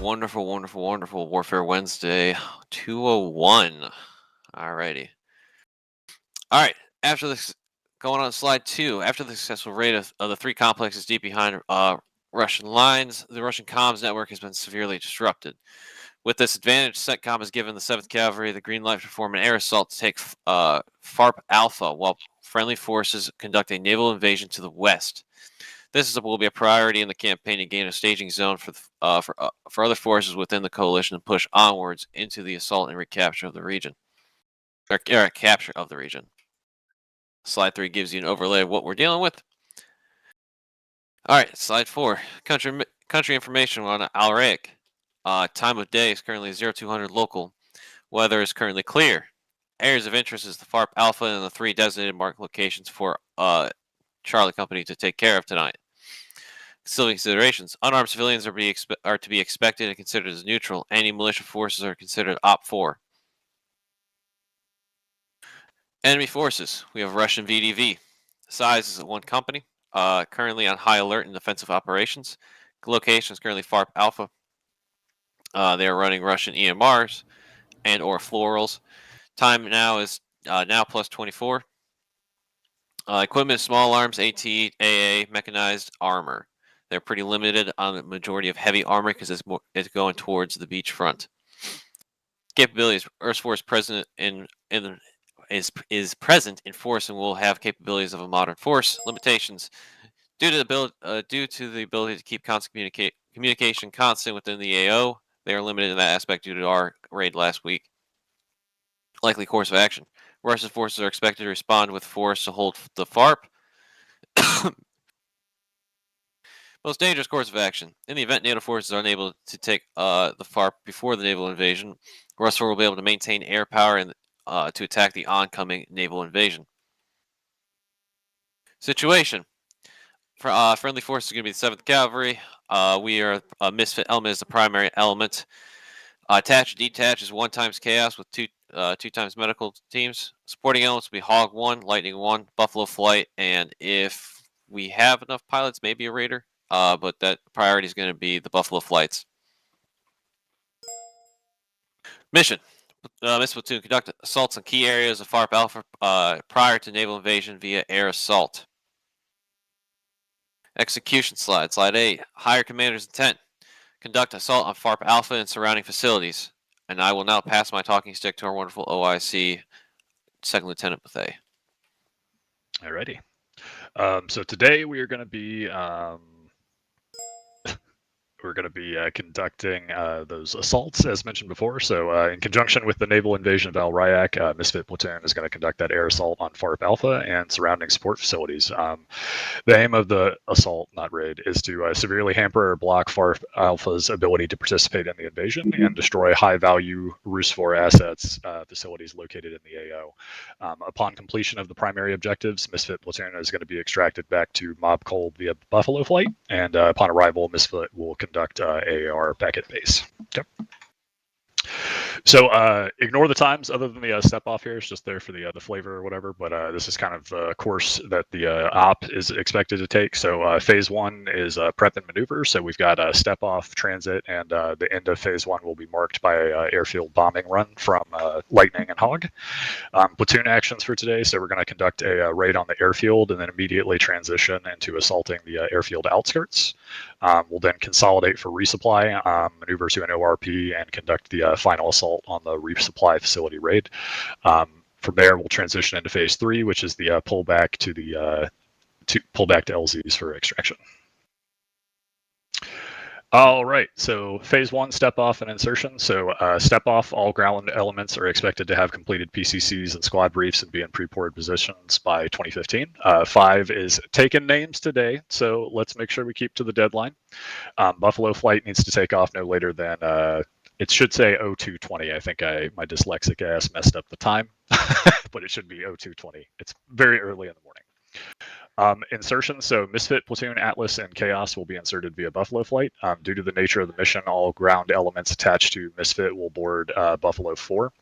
wonderful, wonderful, wonderful Warfare Wednesday 201. Alrighty. All right. After this, going on slide 2, after the successful raid of the three complexes deep behind Russian lines, the Russian comms network has been severely disrupted. With this advantage, CENTCOM has given the 7th Cavalry the green light to perform an air assault to take FARP Alpha, while friendly forces conduct a naval invasion to the west. This will be a priority in the campaign to gain a staging zone for other forces within the coalition and push onwards into the assault and recapture of the region. Or capture of the region. Slide 3 gives you an overlay of what we're dealing with. All right, slide 4. Country information on Alraic. Time of day is currently 0200 local. Weather is currently clear. Areas of interest is the FARP Alpha and the 3 designated marked locations for Charlie Company to take care of tonight. Civil considerations. Unarmed civilians are to be expected and considered as neutral. Any militia forces are considered Op 4. Enemy forces. We have Russian VDV. Size is 1 company. Currently on high alert in defensive operations. Location is currently FARP Alpha. They are running Russian EMRs and or florals. Time now is now plus 24. Equipment: small arms, AT, AA, mechanized armor. They're pretty limited on the majority of heavy armor because it's going towards the beach front. Capabilities: Earth Force present is present in force and will have capabilities of a modern force. Limitations: due to the ability to keep constant communication constant within the AO, they are limited in that aspect due to our raid last week. Likely course of action: Russian forces are expected to respond with force to hold the FARP. Most dangerous course of action: in the event NATO forces are unable to take the FARP before the naval invasion, Russia will be able to maintain air power and to attack the oncoming naval invasion. Situation: friendly force is going to be the 7th Cavalry. We are a misfit element is the primary element. Attach and detach is 1 times chaos with 2 times medical teams. Supporting elements will be Hog 1, Lightning 1, Buffalo Flight, and if we have enough pilots, maybe a Raider. But that priority is going to be the Buffalo Flights. Mission: this platoon conduct assaults on key areas of FARP Alpha prior to naval invasion via air assault. Execution slide 8. Higher commander's intent: conduct assault on FARP Alpha and surrounding facilities. And I will now pass my talking stick to our wonderful OIC, Second Lieutenant Bethay. Alrighty. So today we are going to be conducting those assaults as mentioned before. So in conjunction with the naval invasion of Al Ryak, Misfit Platoon is going to conduct that air assault on FARP Alpha and surrounding support facilities. The aim of the assault, not raid, is to severely hamper or block FARP Alpha's ability to participate in the invasion and destroy high-value Rusfor assets facilities located in the AO. Upon completion of the primary objectives, Misfit Platoon is going to be extracted back to Mob Cold via Buffalo Flight, and upon arrival, Misfit will conduct AAR back at base. Yep. So ignore the times other than the step off here. It's just there for the flavor or whatever. But this is kind of the course that the op is expected to take. So phase 1 is prep and maneuver. So we've got a step off, transit, and the end of phase 1 will be marked by an airfield bombing run from Lightning and Hog. Platoon actions for today. So we're going to conduct a raid on the airfield and then immediately transition into assaulting the airfield outskirts. We'll then consolidate for resupply, maneuver to an ORP, and conduct the final assault on the resupply facility raid. From there, we'll transition into phase 3, which is the pullback to LZs for extraction. All right, so phase 1, step off and insertion. So step off, all ground elements are expected to have completed PCCs and squad briefs and be in pre-poured positions by 2015. 5 is taken names today, so let's make sure we keep to the deadline. Buffalo Flight needs to take off no later than, it should say 0220. I think my dyslexic ass messed up the time, but it should be 0220. It's very early in the morning. Insertion, so Misfit, Platoon, Atlas, and Chaos will be inserted via Buffalo Flight. Due to the nature of the mission, all ground elements attached to Misfit will board Buffalo 4.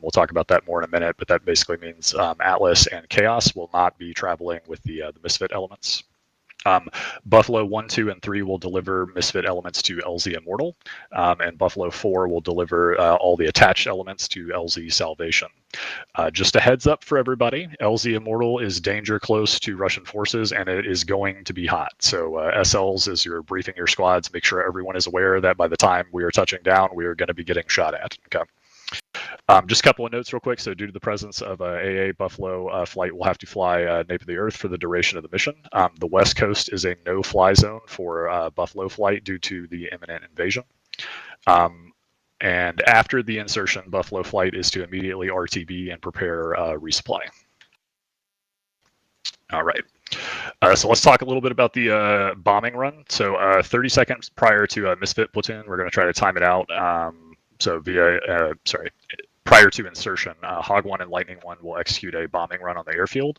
We'll talk about that more in a minute, but that basically means Atlas and Chaos will not be traveling with the Misfit elements. Buffalo 1, 2, and 3 will deliver Misfit elements to LZ Immortal, and Buffalo 4 will deliver all the attached elements to LZ Salvation. Just a heads up for everybody, LZ Immortal is danger close to Russian forces, and it is going to be hot. So SLs, as you're briefing your squads, make sure everyone is aware that by the time we are touching down, we are going to be getting shot at. Okay. Just a couple of notes real quick. So due to the presence of AA, Buffalo flight will have to fly nape of the earth for the duration of the mission. The West Coast is a no-fly zone for Buffalo flight due to the imminent invasion. And after the insertion, Buffalo flight is to immediately RTB and prepare resupply. All right. So let's talk a little bit about the bombing run. So 30 seconds prior to Misfit platoon, we're going to try to time it out. Prior to insertion, Hog 1 and Lightning 1 will execute a bombing run on the airfield.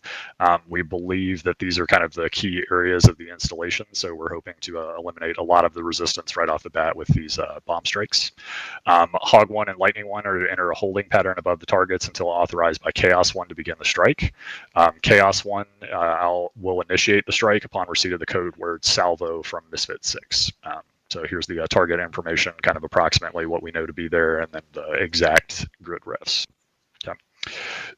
We believe that these are kind of the key areas of the installation, so we're hoping to eliminate a lot of the resistance right off the bat with these bomb strikes. Hog 1 and Lightning 1 are to enter a holding pattern above the targets until authorized by Chaos 1 to begin the strike. Chaos 1 will initiate the strike upon receipt of the code word salvo from Misfit 6. So here's the target information, kind of approximately what we know to be there, and then the exact grid refs. Okay.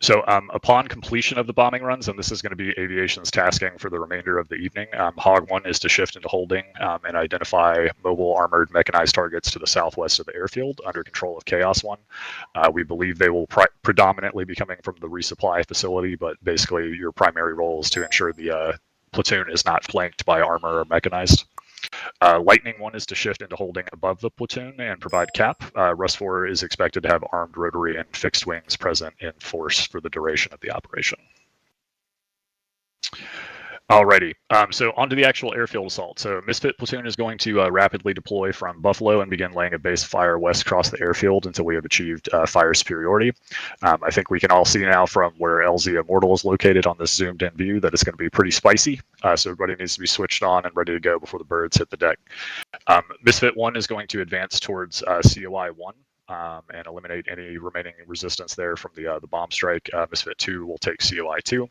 So upon completion of the bombing runs, and this is going to be aviation's tasking for the remainder of the evening, Hog 1 is to shift into holding and identify mobile armored mechanized targets to the southwest of the airfield under control of Chaos 1. We believe they will predominantly be coming from the resupply facility, but basically your primary role is to ensure the platoon is not flanked by armor or mechanized. Lightning 1 is to shift into holding above the platoon and provide cap. Rust 4 is expected to have armed rotary and fixed wings present in force for the duration of the operation. Alrighty, so onto the actual airfield assault. So Misfit platoon is going to rapidly deploy from Buffalo and begin laying a base fire west across the airfield until we have achieved fire superiority. I think we can all see now from where LZ Immortal is located on this zoomed in view that it's going to be pretty spicy. So everybody needs to be switched on and ready to go before the birds hit the deck. Misfit 1 is going to advance towards COI 1. And eliminate any remaining resistance there from the bomb strike. Misfit 2 will take COI 2.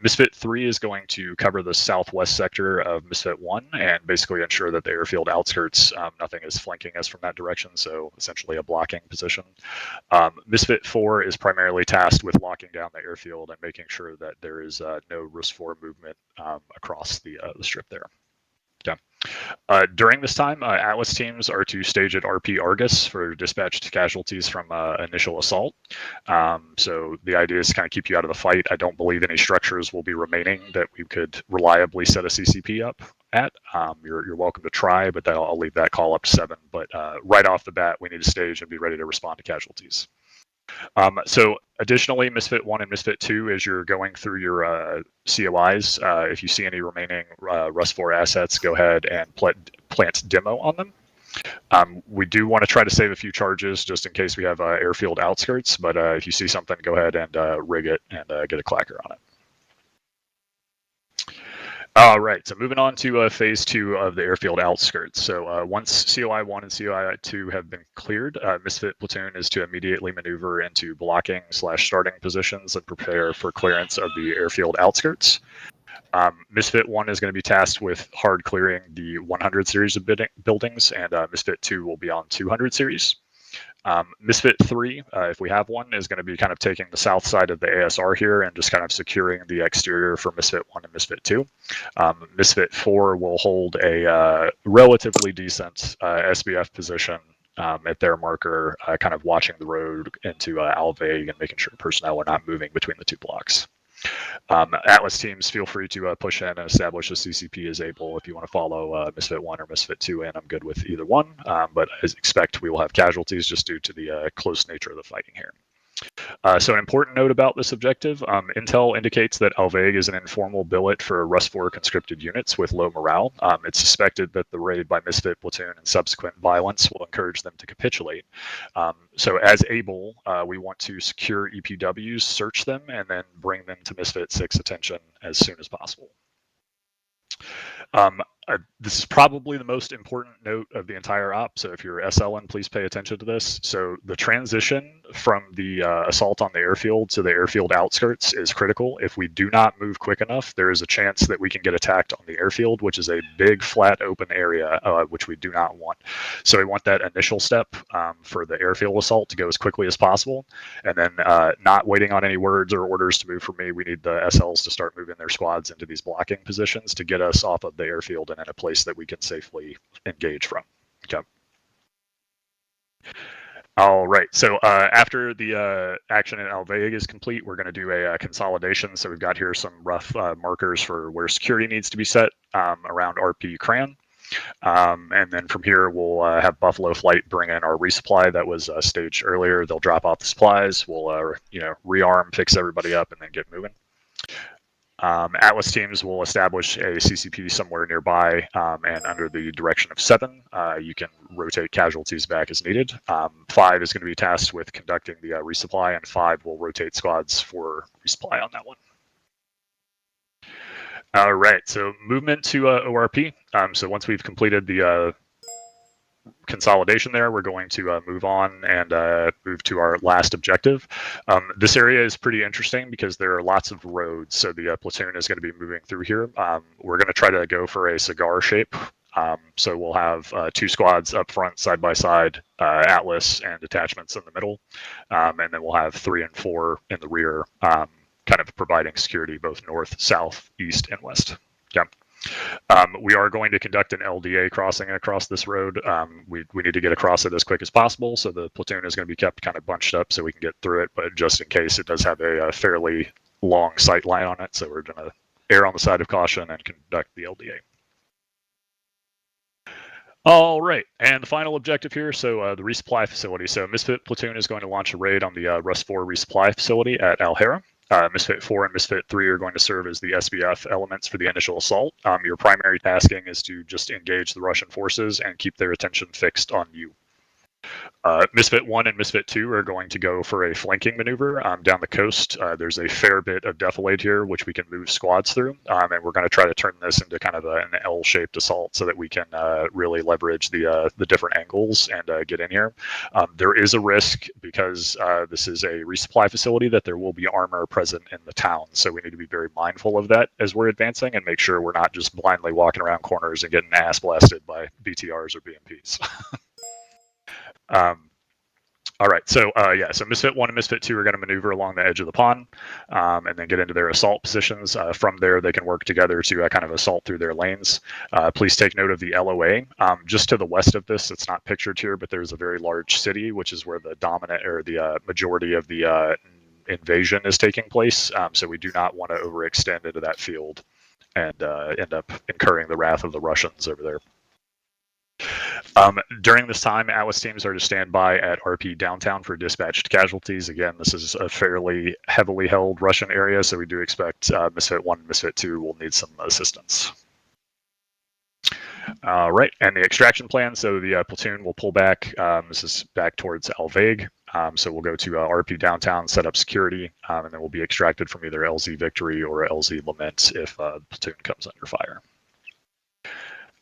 Misfit 3 is going to cover the southwest sector of Misfit 1 and basically ensure that the airfield outskirts, nothing is flanking us from that direction, so essentially a blocking position. Misfit 4 is primarily tasked with locking down the airfield and making sure that there is no Rus 4 movement across the strip there. Okay. During this time, Atlas teams are to stage at RP Argus for dispatched casualties from initial assault. So the idea is to kind of keep you out of the fight. I don't believe any structures will be remaining that we could reliably set a CCP up at. You're welcome to try, but I'll leave that call up to 7. But right off the bat, we need to stage and be ready to respond to casualties. So additionally, Misfit 1 and Misfit 2, as you're going through your COIs, if you see any remaining Rust 4 assets, go ahead and plant demo on them. We do want to try to save a few charges just in case we have airfield outskirts, but if you see something, go ahead and rig it and get a clacker on it. All right, so moving on to phase 2 of the airfield outskirts. So once COI 1 and COI 2 have been cleared, Misfit platoon is to immediately maneuver into blocking/starting positions and prepare for clearance of the airfield outskirts. Misfit 1 is going to be tasked with hard clearing the 100 series of buildings, and Misfit 2 will be on 200 series. Misfit 3, if we have one, is going to be kind of taking the south side of the ASR here and just kind of securing the exterior for Misfit 1 and Misfit 2. Misfit 4 will hold a relatively decent SBF position at their marker, kind of watching the road into Alvaig and making sure personnel are not moving between the two blocks. Atlas teams, feel free to push in and establish a CCP as able. If you want to follow Misfit 1 or Misfit 2 in, I'm good with either one, but I expect we will have casualties just due to the close nature of the fighting here. So an important note about this objective, intel indicates that Alvaig is an informal billet for Rust 4 conscripted units with low morale. It's suspected that the raid by Misfit platoon and subsequent violence will encourage them to capitulate. So as able, we want to secure EPWs, search them, and then bring them to Misfit 6 attention as soon as possible. This is probably the most important note of the entire op, so if you're SLing, please pay attention to this. So the transition from the assault on the airfield to the airfield outskirts is critical. If we do not move quick enough, there is a chance that we can get attacked on the airfield, which is a big, flat, open area, which we do not want. So we want that initial step for the airfield assault to go as quickly as possible, and then not waiting on any words or orders to move from me. We need the SLs to start moving their squads into these blocking positions to get us off of the airfield and in a place that we can safely engage from. Okay. All right. So after the action in Alvaeg is complete, we're going to do a consolidation. So we've got here some rough markers for where security needs to be set around RP Cran. And then from here, we'll have Buffalo Flight bring in our resupply that was staged earlier. They'll drop off the supplies. We'll rearm, fix everybody up, and then get moving. Atlas teams will establish a CCP somewhere nearby, and under the direction of 7, you can rotate casualties back as needed. 5 is going to be tasked with conducting the resupply, and 5 will rotate squads for resupply on that one. All right, so movement to ORP. So once we've completed the consolidation there, we're going to move on and move to our last objective. This area is pretty interesting because there are lots of roads, so the platoon is going to be moving through here. We're going to try to go for a cigar shape. So we'll have 2 squads up front, side by side, Atlas and detachments in the middle, and then we'll have 3 and 4 in the rear, kind of providing security both north, south, east, and west. Yeah. We are going to conduct an LDA crossing across this road. We need to get across it as quick as possible, so the platoon is going to be kept kind of bunched up so we can get through it, but just in case, it does have a fairly long sight line on it, so we're going to err on the side of caution and conduct the LDA. All right, and the final objective here, so the resupply facility. So Misfit Platoon is going to launch a raid on the Rust 4 resupply facility at Al-Hara. Misfit 4 and Misfit 3 are going to serve as the SBF elements for the initial assault. Your primary tasking is to just engage the Russian forces and keep their attention fixed on you. Misfit 1 and Misfit 2 are going to go for a flanking maneuver down the coast. There's a fair bit of defilade here, which we can move squads through, and we're going to try to turn this into kind of an L-shaped assault so that we can really leverage the different angles and get in here. There is a risk, because this is a resupply facility, that there will be armor present in the town, so we need to be very mindful of that as we're advancing and make sure we're not just blindly walking around corners and getting ass blasted by BTRs or BMPs. All right, so so Misfit 1 and Misfit 2 are going to maneuver along the edge of the pond and then get into their assault positions. From there, they can work together to kind of assault through their lanes. Please take note of the LOA. Just to the west of this, it's not pictured here, but there's a very large city, which is where the dominant or the majority of the invasion is taking place. So we do not want to overextend into that field and end up incurring the wrath of the Russians over there. During this time, Atlas teams are to stand by at RP downtown for dispatched casualties. Again, this is a fairly heavily held Russian area, so we do expect Misfit 1 and Misfit 2 will need some assistance. All right, and the extraction plan. So the platoon will pull back. This is back towards Alvaeg. So we'll go to RP downtown, set up security, and then we'll be extracted from either LZ Victory or LZ Lament if the platoon comes under fire.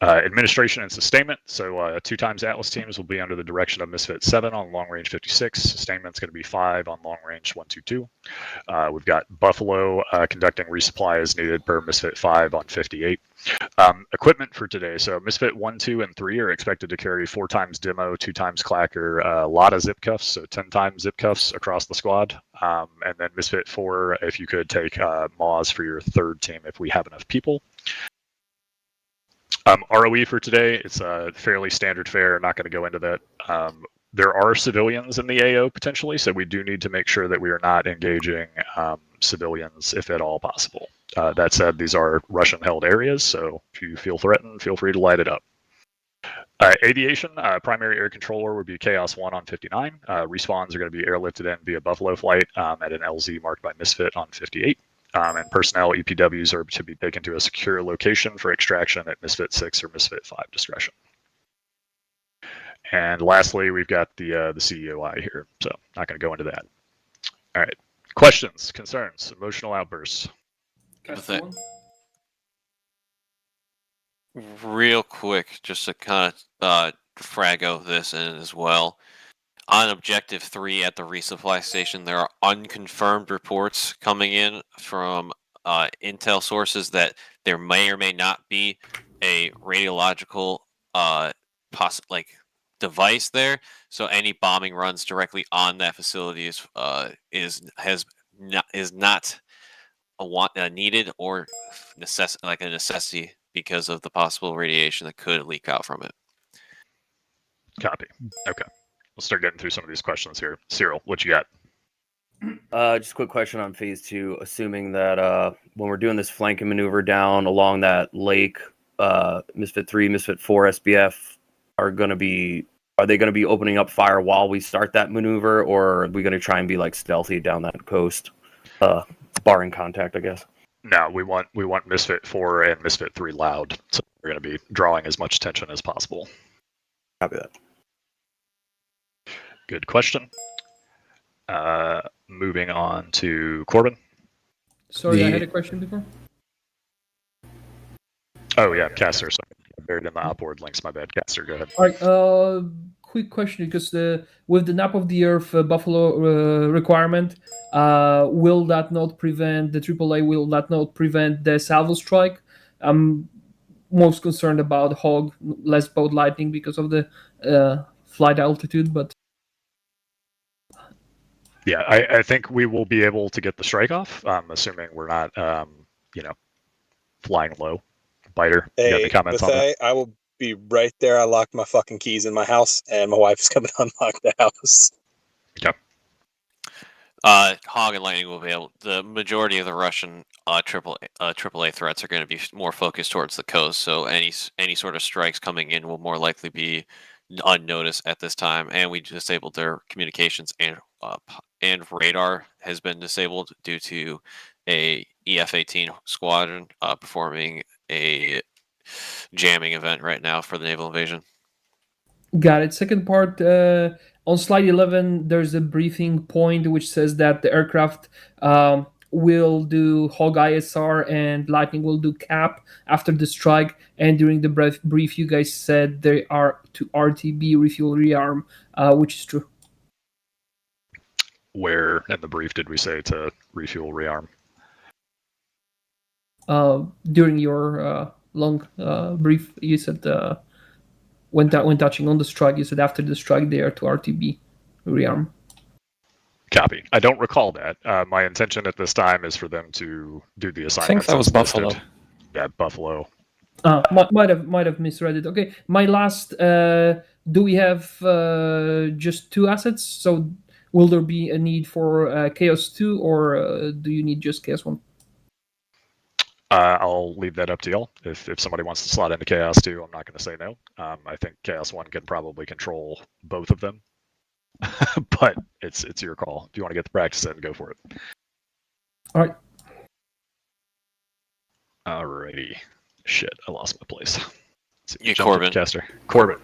Administration and sustainment. So 2 times Atlas teams will be under the direction of Misfit 7 on long range 56. Sustainment's going to be 5 on long range 122. We've got Buffalo conducting resupply as needed per Misfit 5 on 58. Equipment for today. So Misfit 1, 2, and 3 are expected to carry 4 times demo, 2 times clacker, a lot of zip cuffs, so 10 times zip cuffs across the squad. And then Misfit 4, if you could take Moz for your 3rd team if we have enough people. ROE for today, it's a fairly standard fare. I'm not going to go into that. There are civilians in the AO potentially, so we do need to make sure that we are not engaging civilians if at all possible. That said, these are Russian-held areas, so if you feel threatened, feel free to light it up. Aviation, primary air controller would be Chaos 1 on 59. Respawns are going to be airlifted in via Buffalo Flight at an LZ marked by Misfit on 58. And personnel EPWs are to be taken to a secure location for extraction at Misfit 6 or Misfit 5 discretion. And lastly, we've got the CEOI here, so not going to go into that. All right, questions, concerns, emotional outbursts. Cast one. real quick, just to kind of frago this in as well. On Objective 3 at the resupply station, there are unconfirmed reports coming in from intel sources that there may or may not be a radiological like device there. So any bombing runs directly on that facility is not needed or like a necessity because of the possible radiation that could leak out from it. Copy. Okay. We'll start getting through some of these questions here. Cyril, what you got? Just a quick question on phase 2. Assuming that when we're doing this flanking maneuver down along that lake, Misfit 3, Misfit 4, SBF are they going to be opening up fire while we start that maneuver, or are we going to try and be like stealthy down that coast, barring contact, I guess? No, we want Misfit 4 and Misfit 3 loud, so we're going to be drawing as much attention as possible. Copy that. Good question. Moving on to Corbin. Sorry, I had a question before. Oh yeah, Caster. Sorry, buried in the outboard links. My bad. Caster, go ahead. All right. Quick question, because with the Nap of the Earth Buffalo requirement, will that not prevent the AAA? Will that not prevent the salvo strike? I'm most concerned about Hog, less about Lightning because of the flight altitude, but. Yeah, I think we will be able to get the strike off, assuming we're not, flying low. Biter, you got any comments on that? I will be right there. I locked my fucking keys in my house, and my wife is coming to unlock the house. Yep. Hog and Lightning will be able. The majority of the Russian AAA threats are going to be more focused towards the coast. So any sort of strikes coming in will more likely be unnoticed at this time. And we disabled their communications and radar has been disabled due to a EF-18 squadron performing a jamming event right now for the naval invasion. Got it. Second part, on slide 11, there's a briefing point which says that the aircraft will do Hog ISR and Lightning will do CAP after the strike. And during the brief, you guys said they are to RTB, refuel rearm, which is true. Where in the brief did we say to refuel rearm? During your long brief, you said when touching on the strike, you said after the strike they are to RTB, rearm. Copy. I don't recall that. My intention at this time is for them to do the assignment. I think that was Buffalo. Yeah, Buffalo. Might have misread it. Okay, my last. Do we have just 2 assets? So will there be a need for Chaos 2, or do you need just Chaos 1? I'll leave that up to y'all. If somebody wants to slot into Chaos 2, I'm not going to say no. I think Chaos 1 can probably control both of them. But it's your call. If you want to get the practice in, go for it. All right. Alrighty. Shit, I lost my place. You, Corbin. Caster. Corbin.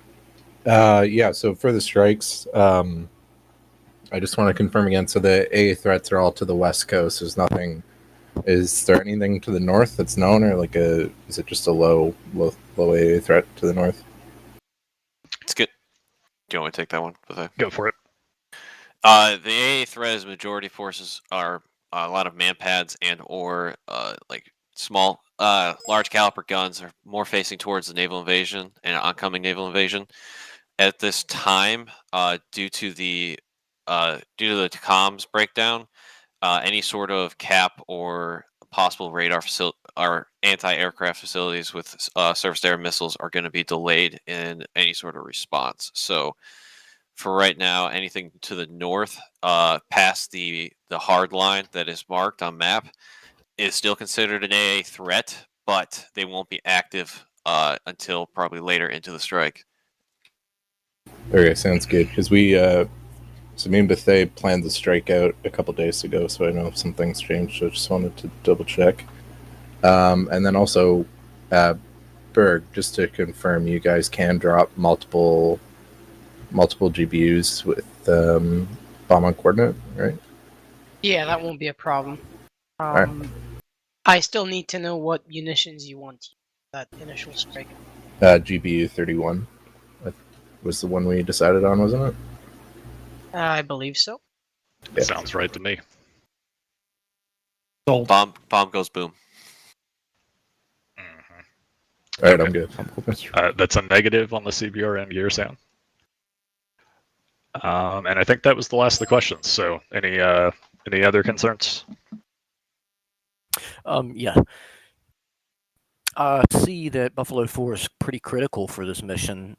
Yeah, so for the strikes, I just want to confirm again. So the AA threats are all to the west coast. There's nothing. Is there anything to the north that's known, or is it just a low AA threat to the north? It's good. Do you want me to take that one? Go for it. The AA threat is majority forces are a lot of manpads and or like small, large caliber guns are more facing towards the naval invasion and oncoming naval invasion. At this time, due to the comms breakdown, any sort of cap or possible radar or anti-aircraft facilities with surface-to-air missiles are going to be delayed in any sort of response. So, for right now, anything to the north, past the hard line that is marked on map, is still considered an AA threat, but they won't be active until probably later into the strike. Okay, sounds good. Because so me and Bethea planned the strike out a couple days ago, so I know some things changed. So I just wanted to double check. And then also, Berg, just to confirm, you guys can drop multiple GBUs with bomb on coordinate, right? Yeah, that won't be a problem. Right. I still need to know what munitions you want. that initial strike? GBU 31 was the one we decided on, wasn't it? I believe so. Yeah. Sounds right to me. Bomb goes boom. Mhm. All right, Okay. I'm good. That's a negative on the CBRN gear sound. And I think that was the last of the questions. So, any other concerns? Yeah. See that Buffalo 4 is pretty critical for this mission.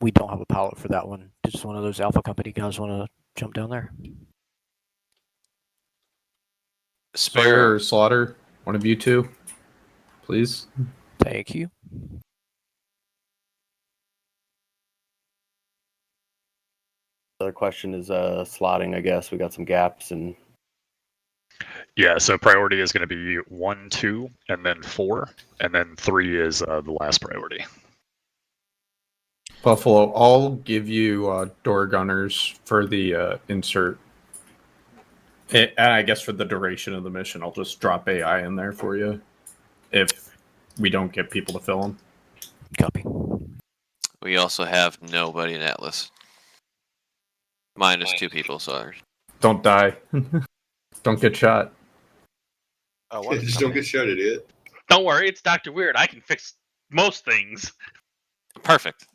We don't have a pilot for that one. Just one of those Alpha Company guys want to jump down there? Spare. Sawyer or Slaughter, one of you two, please. Thank you. The other question is slotting. I guess we got some gaps and. Yeah, so priority is going to be 1, 2, and then 4, and then 3 is the last priority. Buffalo, I'll give you door gunners for the insert. And I guess for the duration of the mission, I'll just drop AI in there for you if we don't get people to fill them. Copy. We also have nobody in Atlas. Minus 2 people, so Don't die. Don't get shot. Just don't get shot, idiot. Don't worry, it's Dr. Weird. I can fix most things. perfect.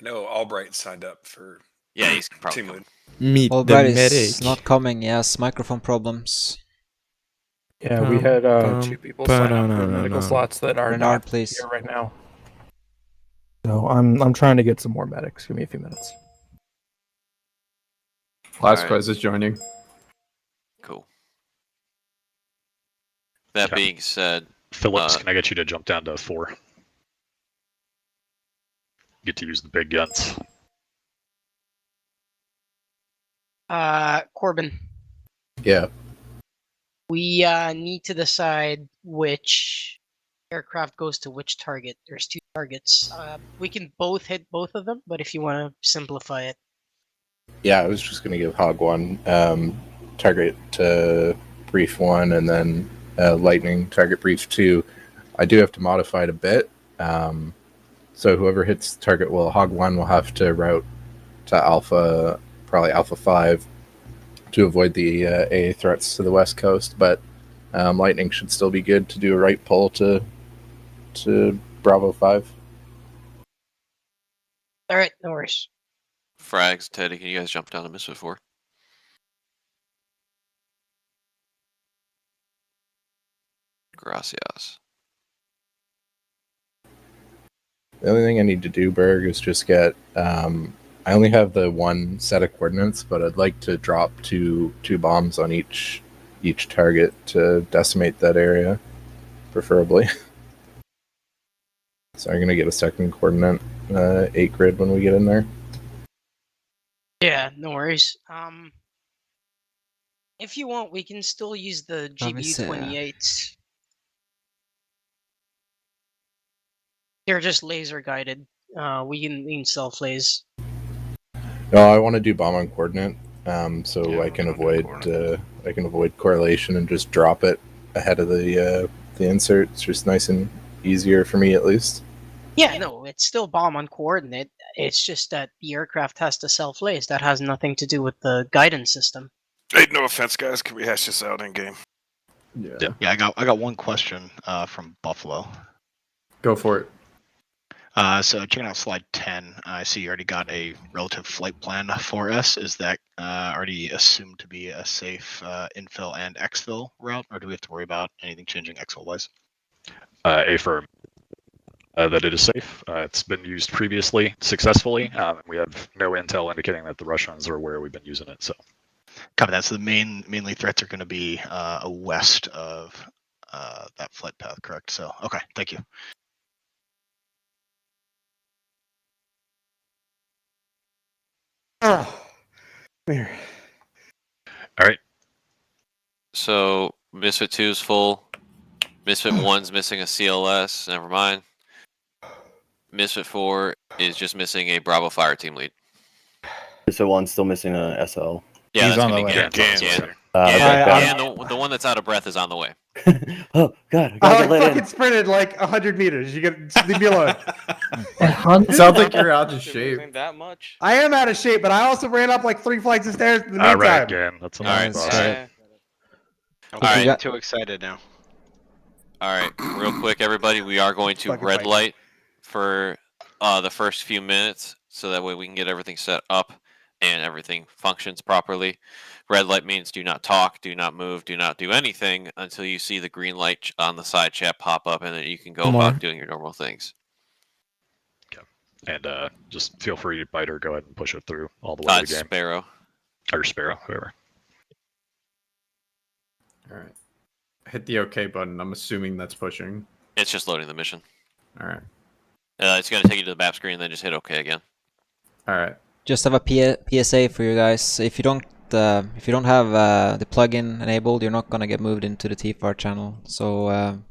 I know Albright signed up for Yeah, he's probably team coming. lead. Meet the Albright is medic. not coming. Yes, microphone problems. Yeah, we had 2 people sign up for medical slots that are Renard, not please. here right now. So I'm trying to get some more medics. Give me a few minutes. Lasquez is joining. Cool. That Okay. being said, Phillips, can I get you to jump down to 4? Get to use the big guns. Corbin, Yeah. we need to decide which aircraft goes to which target. There's 2 targets. We can both hit both of them, but if you want to simplify it. Yeah, I was just going to give Hog 1 target to brief 1 and then Lightning target brief 2. I do have to modify it a bit. So whoever hits target, well, Hog 1 will have to route to Alpha, probably Alpha 5, to avoid the AA threats to the west coast. But Lightning should still be good to do a right pull to Bravo 5. All right, no worries. Frags, Teddy, can you guys jump down to Misfit 4? Gracias. The only thing I need to do, Berg, is just get. I only have the 1 set of coordinates, but I'd like to drop two bombs on each target to decimate that area, preferably. So I'm gonna get a second coordinate 8 grid when we get in there. Yeah, no worries. If you want, we can still use the GBU-28s. They're just laser guided. We can self-laze. No, I want to do bomb on coordinate, so I can avoid correlation and just drop it ahead of the insert. It's just nice and easier for me, at least. Yeah, no, it's still bomb on coordinate. It's just that the aircraft has to self-laze. That has nothing to do with the guidance system. Hey, no offense, guys. Can we hash this out in game? Yeah. Yeah, I got one question from Buffalo. Go for it. So checking out slide 10, I see you already got a relative flight plan for us. Is that already assumed to be a safe infill and exfil route, or do we have to worry about anything changing exfil-wise? Affirm. That it is safe. It's been used previously successfully. We have no intel indicating that the Russians are aware we've been using it. So, copy that. So the mainly threats are going to be west of that flight path, correct? So, okay, thank you. All right. So Misfit 2 is full. Misfit 1's missing a CLS. Never mind. Misfit 4 is just missing a Bravo Fire Team lead. So 1's still missing a SL. Yeah, He's that's on gonna the be way. Gan. Okay. The one that's out of breath is on the way. Oh God, I I gotta like let fucking in. sprinted like 100 meters. You get just leave me alone. 100? Sounds like you're out of You're shape. moving that much? I am out of shape, but I also ran up like 3 flights of stairs in the meantime. Right, game. That's a All right, nice boss. Yeah. I'm All right. getting too excited now. All right, real quick, everybody, we are going to Fucking red fight. light for the first few minutes, so that way we can get everything set up and everything functions properly. Red light means do not talk, do not move, do not do anything until you see the green light on the side chat pop up, and then you can go about doing your normal things. And just feel free to bite or go ahead and push it through all the way to It's the game. Sparrow. Or Sparrow, whoever. All right. Hit the OK button. I'm assuming that's pushing. It's just loading the mission. All right. It's going to take you to the map screen, and then just hit OK again. All right. Just have a PSA for you guys. If you don't have the plugin enabled, you're not gonna get moved into the TFAR channel. So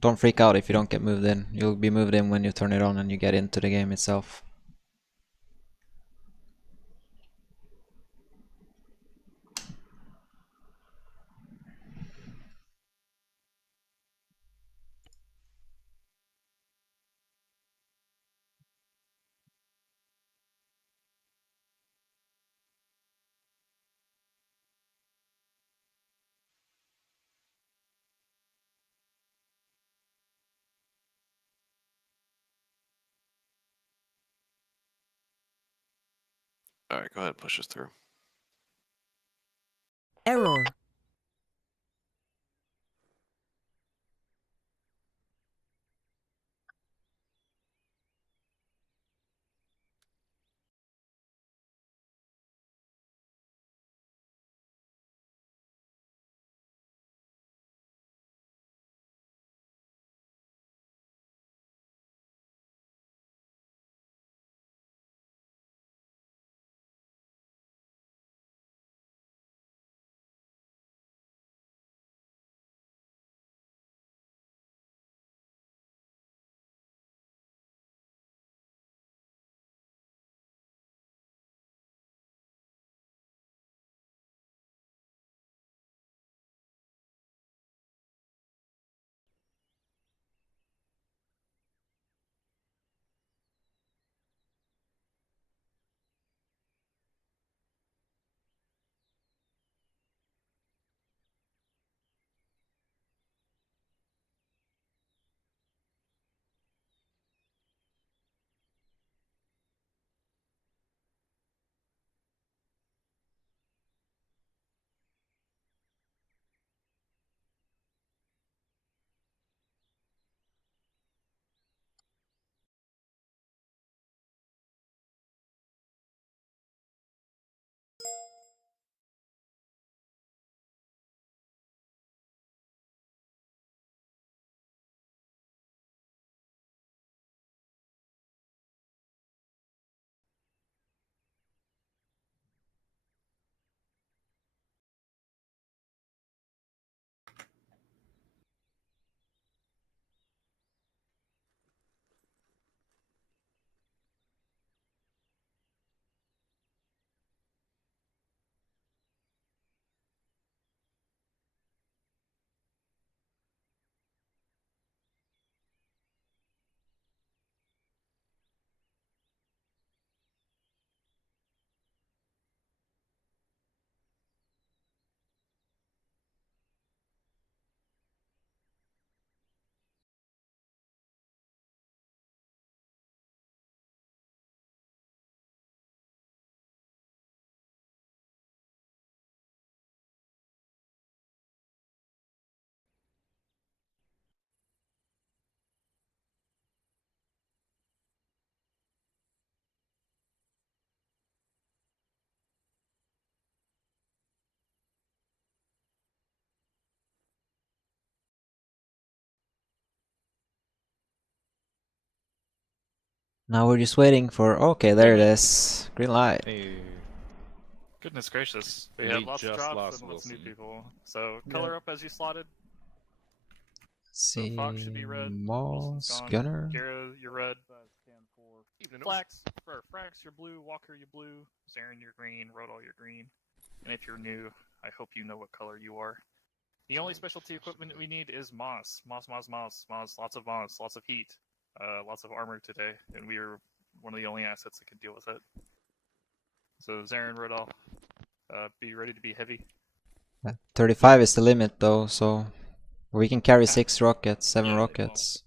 don't freak out if you don't get moved in. You'll be moved in when you turn it on and you get into the game itself. All right, go ahead and push us through. Error. Now we're just waiting for. Okay, there it is. Green light. Hey. Goodness gracious. We had lots of drops and lots of new people. So color up as you slotted. So Fox should be red. Moss, Wilson's gone. Gunner. Gara, you're red. Flax, for Frax, you're blue. Walker, you're blue. Zarin, you're green. Rodal, you're green. And if you're new, I hope you know what color you are. The only specialty equipment we need is moss. Moss. Lots of moss, lots of heat, lots of armor today, and we are one of the only assets that can deal with it. So Zarin, Rodolph, be ready to be heavy. 35 is the limit though, so we can carry 6 rockets, 7 rockets.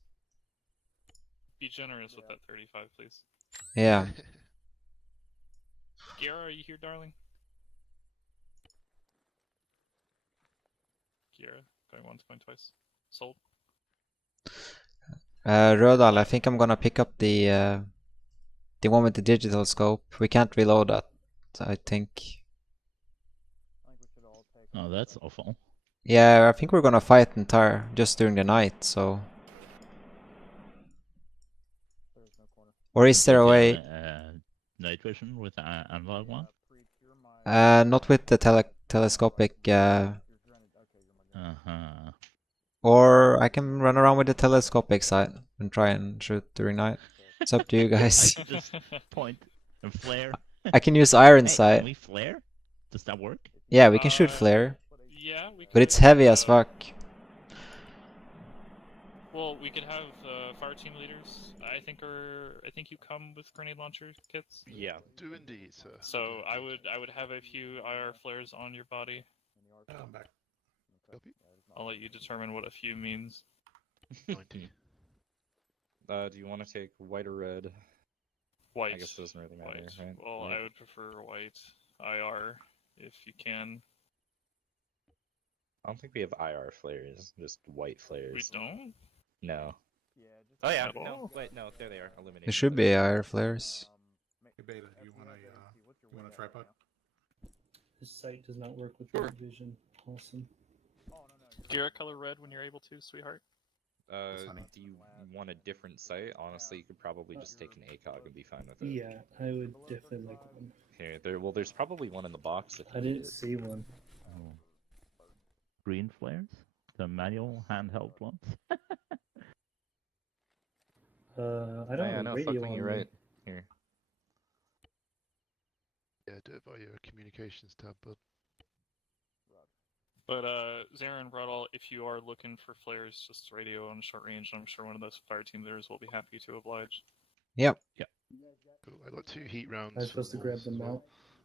Be generous with that 35, please. Yeah. Kiara, are you here, darling? Kiara, going once, going twice. Sold. Rodal, I think I'm gonna pick up the one with the digital scope. We can't reload that, I think. Oh, that's awful. Yeah, I think we're gonna fight entire just during the night, so. Or is there a way? Night vision with the analog one? Not with the telescopic. Or I can run around with the telescopic side and try and shoot during night. It's up to you guys. I could just point and flare. I can use iron Hey, sight. can we flare? Does that work? Yeah, we can shoot flare. Yeah, we but it's heavy as fuck. Well, we could have fire team leaders. I think you come with grenade launcher kits. Yeah, do indeed, sir. So I would have a few IR flares on your body. I'm back. I'll let you determine what a few means. 90. Do you want to take white or red? White. I guess it doesn't really matter, White. right? Well, White. I would prefer white IR if you can. I don't think we have IR flares, just white flares. We don't? No. Oh yeah, At no, all? wait, no, there they are, eliminated. There should be IR flares. Hey, Beta, you want a tripod? This site does not work with Sure. vision. Awesome. Gear color red when you're able to, sweetheart. Do you want a different site? Honestly, you could probably just take an ACOG and be fine with it. Yeah, I would definitely like one. Here, there's probably one in the box if you I need didn't it. see one. Oh. Green flares? The manual handheld ones? I don't have a no, radio fucking, on you're me. right. Here. Yeah, do it by your communications tab, bud. But Zarin, Rodal, if you are looking for flares, just radio on short range. I'm sure one of those fire team leaders will be happy to oblige. Yep. Yeah. Cool. I got 2 heat rounds. I'm supposed to grab them out.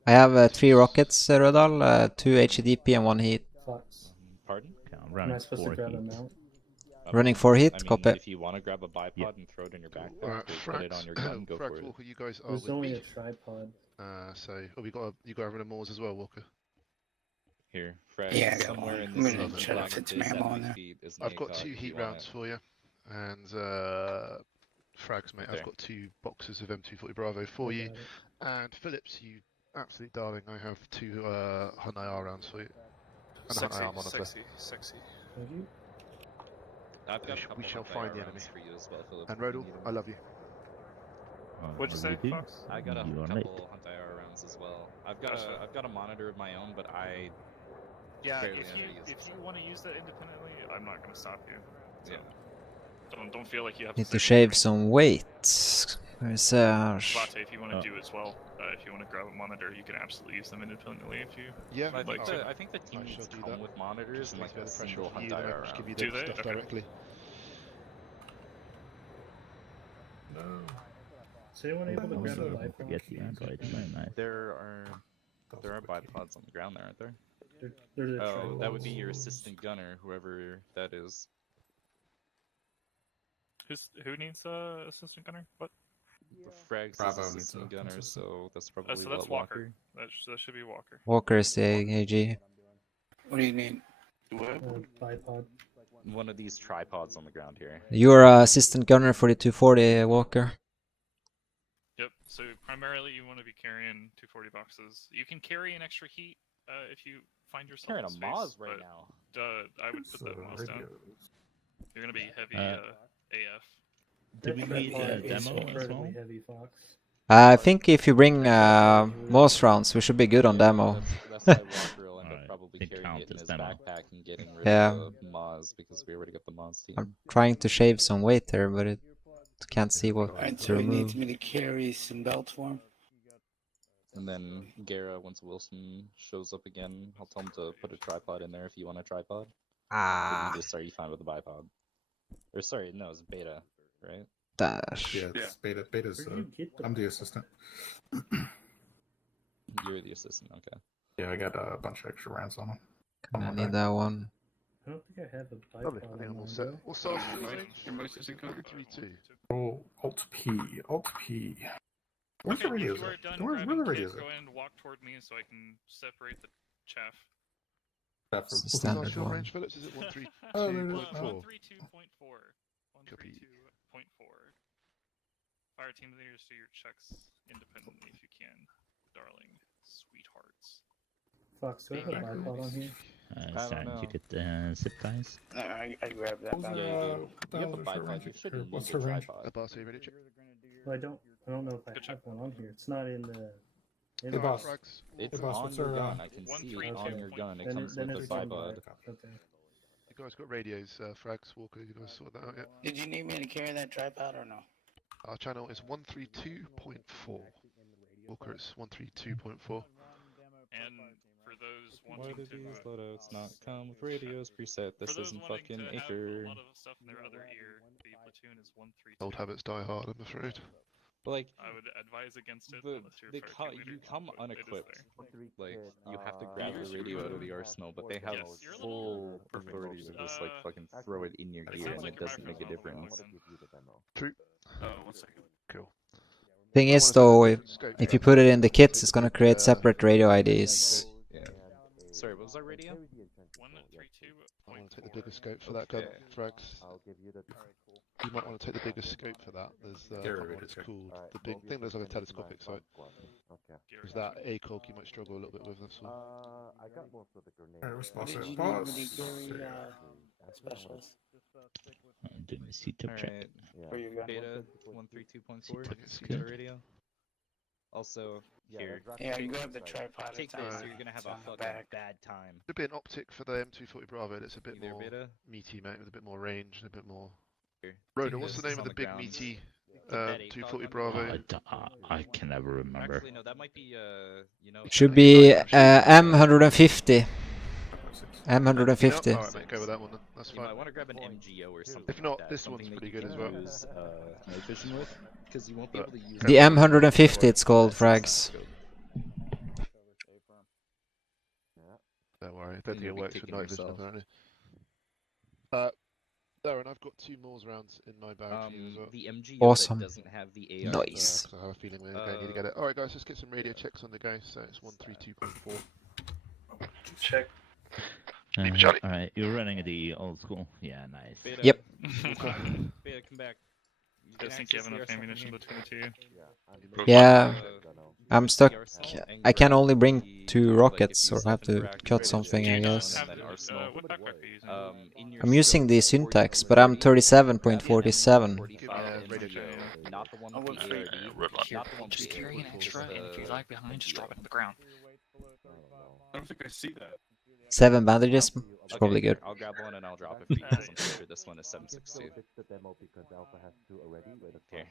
I have 3 rockets, Rodal, 2 HEDP and 1 heat. Fox. Pardon? Okay, I'm Am running I supposed to 4 grab heat. them out? Running 4 heat, I mean, copy. if you want to grab a bipod and throw it in your backpack or put it on your gun, go for Frax, it. Walker, you guys are There's with only me. a tripod. You got a run of Moors as well, Walker. Here, Fred, Yeah, I got somewhere one. in I'm this gonna try to block fit of some ammo in there. feet is an I've got ACOG 2 if heat you want rounds it. for you, and Frags, mate. There. I've got 2 boxes of M240 Bravo for you, and Phillips, you absolute darling. I have 2 Hunt IR rounds for you, and a Hunt IR monitor. Sexy. Have you? I've got a couple We shall of find IR the enemy. rounds for you as well, Philip. And if you Rodal, need 'em. I love you. What'd you say, Fox? I got a You are couple Hunt IR rounds as well. I've got a monitor of my own, but I Yeah, barely if ever you use it. want to use that independently, I'm not gonna stop you. So Yeah. Don't feel like you have Need to. to say shave some weight. Where's Latte, if you want to do as well, if you want to grab a monitor, you can absolutely use them independently if you Yeah, I would like think, to. I think the team needs to come with monitors and like a the pressure single off Hunt you, then I IR can just give you round. the Do they? stuff Okay. directly. No. Is anyone able to grab a Also, lifeline? get the Android. Very nice. There are bipods on the ground there, aren't there? They're the Oh, that would be your tripods. assistant gunner, whoever that is. Who needs assistant gunner? What? Frags Bravo is needs assistant a gunner, assistant. so that's probably So that's what, Walker. That should be Walker. Walker is the AG. What do you need? Bipod. One of these tripods on the ground here. You're assistant gunner for the 240, Walker. Yep. So primarily, you want to be carrying 240 boxes. You can carry an extra heat if you find yourself Carrying in a space, Moz right but, I would put that Moz down. You're gonna be heavy AF. Did we need a demo as well? Incredibly heavy, Fox. I think if you bring most rounds, we should be good on demo. That's why Walker will end up probably They carrying count it in as his demo. backpack and getting rid Yeah. of the Moz because we already got the Moz team. I'm trying to shave some weight there, but it can't see what Alright, to so he remove. needs me to carry some belts for him. And then Gara, once Wilson shows up again, I'll tell him to put a tripod in there if you want a tripod. Ah. You just start, you find with the bipod. Or sorry, no, it's beta, right? Dash. Yeah, it's beta. Beta's. I'm the assistant. You're the assistant, okay. Yeah, I got a bunch of extra rounds on them. I need that one. I don't think I have a Lovely. bipod I think I'm all on set. mine. What's our Your mouse is 332. Oh, Alt P. Alt P. Where's Okay, the radios? if you are at? done Where the grabbing radios? kit, go ahead and walk toward me so I can separate the chaff. That's What's the standard last field one. range, Phillips? Is it 132.4? Oh, there it is. 132.4. Copy. 132.4. Fire team leaders, do your checks independently if you can, darling sweethearts. Fox, do I have a bipod on here? don't know. You get the zip ties. I grabbed that. Who's Yeah, there, you do. You have a Dollar for bipod, range? you Or shouldn't what's need a her range? tripod. Boss, are you ready? Check. Well, I don't know if I have one on here. It's not in the. Hey, boss. Frags. It's Hey, boss, on what's your our, gun, I can see it on your gun. It comes with a it's on bipod. Okay. You guys got radios, Frags, Walker. You guys sort that out yet? Did you need me to carry that tripod or no? Our channel is 132.4. Walker, it's 132.4. And for those Why wanting do to, these loadouts not come with radios preset? for This those isn't wanting fucking to have Acre. a lot of stuff in their other ear, the platoon is 132. Old habits die hard, I'm afraid. But like, I would advise against it the, unless you're a fire team you leader, come but it is unequipped. there. Like, you have to grab the radio out of the arsenal, but they have Yes, you're a full little perfect. authority to just like fucking throw it in your It ear sounds and like it your doesn't make a microphone's difference. not plugged in. True. Oh, 1 second. Cool. Thing is though, if you put it in the kits, it's gonna create separate radio IDs. Yeah. Sorry, what was our radio? 132.4. I want to take the bigger scope for that gun, Frags. You might want to take the bigger scope for that. There's I can't remember what it's called. The big thing that's like a telescopic sight. Is that ACOG you might struggle a little bit with, that's all. Alright, what's boss? Did you Boss. need me to carry specialist? I'm doing the setup check. Alright. For your gun? Beta 132.4. That's You good. got a radio? Also, here. Yeah, I grabbed the tripod. Take It's on this, the- or you're gonna have it's a on the fucking back. bad time. Could be an optic for the M240 Bravo that's a bit Either more beta? meaty, mate, with a bit more range and a bit more. Here. Rhoda, Take what's the this, name it's of on the big ground. meaty That ACOG 240 on Bravo? I can never remember. Actually, no, that might be, you know. It should be M150. M150. Alright, mate, go with that one then. That's You fine. might want to grab an MGO or something. If not, like that, this one's something that pretty you good can as well. use, night vision with, because you won't be able to use The M150 it's called, Frags. Don't worry, I don't And think you'll it be works with kicking night vision yourself. apparently. Darren, I've got 2 more rounds in my bag for you as well. The MGO Awesome. that doesn't have the AR. Nice. I have a feeling we're going to need to get it. Alright guys, let's get some radio checks on the go. So it's 132.4. Check. Charlie. Alright, you're running the old school. Yeah, nice. Beta. Yep. Beta, come back. I think you have enough ammunition between the two. Yeah, I'm stuck. I can only bring 2 rockets, or have to cut something, I guess. What backpack are you using? I'm using the syntax, but I'm 37.47. Not the one Oh, with what the free? ARD. Not the one Just with the carry an ARD, extra, just and if you the- lag behind, just drop it on the ground. I don't think I see that. 7 bandages, it's probably good. I'll grab one and I'll drop it for you because I'm pretty sure this one is 762. Here.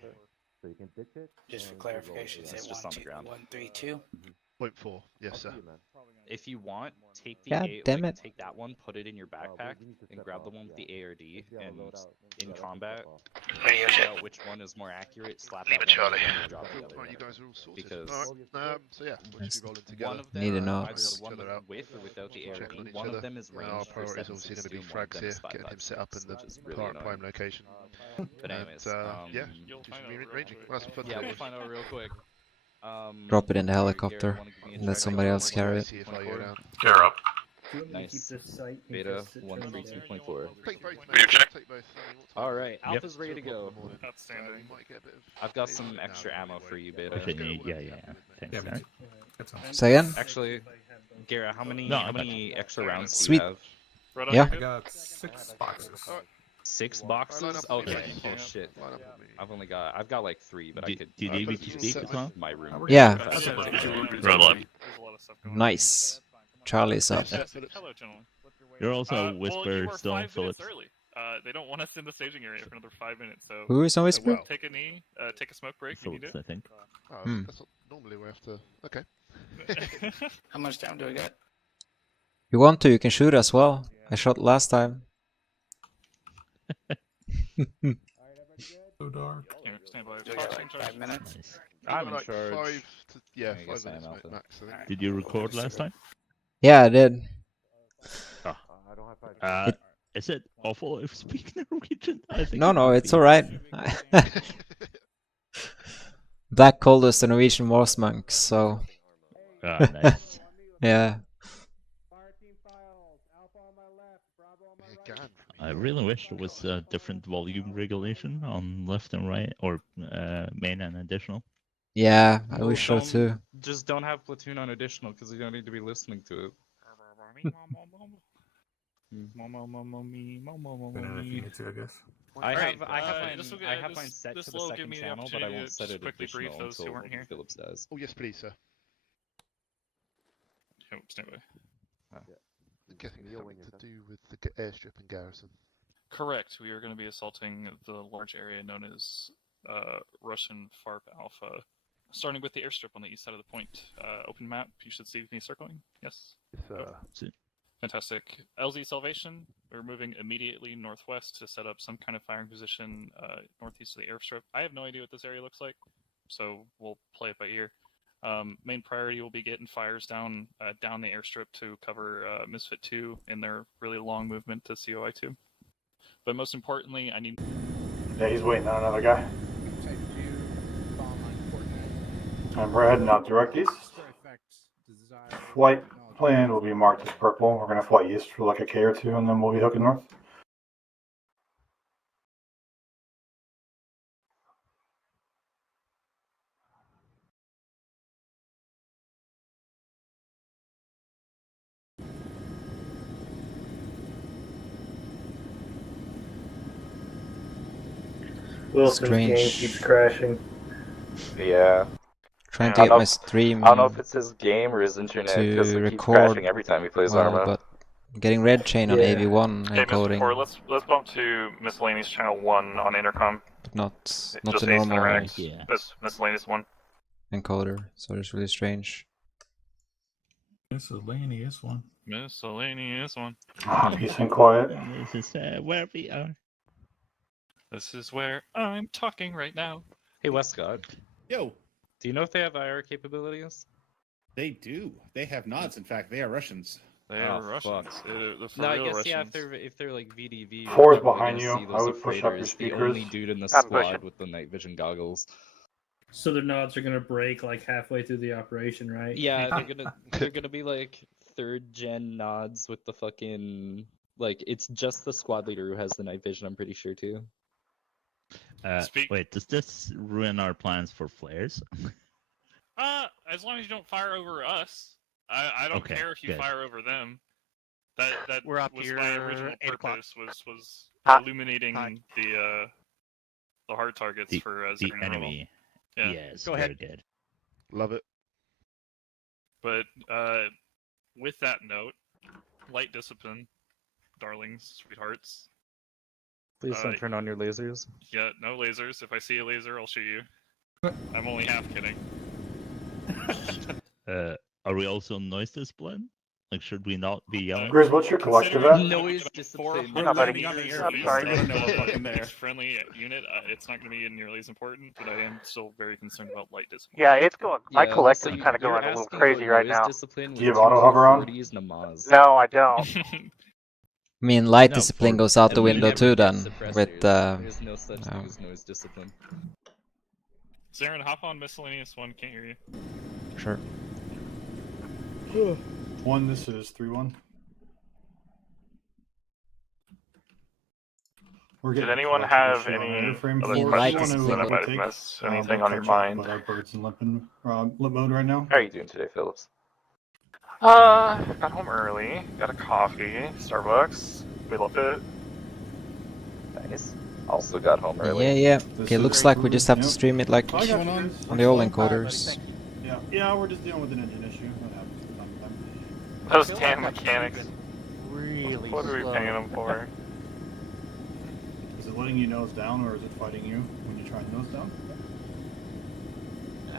Just for clarification, It's say just on the ground. 132. 0.4, yes sir. If you want, take the God damn it. take that one, put it in your backpack, and grab the one with the ARD, and in combat, figure out which one is more accurate, slap that one Charlie. and then drop the other Alright, you one. guys are all sorted. Because Alright, so yeah, we'll just be rolling together. one of them, Need to know. either the one with or without the Check on ARD, each one other. of them is And ranged our for priority is obviously going to 760 be and one of Frags them here, is getting him set up in 556, the which is really annoying. prime location. But anyways, yeah, You'll do find some out real ranging. quick. We'll have some fun Yeah, today, we'll boys. find out real quick. Drop it in the Garrett, helicopter. wanna give me a Let check somebody on else carry it. See if I go down. Gear up. Do you want me to keep Nice. this site? Beta Take 132.4. Take both, Will you check? Take both. Alright, Alpha's ready to go. Outstanding. I've got some extra ammo for you, Beta. Yeah. Thanks, Yeah, Darren. That's awesome. Say again? Actually, Garrett, how many No, how I got many extra rounds do Sweet. you have? Right on, Yeah. you I good? got 6 boxes. 6 Line boxes? up Okay. with me. Oh shit. Line up with me. I've got like 3, but I Do could. you need me to speak as well? My room. Yeah. There's a lot of stuff going on. Nice. Charlie's up. Hello, gentlemen. You're also Well, Whisper you are still, 5 minutes Phillips. early. They don't want us in the staging area for another 5 minutes, so Who is on Whisper? take a knee, take a smoke break. You need Phillips, I think. Oh, Hmm. that's not normally we have to. Okay. it. How much time do I got? If you want to, you can shoot as well. I shot last time. So dark. Here, stand by. Yeah, like 5 minutes. Nice. You I'm got in like charge. 5 to I 5 guess I am minutes, mate, Alpha. max. I think. Did you record last time? Yeah, I did. Oh. It- Is it awful if speak Norwegian? I think No, it no, would it's be. alright. Black called us the Norwegian Morse monks, so Ah, nice. yeah. I really wish there was a different volume regulation on left and right, or main and additional. Yeah, I Well, wish so too. Just don't have platoon on additional because you don't need to be listening to it. Whenever if you need to, I guess. I Alright, have mine set to the second channel, but I won't set it quickly brief additional those who until weren't here. Phillips does. Oh yes, please, sir. Oh, stand by. I'm guessing it's something to do with the airstrip and garrison. Correct. We are going to be assaulting the large area known as Russian FARP Alpha, starting with the airstrip on the east side of the point. Open map. You should see me circling. Yes. Fantastic. LZ Salvation. We're moving immediately northwest to set up some kind of firing position northeast of the airstrip. I have no idea what this area looks like, so we'll play it by ear. Main priority will be getting fires down down the airstrip to cover Misfit 2 in their really long movement to COI 2. But most importantly, I need... Yeah, he's waiting on another guy. And we're heading out direct east. Flight plan will be marked as purple. We're going to fly east for like a K or two, and then we'll be hooking north. Wilson's game keeps crashing. Yeah. Trying to get my stream I don't know if it's his game or his internet, because to it keeps record crashing every time he plays well, Arma. but getting red chain on AV1 Okay, encoding, Mr. 4, let's bump to miscellaneous channel 1 on intercom. but not Just the Ace normal Interact. Miscellaneous 1. encoder. So it's really strange. Miscellaneous one. Miscellaneous 1. Peace and quiet. This is where we are. This is where I'm talking right now. Hey, Westcott. Yo. Do you know if they have IR capabilities? They do. They have nods. In fact, they are Russians. They are Russians. The No, I real guess Russians. yeah. If they're like VDV, Four's you're probably behind gonna you. see I those would push up your freighters, the speakers. only dude in the I'm squad pushing. with the night vision goggles. So their nods are gonna break like halfway through the operation, right? Yeah, they're gonna be like 3rd gen nods with the fucking like it's just the squad leader who has the night vision. I'm pretty sure too. Wait, does this ruin our plans for flares? As long as you don't fire over us. I don't Okay, care if you good. fire over them. That We're up was here, my original 8 o'clock. purpose was Hi. illuminating the hard targets The, for the Zern and Rebel. enemy. Yeah. Yes, Go very ahead. good. Love it. But with that note, light discipline, darlings, sweethearts. Please don't turn on your lasers. Yeah, no lasers. If I see a laser, I'll shoot you. I'm only half kidding. Are we also noise discipline? Like, should we not be yelling? Grizz, what's your collective at? Noise discipline. Not bad. It's friendly unit. It's not going to be nearly as important, but I am still very concerned about light discipline. Yeah, it's going. My Yeah, collective's so kind of you're going a little asking crazy for right noise now. discipline Do you with have auto hover on? 240s and a Maz. No, I don't. I mean, light No, discipline for goes out the every- window too then, with There's no such thing as noise discipline. Zaren, hop on miscellaneous 1. Can't hear you. Sure. 1, this is 3-1. Did anyone have any airframe other for questions anyone that I who might have take, missed? Anything but on your catch up mind? about our birds and limp mode right now. How are you doing today, Phillips? Got home early. Got a coffee. Starbucks. We loved it. Nice. Also got home early. Yeah. Okay, looks like we just have to stream it like I got you. on the old encoders. Yeah, we're just dealing with an engine issue. That happens from time to time. Those damn mechanics. Really What are we paying them for? Is it letting you nose down, or is it fighting you when you try and nose down?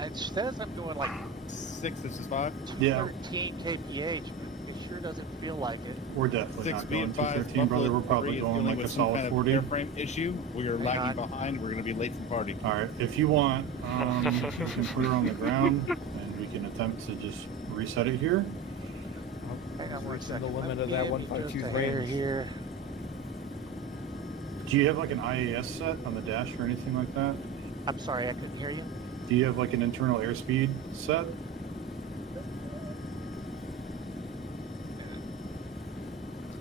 It says I'm doing like 6, this is 5. Yeah. 13 kph. It sure doesn't feel like it. We're definitely 6 not B going and 5. 213, brother. We're probably is going dealing like a with some solid kind of 40. airframe issue. We are lagging behind. We're going to be late for party. All right, if you want, you can put her on the ground, and we can attempt to just reset it here. Hang on one second. The limit of that 152 range here. Do you have like an IAS set on the dash or anything like that? I'm sorry, I couldn't hear you. Do you have like an internal airspeed set?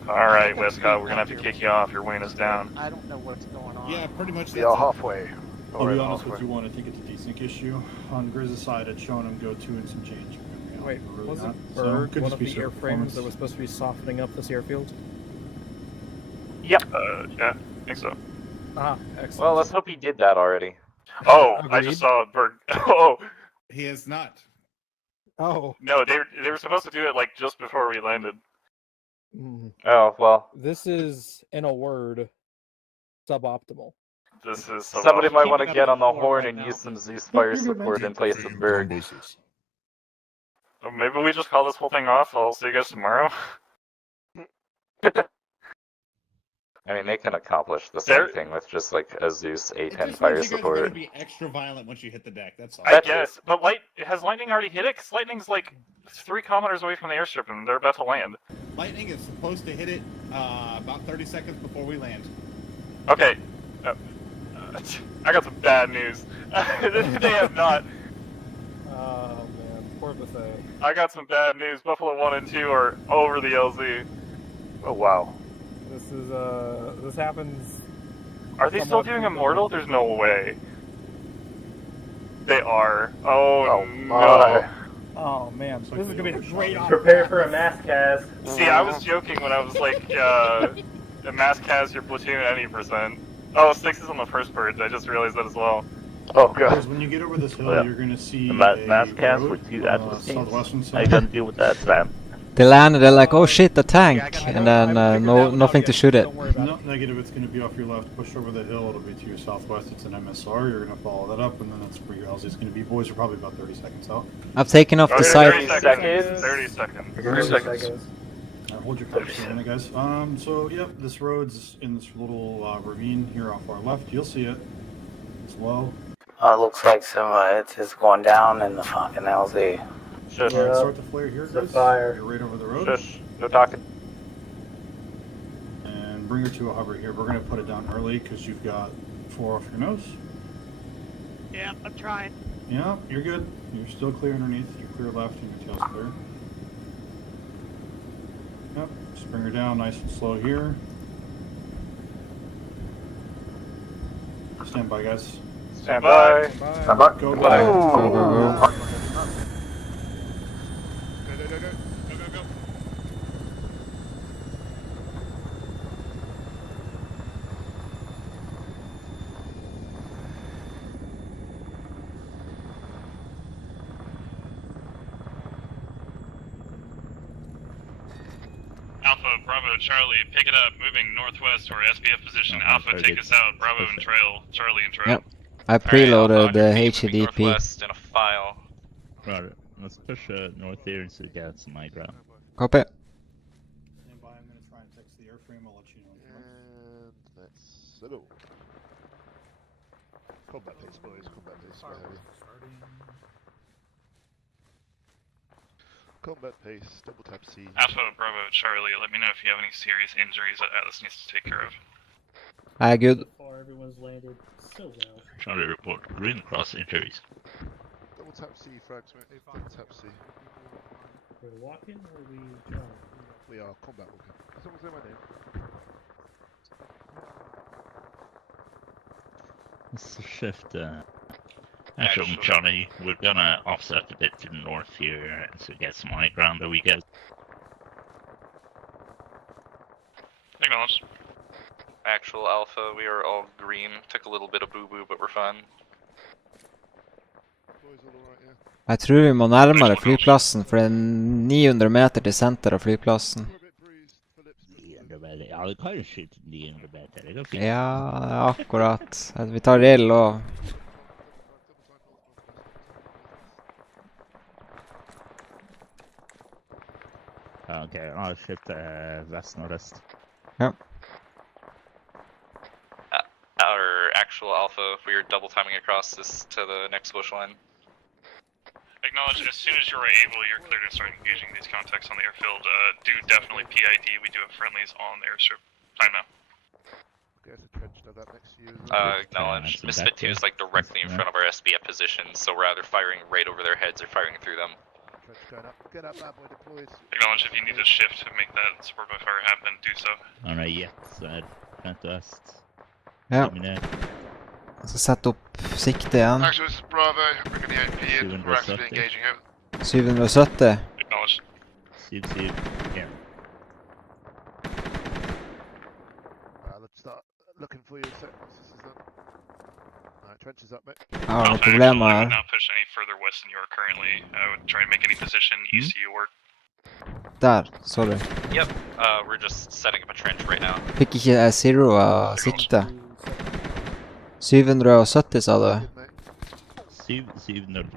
Alright, Westcott, we're gonna have to kick you off. Your wing is down. I don't know what's going on. Yeah, pretty much. We are halfway. I'll be honest with you, I think it's a desync issue. On Grizz's side, it's showing him go 2 and some change. Wait, Really wasn't not. Berg could one just of be the server airframes performance. that was supposed to be softening up this airfield? Yep. Yeah, I think so. Ah, excellent. Well, let's hope he did that already. Oh, I Agreed. just saw Berg. Oh, He is not. Oh. no, they were supposed to do it like just before we landed. Oh, well. This is, in a word, suboptimal. This is Somebody might want to get on the horn and use some Zeus fire support in place of Berg. Or maybe we just call this whole thing off. I'll see you guys tomorrow. I mean, they can accomplish the same thing with just like a Zeus A10 fire You guys are going support. to be extra violent once you hit the deck. That's all. I guess, but has lightning already hit it? 'Cause lightning's like 3 kilometers away from the airstrip, and they're about to land. Lightning is supposed to hit it about 30 seconds before we land. Okay, I got some bad news. They have not. Oh man, poor Buffet. I got some bad news. Buffalo 1 and 2 are over the LZ. Oh wow. This is this happens. Are they still doing Immortal? There's no way. They are. Oh no. Oh man, this is gonna be a great Prepare for a mass cast. See, I was joking when I was like, a mass cast your platoon at any %. Oh, 6 is on the first purge. I just realized that as well. Oh Because when you get over this hill, you're going to see mass cast road, with 2 Atlas teams. southwestern I side. don't deal with that, Sam. They landed, they're like, oh shit, a tank, and then nothing to shoot it. No, negative, it's going to be off your left. Push over the hill, it'll be to your southwest. It's an MSR. You're going to follow that up, and then that's where your LZ is going to be. Boys are probably about 30 seconds out. I've taken off the side. 30 seconds. 30 seconds. 30 seconds. Hold your course for a minute, guys. So, yep, this road's in this little ravine here off our left. You'll see it. It's low. Looks like it's going down in the fucking LZ. Shush. Alright, start the flare here, The guys. fire. You're right over the road. Shush. No talking. And bring her to a hover here. We're going to put it down early because you've got 4 off your nose. Yeah, I'm trying. Yeah, you're good. You're still clear underneath. You're clear left and your tail's clear. Yep, just bring her down nice and slow here. Stand by, guys. Stand by. Stand by. Go, Bye. Go, go, go. Alpha, Bravo, Charlie, pick it up, moving northwest or SBF position. Alpha, take us out. Bravo and trail. Charlie and trail. Yep. I preloaded the HDP. Northwest in a file. Right, let's push north here so we get some high ground. Copy. Stand by. I'm going to try and text the airframe. I'll let you know. And let's go. Combat pace, boys. Combat pace. Combat pace. Double tap C. Alpha, Bravo, Charlie, let me know if you have any serious injuries that Atlas needs to take care of. Good. So far, everyone's landed so well. Charlie report green cross injuries. Double tap C, frags, mate. Double tap C. We're walking or are we driving? We are combat walking. Someone say my name. Let's shift. Actually, Johnny, we're gonna offset a bit to the north here to get some high ground that we get. Acknowledged. Actual Alpha, we are all green. Took a little bit of boo-boo, but we're fine. Boys all alright, yeah? Jeg tror vi må nærmere flyplassen, for det er 900 meter til senter av flyplassen. 900 meter. Ja, det kan jo skyte 900 meter. Det går fint. Ja, akkurat. Vi tar rill og... Okay, I'll shift west northwest. Yep. Our actual Alpha, we are double timing across this to the next bush line. Acknowledge, as soon as you're able, you're clear to start engaging these contacts on the airfield. Do definitely PID, we do have friendlies on the airstrip. Time now. Acknowledge. Misfit 2 is like directly in front of our SBF position, so we're either firing right over their heads or firing through them. Acknowledge, if you need to shift to make that support by fire happen, do so. Alright, yes, vent øst. Ja. Jeg skal sette opp sikte igjen. 770. Acknowledge. 7-7, yeah. Let's start looking for you. So once this is done. Alright, trenches up, mate. Jeg har noen problemer I her. would not push any further west than you are currently. I would try and make any position ECU work. Der, sorry. Yep, we're just setting up a trench right now. Fikk ikke Zero av sikte. 770 sa du? 7-7-0.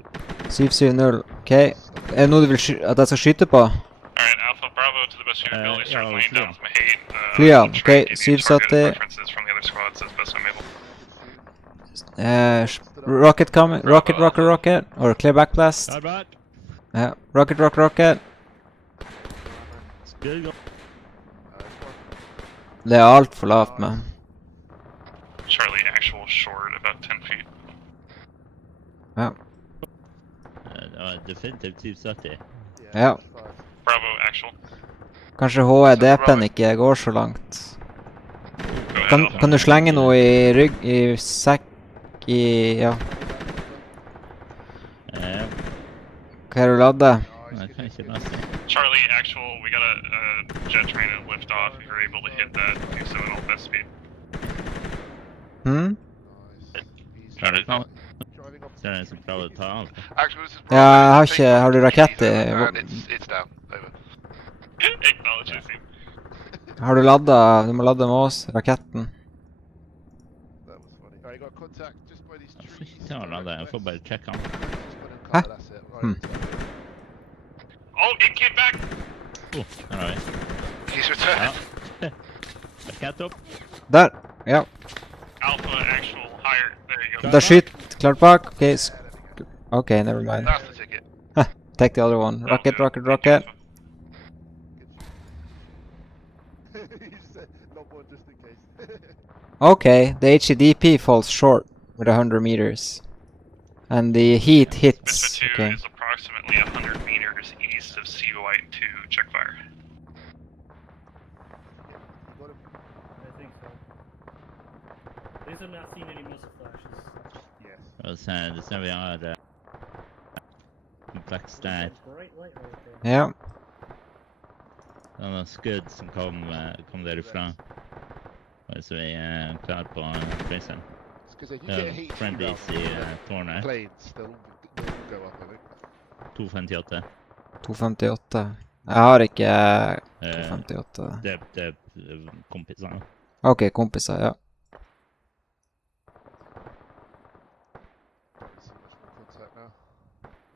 770, ok. Er det noe du vil at jeg skal skyte på? Alright, Alpha Bravo to the best of your ability, start laying down some hate. Flyene, ok, 770. References from the other squads as best I'm able. Rocket coming, rocket, or clear back blast. Ja, rocket. Det er alt for lavt, man. Charlie, actual short, about 10 feet. Ja. Definitivt 770. Ja. Bravo, actual. Kanskje HEDP-en ikke går så langt. Kan du slenge noe i rygg, i sekk, ja. Hva er du ladde? Charlie, actual, we got a jet train and lift off. If you're able to hit that, do so at all best speed. Så er det som prøver å ta av. Ja, jeg har ikke, har du raketter? Har du ladda, du må ladde med oss, raketten. Ja, jeg får bare sjekke han. Hæ? Oh, it came back! Her har vi. He's returned. Ja. Rakett opp. Der, ja. Alpha, actual, higher. There you go. Da skyt, klart bak, ok. Ok, never mind. Take the other one. Rocket. Okay, the HEDP falls short with 100 meters. And the heat hits. Okay. Is approximately 100 meters east of COI 2. Check fire. I think so. These have not seen any missile flashes. Yes. Det ser vi har kompleks der. Bright light right there. Ja. Det var noen skudd som kom derifra. Så vi klar på prisen. Friendlies i tårnet. 258. 258. Jeg har ikke 258. Det er kompisene. Ok, kompiser, ja.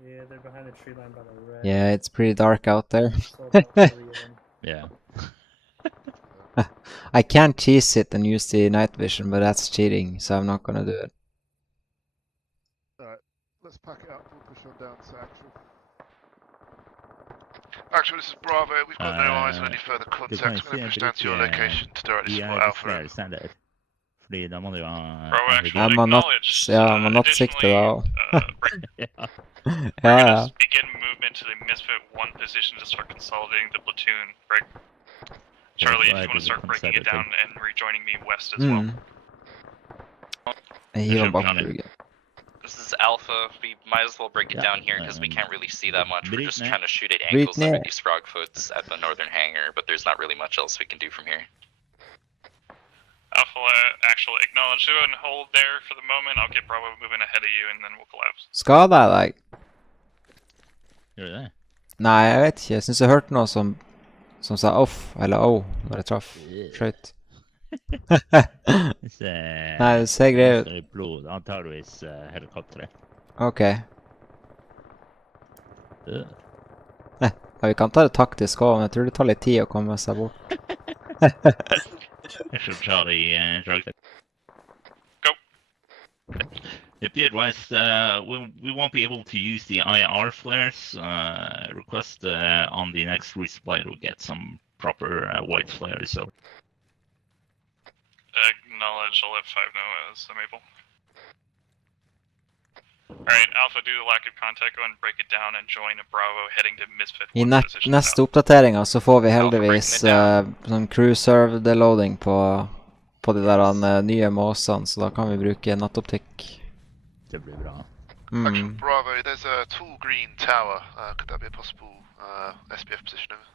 Yeah, they're behind the tree line by the red. Yeah, it's pretty dark out there. Yeah. I can cheese it and use the night vision, but that's cheating, so I'm not gonna do it. Alright, let's pack it up. We'll push on down to actual. Actual, this is Bravo. We've got no eyes on any further contact. We're going to push down to your location to directly support Alpha. Fordi da må du ha... Jeg må nattsikte da. Ja. Begin movement to the Misfit 1 position to start consolidating the platoon, right? Charlie, if you want to start breaking it down and rejoining me west as well. This is Alpha. We might as well break it down here because we can't really see that much. We're just trying to shoot at angles like these frogfoots at the northern hangar, but there's not really much else we can do from here. Alpha, actual, acknowledge. Go and hold there for the moment. I'll get Bravo moving ahead of you and then we'll collapse. Skader jeg deg? Gjør du det? Nei, jeg vet ikke. Jeg synes jeg hørte noe som sa off, eller oh, når jeg traff. Skjøt. Nei, det ser greit ut. Blod, antageligvis helikopteret. Ok. Ja, vi kan ta det taktisk òg, men jeg tror det tar litt tid å komme seg bort. Actual Charlie, drug that. Go. If be advised, we won't be able to use the IR flares. Request on the next resupply to get some proper white flares. So. Acknowledge. I'll let 5 know as I'm able. Alright, Alpha, due to lack of contact, go ahead and break it down and join Bravo heading to Misfit. I neste oppdateringa så får vi heldigvis sånn crew-served loading på de der nye måsene, så da kan vi bruke nattoptikk. Det blir bra. Action Bravo, there's a tall green tower. Could that be a possible SBF position over?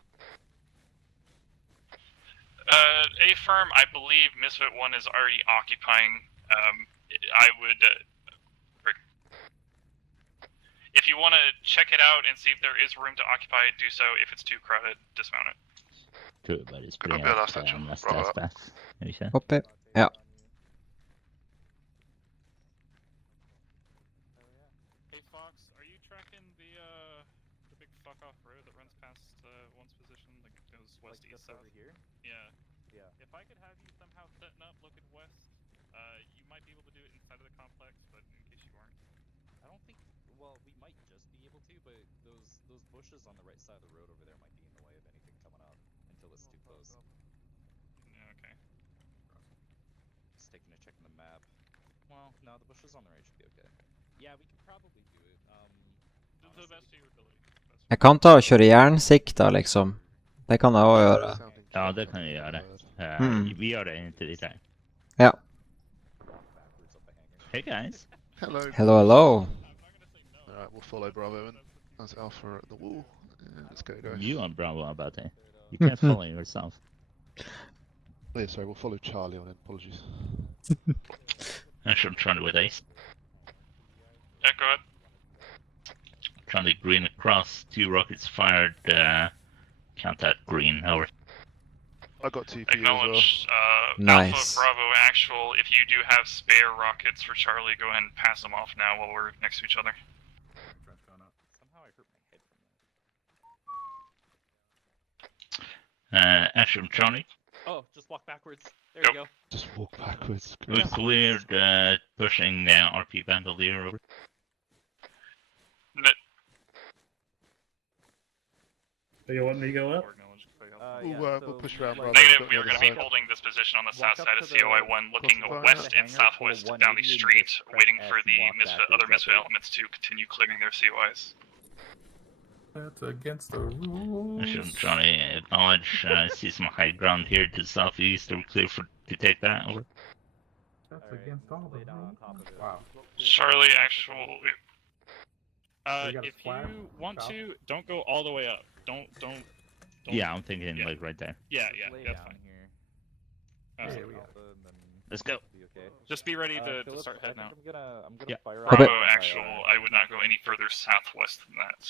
A-firm, I believe Misfit 1 is already occupying. I would... if you want to check it out and see if there is room to occupy it, do so. If it's too crowded, dismount it. Cool, but it's pretty neste aspect. Oppe, ja. Hey Fox, are you tracking the big fuck off road that runs past one's position, like it goes west, east, south? Over here? Yeah. Yeah. If I could have you somehow setting up, looking west, you might be able to do it inside of the complex, but in case you aren't. I don't think. Well, we might just be able to, but those bushes on the right side of the road over there might be in the way of anything coming up until it's too close. Yeah, okay. Just taking a check on the map. Well, no, the bushes on the right should be okay. Yeah, we can probably do it. To the best of your ability. Jeg kan ta og kjøre jernsikta, liksom. Det kan jeg også gjøre. Ja, det kan jeg gjøre. Vi gjør det inntil de trenger. Ja. Hey guys. Hello. Hello, hello. Alright, we'll follow Bravo and as Alpha at the wall. Let's go, guys. You are Bravo about it. You can't follow yourself. Oh, yeah, sorry, we'll follow Charlie on it. Apologies. Actually, I'm trying to with Ace. Yeah, go ahead. Trying to green across, 2 rockets fired, count that green, over. I got 2 Acknowledge, Nice. Alpha, Bravo, actual, if you do have spare rockets for Charlie, go ahead and pass them off now while we're next to each other. Somehow I hurt my head from that. Ashram Charlie. Oh, just walk backwards. There you go. Just walk backwards. We cleared, pushing RP Bandolier over. Do you want me to go up? We'll push around. Negative, we are going to be holding this position on the south side of COI-1, looking west and southwest down the street, waiting for the other Misfit elements to continue clearing their COIs. That's against the rules. Ashram Charlie, acknowledge, see some high ground here to the southeast. Are we clear to take that over? That's against all the rules. Wow. Charlie, actual... if you want to, don't go all the way up. Don't. Yeah, I'm thinking like right there. Yeah, that's fine. Let's go. Just be ready to start heading out. I'm gonna fire Bravo, out. actual, I would not go any further southwest than that.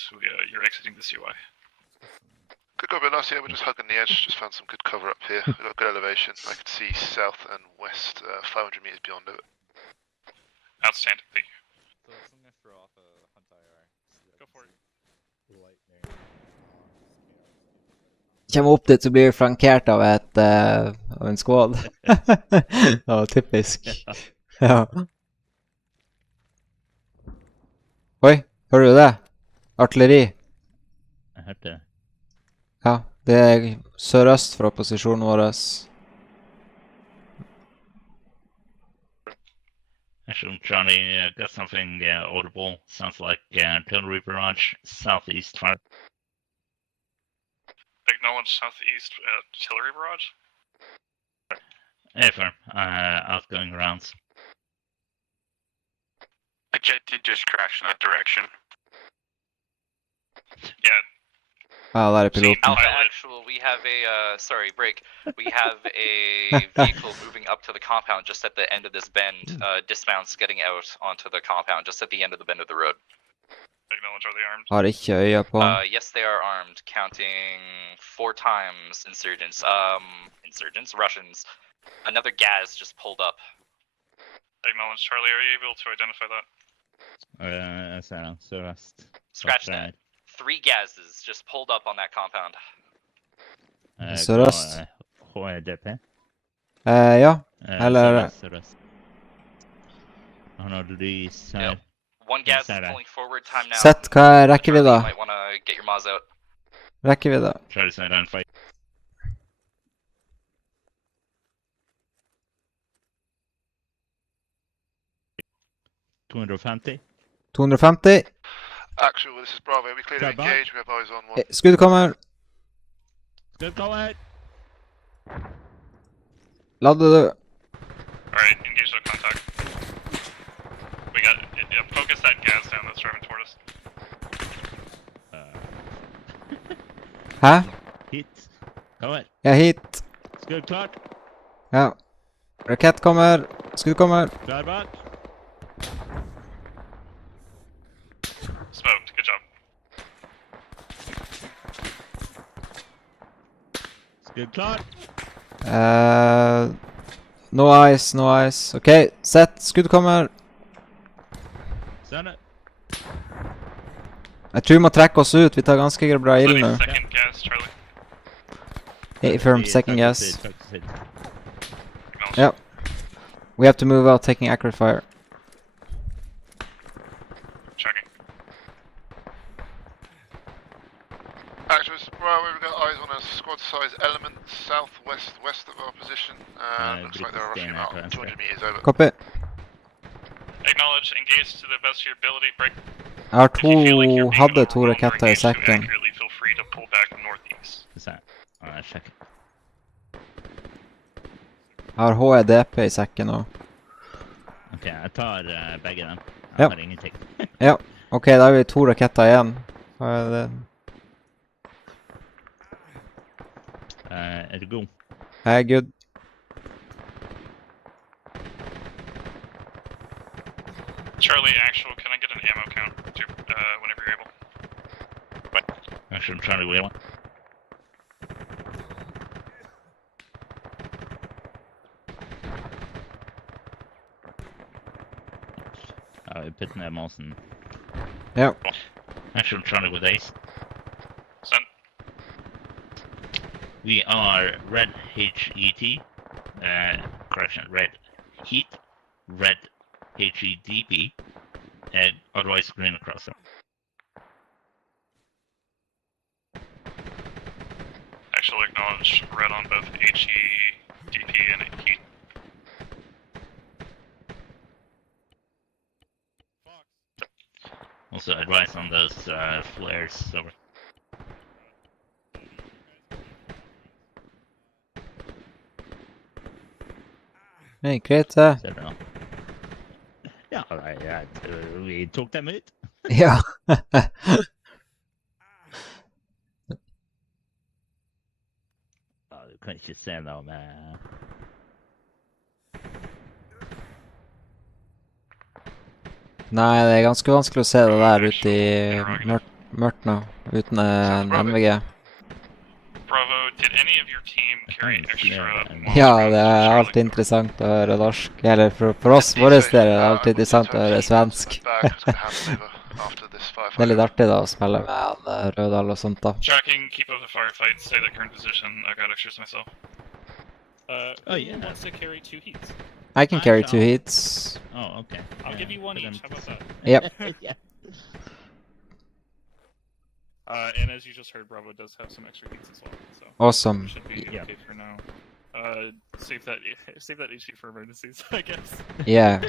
You're exiting the COI. Good copy, last year we're just hugging the edge, just found some good cover up here. We've got good elevation. I can see south and west, 500 meters beyond it. Outstanding, thank you. So I'm gonna throw off a hunt IR. Go for it. Kommer opp dit så blir vi flankert av en squad. Ja, typisk. Ja. Oi, hører du det? Artilleri. Jeg hørte det. Ja, det er sørøst fra posisjonen vår. Ashram Charlie, got something audible. Sounds like artillery barrage southeast. Acknowledge southeast artillery barrage. Affirm. Outgoing rounds. A jet did just crash in that direction. Yeah. Ja, der er piloten. Alpha actual, we have a, sorry, break. We have a vehicle moving up to the compound just at the end of this bend. Dismounts getting out onto the compound just at the end of the bend of the road. Acknowledge, are they armed? Har ikke øya på. Yes, they are armed, counting 4 times insurgents. Insurgents? Russians. Another gas just pulled up. Acknowledge, Charlie, are you able to identify that? So Scratch that. 3 gases just pulled up on that compound. Sørøst. HDP? Ja. Eller Han har lys her. One gas is pulling forward. Time now. Sett, hva er rekkevidda? You might want to get your Maz out. Rekkevidda. Try to send down fight. $250. 250. Actual, this is Bravo. We clear to engage. We have eyes on one. Skudd kommer. Skudd kommer. Ladder du. Alright, engage the contact. We got focus that gas down that's driving toward us. Hæ? Hit. Kommer. Ja, hit. Skudd klart. Ja. Rakett kommer. Skudd kommer. Klar bak. Smoked, good job. Skudd klart. No eyes, no eyes. Ok, sett. Skudd kommer. Send it. Jeg tror vi må trekke oss ut. Vi tar ganske bra ild nå. Second gas, Charlie. Affirm, second gas. Yeah. We have to move out, taking accurate fire. Checking. Actual, this is Bravo. We've got eyes on a squad size element southwest west of our position. Looks like they're rushing about 200 meters over. Copy. Acknowledge, engage to the best of your ability, break. Jeg har hadde to raketter i sekken. Feel free to pull back northeast. Check. Jeg har HEDP i sekken nå. Ok, jeg tar begge dem. Ja. Jeg har ingenting. Ja, ok, da har vi to raketter igjen. Hva er det? Er du god? Jeg er good. Charlie, actual, can I get an ammo count to, whenever you're able? Actually, I'm trying to wheel it. Put ned Milsim. Ja. Actually, I'm trying to with ace. Send. We are red HET. Correction, red heat, red HEDP, and otherwise green across them. Actual acknowledge red on both HEDP and heat. Also advice on those flares over. Hey, greit det. Ja, vi tok dem ut. Ja. Du kan ikke se noe med... Nei, det er ganske vanskelig å se det der ute i mørkt nå, uten en MVG. Bravo, did any of your team carry extra? Ja, det er alltid interessant å høre norsk. Eller for oss, våre steder, er det alltid interessant å høre svensk. Det er litt artig da å spille med Rødal og sånt da. Tracking, keep up the firefight, stay the current position. I got extras myself. Who wants to carry 2 heats? I can carry 2 heats. Oh, okay. I'll give you 1 each, how about that? Yep. Yeah. And as you just heard, Bravo does have some extra heats as well, so Awesome. Should be okay for now. Save that HE for emergencies, I guess. Yeah.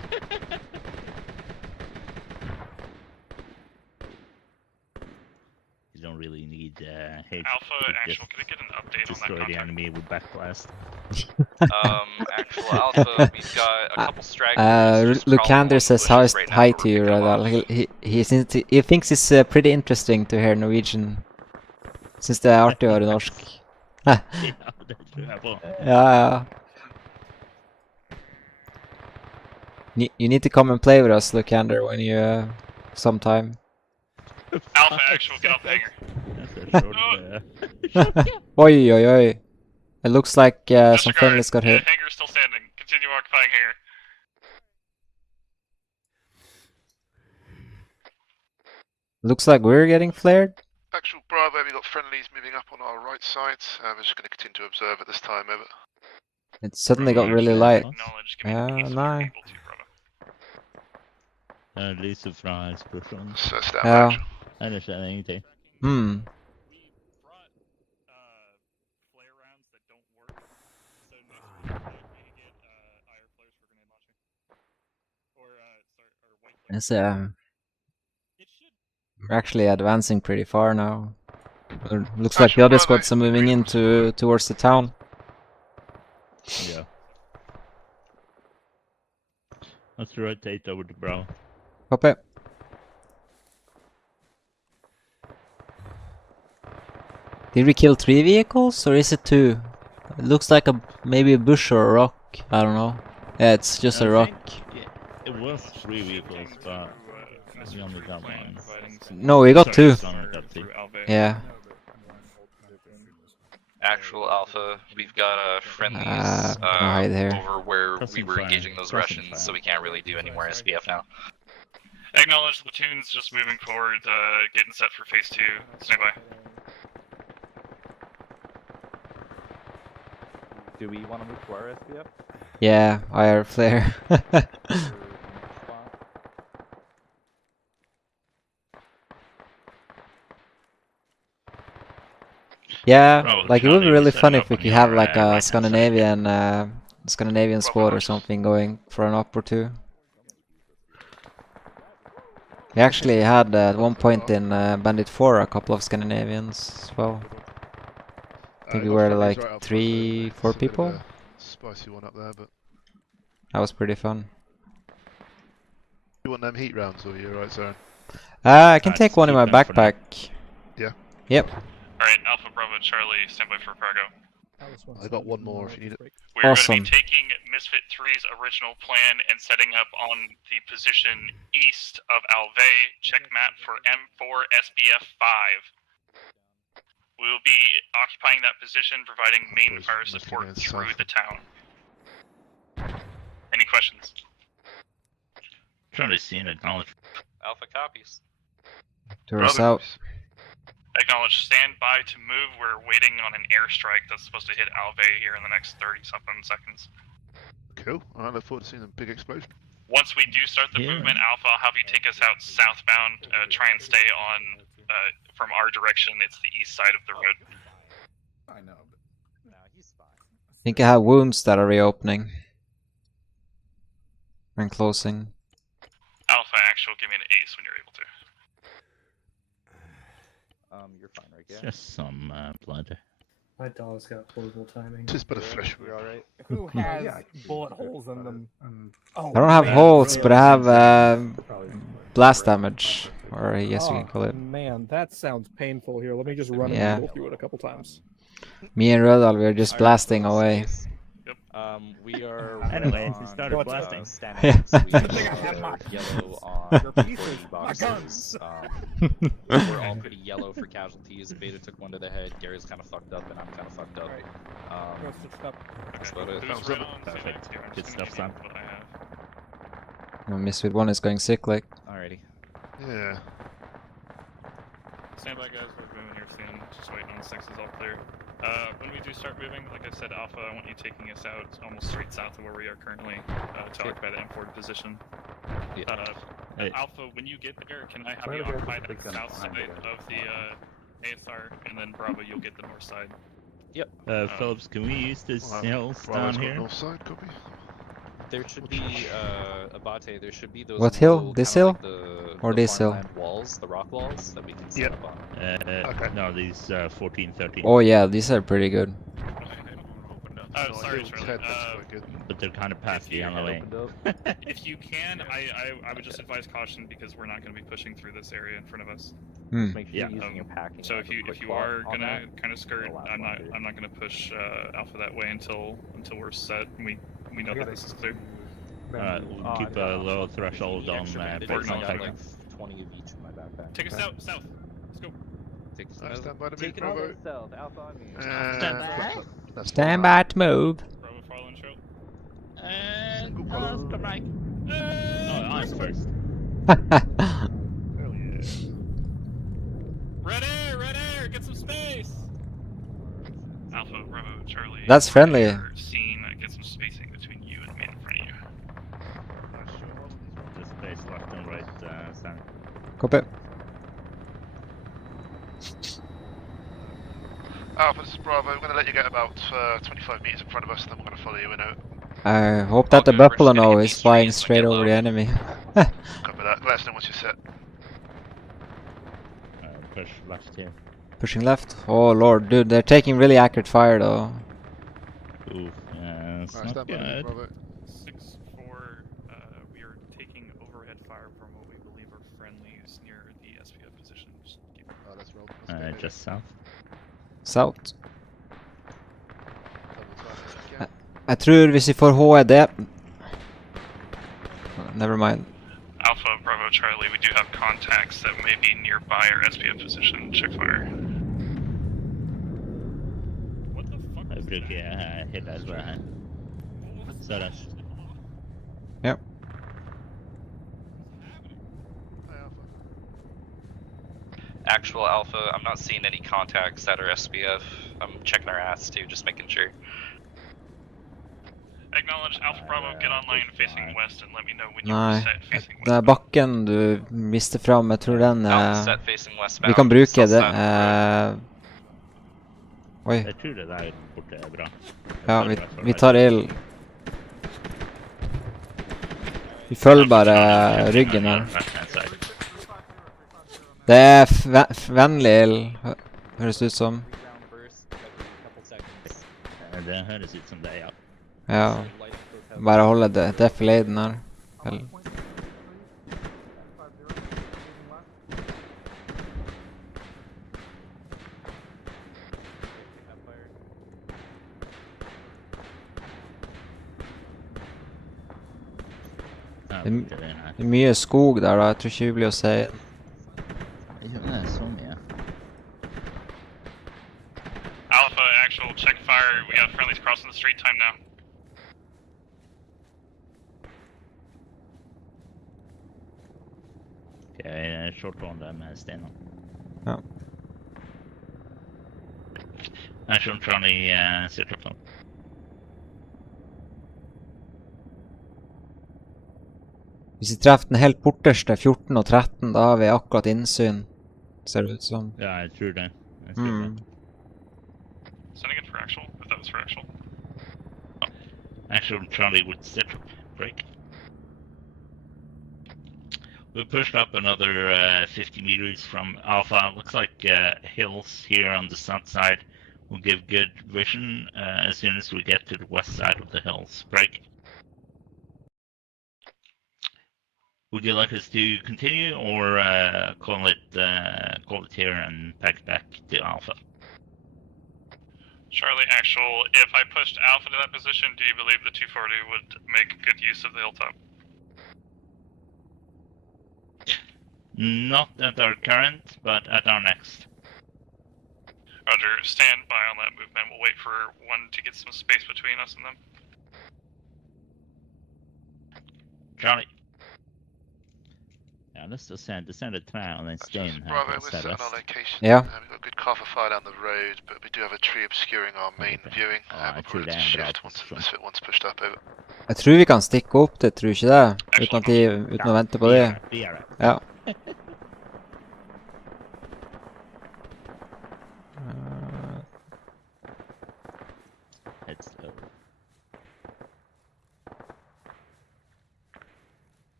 You don't really need hate. Alpha, actual, can I get an update on that Destroy the contact? enemy with backblast. Actual Alpha, we've got a couple stragglers. Lucander says hi to you, Rødal. He thinks it's pretty interesting to hear Norwegian. Syns det er artig å høre norsk. Ja, det tror jeg på. Ja. You need to come and play with us, Lucander, when you sometime. Alpha, actual, get off the hanger. Oi, oi, oi. It looks like some friendlies got hit. Hangar's still standing. Continue occupying hangar. Looks like we're getting flared. Actual Bravo, we've got friendlies moving up on our right side. We're just going to continue to observe at this time, over. It suddenly got really light. No. Lite fra eksplosjonen. Så stämmer. Ja. Ellers er det ingenting. Hmm. It's we're actually advancing pretty far now. Looks like the other squads are moving into towards the town. Yeah. Let's rotate over to Bravo. Copy. Did we kill 3 vehicles or is it 2? It looks like maybe a bush or a rock. I don't know. Yeah, it's just a rock. It was 3 vehicles, but we only got 1. No, we got 2. Yeah. Actual Alpha, we've got friendlies hide here. over where we were engaging those Russians, so we can't really do any more SBF now. Acknowledge platoons just moving forward, getting set for phase 2. Stand by. Do we want to move to our SBF? Yeah, IR flare. Yeah, like it would be really fun if we could have like a Scandinavian squad or something going for an op or 2. We actually had at one point in Bandit 4 a couple of Scandinavians as well. I think we were like 3-4 people. Spicy one up there, but That was pretty fun. you want them heat rounds, or you're right, Zaren? I can take one in my backpack. Yeah. Yep. Alright, Alpha Bravo Charlie, stand by for cargo. I got one more if you need it. We're Awesome. going to be taking Misfit 3's original plan and setting up on the position east of Alve. Check map for M4 SBF 5. We will be occupying that position, providing main fire support through the town. Any questions? Trying to see and acknowledge. Alpha copies. Tourists out. Acknowledge, stand by to move. We're waiting on an airstrike that's supposed to hit Alve here in the next 30-something seconds. Cool. I look forward to seeing a big explosion. Once we do start the movement, Alpha, I'll have you take us out southbound. Try and stay on from our direction. It's the east side of the road. I know, but no, he's fine. I think I have wounds that are reopening. And closing. Alpha, actual, give me an ace when you're able to. You're fine, right? Yeah. Just some blood. My dog's got horrible timing. Just but a fresh We're alright. Who has bullet holes in them? Oh, I don't have man. holes, but I have blast damage. Or I guess you can call it. Man, that sounds painful here. Let me just run Yeah. and go through it a couple times. Me and Rodal, we are just blasting away. We are. Anyways, we started blasting. Yeah. We are yellow on 40 boxes. We're all pretty yellow for casualties. Beta took one to the head. Gary's kind of fucked up, and I'm kind of fucked up. That's about it. Perfect. Good stuff, Sam. Misfit 1 is going sick, like. Alrighty. Yeah. Stand by, guys. We're moving here soon. Just waiting on the six is all clear. When we do start moving, like I said, Alpha, I want you taking us out almost straight south of where we are currently to occupy the M4 position. Alpha, when you get there, can I have you occupy the south side of the ASR, and then Bravo, you'll get the north side. Yep. Phillips, can we use this hills Bravo's down got here? north side, copy. There should be Abate. There should be those. What hill? little, This kinda hill? like Or the this hill? farmland walls, the rock walls that we can set up on. Okay. No, these 14, 13. Oh yeah, these are pretty good. Oh, sorry, Charlie. But they're kind of past the yellow lane. If you can, I would just advise caution because we're not going to be pushing through this area in front of us. Hmm. Make sure you're using your packing. So if you are gonna kind of skirt, I'm not gonna push Alpha that way until we're set and we know that this is clear. We'll keep a low threshold on I got contact. like 20 of each in my backpack. Take us out south. Let's go. Take us Stand by to Take move, it Bravo. south. Alpha on me. Stand by to move. Bravo, follow and show. And Oscar Mike. Oh, I'm first. Ready, Bravo, Charlie. That's friendly. You're seen, get some spacing between you and the man in front of you. Just space left and right, Sam. Copy. Alpha, this is Bravo. We're going to let you get about 25 meters in front of us, and then we're going to follow you in out. I hope that the Buffalo now is flying straight over the enemy. Copy that. Let us know once you're set. Push left here. Pushing left. Oh lord, dude, they're taking really accurate fire though. Ooh, yeah, it's not good. 6-4, we are taking overhead fire from what we believe are friendlies near the SPF position. Just keep let's roll. Just south. South. Jeg tror hvis vi får HED... Never mind. Alpha, Bravo, Charlie, we do have contacts that may be nearby our SPF position. Check fire. What the fuck Jeg bruker HED her. Sørøst. Yep. Actual Alpha, I'm not seeing any contacts at our SPF. I'm checking our ass too, just making sure. Acknowledge Alpha Bravo, get online facing west and let me know when Nei, you're set facing west. den er bakken du mister fram, jeg tror den set facing westbound. vi kan bruke det. Oi. Jeg tror det der borte er bra. Ja, vi tar ild. Vi følger bare ryggen her. Det er vennlig ild, høres det ut som. Det høres ut som det, ja. Ja, bare holde defiladen her. Vel. Det er mye skog der da, jeg tror ikke vi blir å se. Det er så mye. Alpha, actual, check fire. We got friendlies crossing the street time now. Okay, short on dem med steiner. Ja. Actual, Charlie, sitter på. Hvis vi treffer den helt borterste, 14 og 13, da har vi akkurat innsyn, ser det ut som. Ja, jeg tror det. Sending it for actual, if that was for actual. Actual, Charlie would sit break. We pushed up another 50 meters from Alpha. Looks like hills here on the south side will give good vision as soon as we get to the west side of the hills. Break. Would you like us to continue or call it here and pack back to Alpha? Charlie, actual, if I pushed Alpha to that position, do you believe the 240 would make good use of the hilltop? Not at our current, but at our next. Roger, stand by on that movement. We'll wait for one to get some space between us and them. Charlie. Ja, let's just send a try on that stand. Bravo, we're set on our location. Yeah. We've got good cover fire down the road, but we do have a tree obscuring our main viewing. We'll probably have to shift once Misfit pushed up over. Jeg tror vi kan stikke opp det, tror du ikke det? Uten å vente på det. Ja.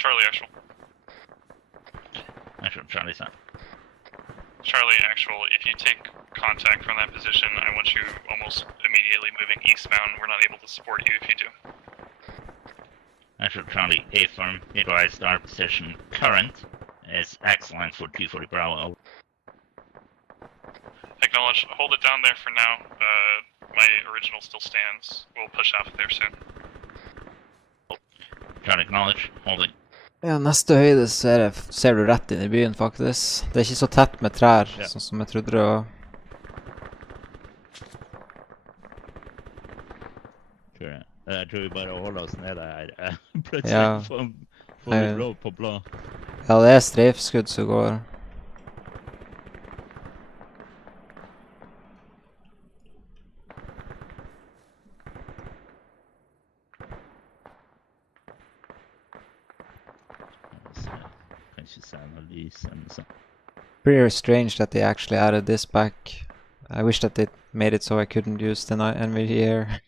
Charlie, actual. Actual, Charlie, son. Charlie, actual, if you take contact from that position, I want you almost immediately moving eastbound. We're not able to support you if you do. Actual, Charlie, A firm, advised our position current is excellent for 240 Bravo. Acknowledge, hold it down there for now. My original still stands. We'll push out there soon. Charlie, acknowledge, holding. Ja, neste høyde ser du rett inn i byen, faktisk. Det er ikke så tett med trær, sånn som jeg trodde det var. Jeg tror vi bare holder oss nede her. Ja. Plutselig får vi blå på blå. Ja, det er streifskudd som går. Pretty strange that they actually added this back. I wish that they made it so I couldn't use the NVDA.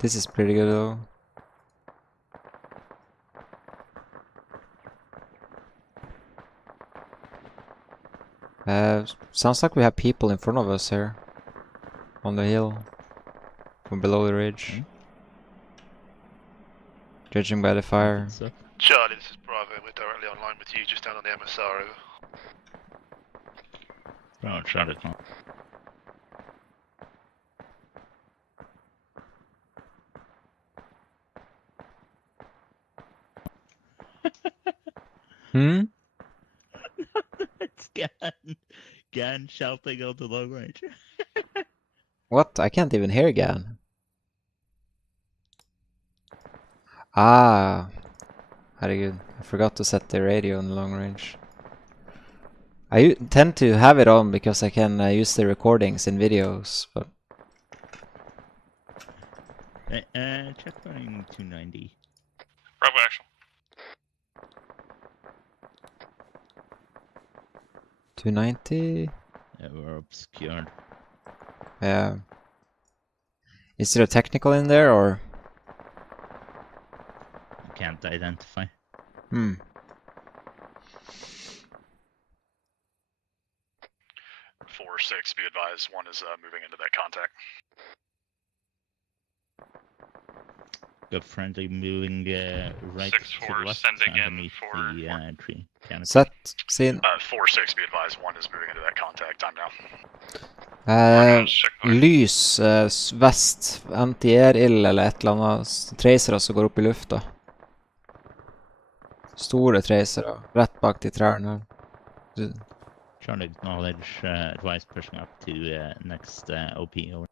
This is pretty good though. Sounds like we have people in front of us here. On the hill. Or below the ridge. Judging by the fire. Charlie, this is Bravo. We're directly online with you, just down on the MSR. Over. Oh, Charlie. It's Gan shouting out the long range. What? I can't even hear Gan. Ah, herregud. I forgot to set the radio on long range. I tend to have it on because I can use the recordings in videos, but... Check running 290. Bravo actual. 290? Yeah, we're obscured. Yeah. Is there a technical in there, or...? Can't identify. 4-6, be advised, one is moving into that contact. Got friendly moving right 6-4, to the west send again underneath for the tree. Canopy. Set, scene. 4-6, be advised, one is moving into that contact. Time now. Lys vest, anti-air-ild eller et eller annet. Tracere som går opp i lufta. Store tracere, rett bak de trærne. Trying to acknowledge advice pushing up to next OP over.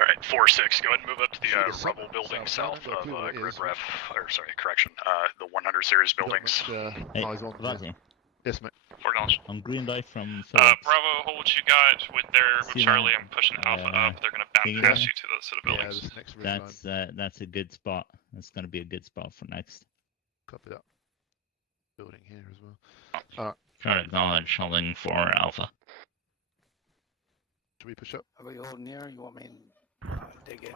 Alright, 4-6, go ahead and move up to the rubble building south of grid ref, or sorry, correction, the 100 series buildings. Hey, Vazzy. Yes, mate. On green light from Bravo, hold what you got with Charlie. I'm pushing Alpha up. They're gonna bounce past you to the buildings. That's a good spot. That's gonna be a good spot for next. Copy that. Building here as well. Try to acknowledge holding for Alpha. Should we push up? Are we holding here? You want me to dig in?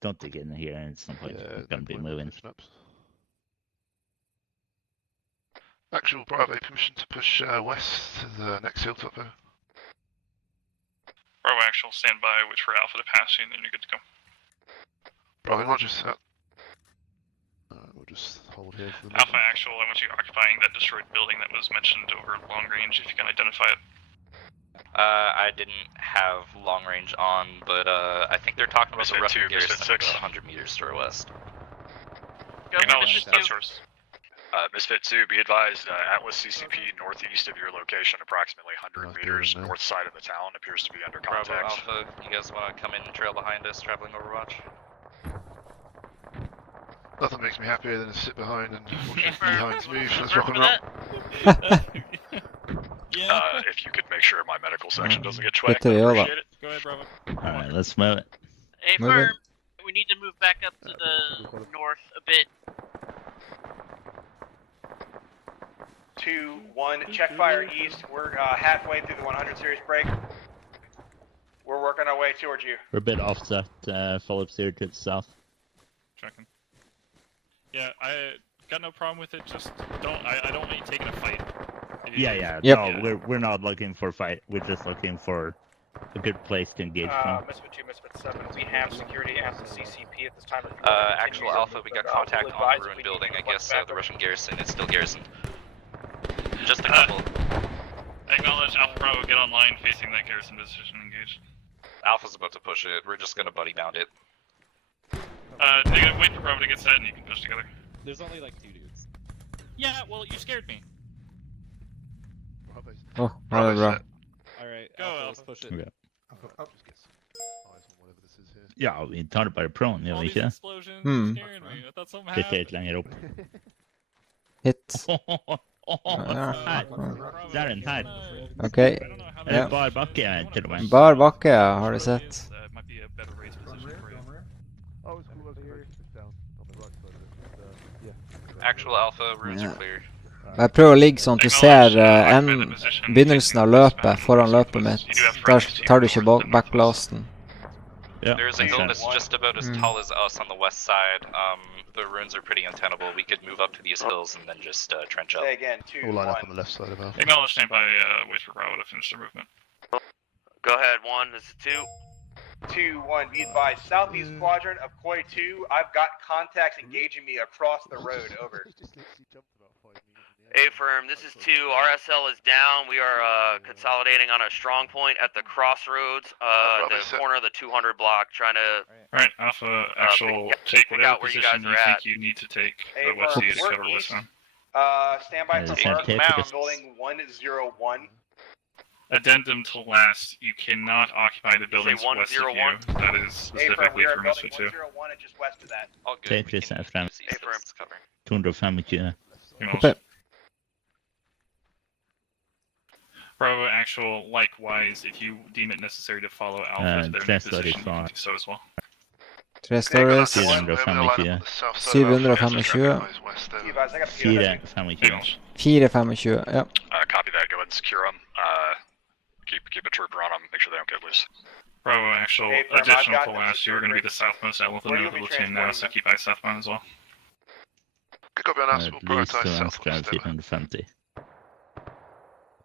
Don't dig in here. It's some point. It's gonna be moving. Actual Bravo, permission to push west to the next hilltop there. Bravo actual, stand by, wait for Alpha to pass you, and then you're good to go. Bravo, not just that. We'll just hold here for the Alpha actual, I want you occupying that destroyed building that was mentioned over long range, if you can identify it. I didn't have long range on, but I think they're talking about the Russian garrison about 100 meters to our west. Acknowledge, that's yours. Misfit 2, be advised, Atlas CCP northeast of your location, approximately 100 meters north side of the town, appears to be under contact. Bravo Alpha, you guys want to come in and trail behind us, traveling Overwatch? Nothing makes me happier than to sit behind and watch behind move. Let's rock and roll. If you could make sure my medical section doesn't get Get twacked, to I the appreciate it. Go ahead, Bravo. Alright, let's move it. Hey, Move firm. it. We need to move back up to the north a bit. 2-1, check fire east. We're halfway through the 100 series break. We're working our way towards you. We're a bit offset. Phillips here to the south. Checking. Yeah, I got no problem with it. Just don't. I don't want you taking a fight. Yeah. Yep. No, we're not looking for a fight. We're just looking for a good place to engage from. Misfit 2, Misfit 7, we have security at the CCP at this time. Actual Alpha, we got contact on the ruined building. I guess the Russian garrison is still garrisoned. Just a couple. Acknowledge Alpha Bravo, get online facing that garrison position, engaged. Alpha's about to push it. We're just gonna buddy bound it. Wait for Bravo to get set and you can push together. There's only like 2 dudes. Yeah, well, you scared me. Oh, alright, bro. Alright, Go, Alpha, Alpha. let's push it. Okay. Whatever this is here. Ja, vi tar det bara prone, All gör vi these inte? explosions Hmm. scared me. I thought something Lite happened. längre upp. Hit. Där är den här. Okej. Eller bar backe till och med. Bar backe, ja. Har du sett? Might be a better race position for you. Oh, it's cool. Let's go. Down on the right. Actual Alpha, routes are clear. Jeg prøver å ligge sånn at du ser begynnelsen av løpet foran løpet mitt. Der tar du ikke backblasten. There's a hill that's just about as tall as us on the west side. The ruins are pretty untenable. We could move up to these hills and then just trench up. Say again, 2, We'll line 1. up on the left side of Alpha. Acknowledge standby, wait for Bravo to finish their movement. Go ahead, 1, this is 2. 2, 1, be advised, southeast quadrant of Koi 2, I've got contacts engaging me across the road, over. A-firm, this is 2, RSL is down, we are consolidating on a strong point at the crossroads, the corner of the 200 block, trying to... Right, Alpha, actual, take whatever position you think you need to take. West Sea to cover westbound. Standby for mark, building 101. Addendum to last, you cannot occupy the buildings west of you. That is specifically for Misfit 2. Just west of that. All good. Take this fram. Cover. 225. Bravo, actual, likewise, if you deem it necessary to follow Alpha to their new position, you can do so as well. 3 stories. 425. 725. 425, ja. Copy that. Go ahead and secure them. Keep a trooper on them. Make sure they don't get loose. Bravo, actual, additional to last, you're going to be the southmost element of the platoon now, so keep eyes southbound as well. Copy on us. We'll prioritize southwest. 450.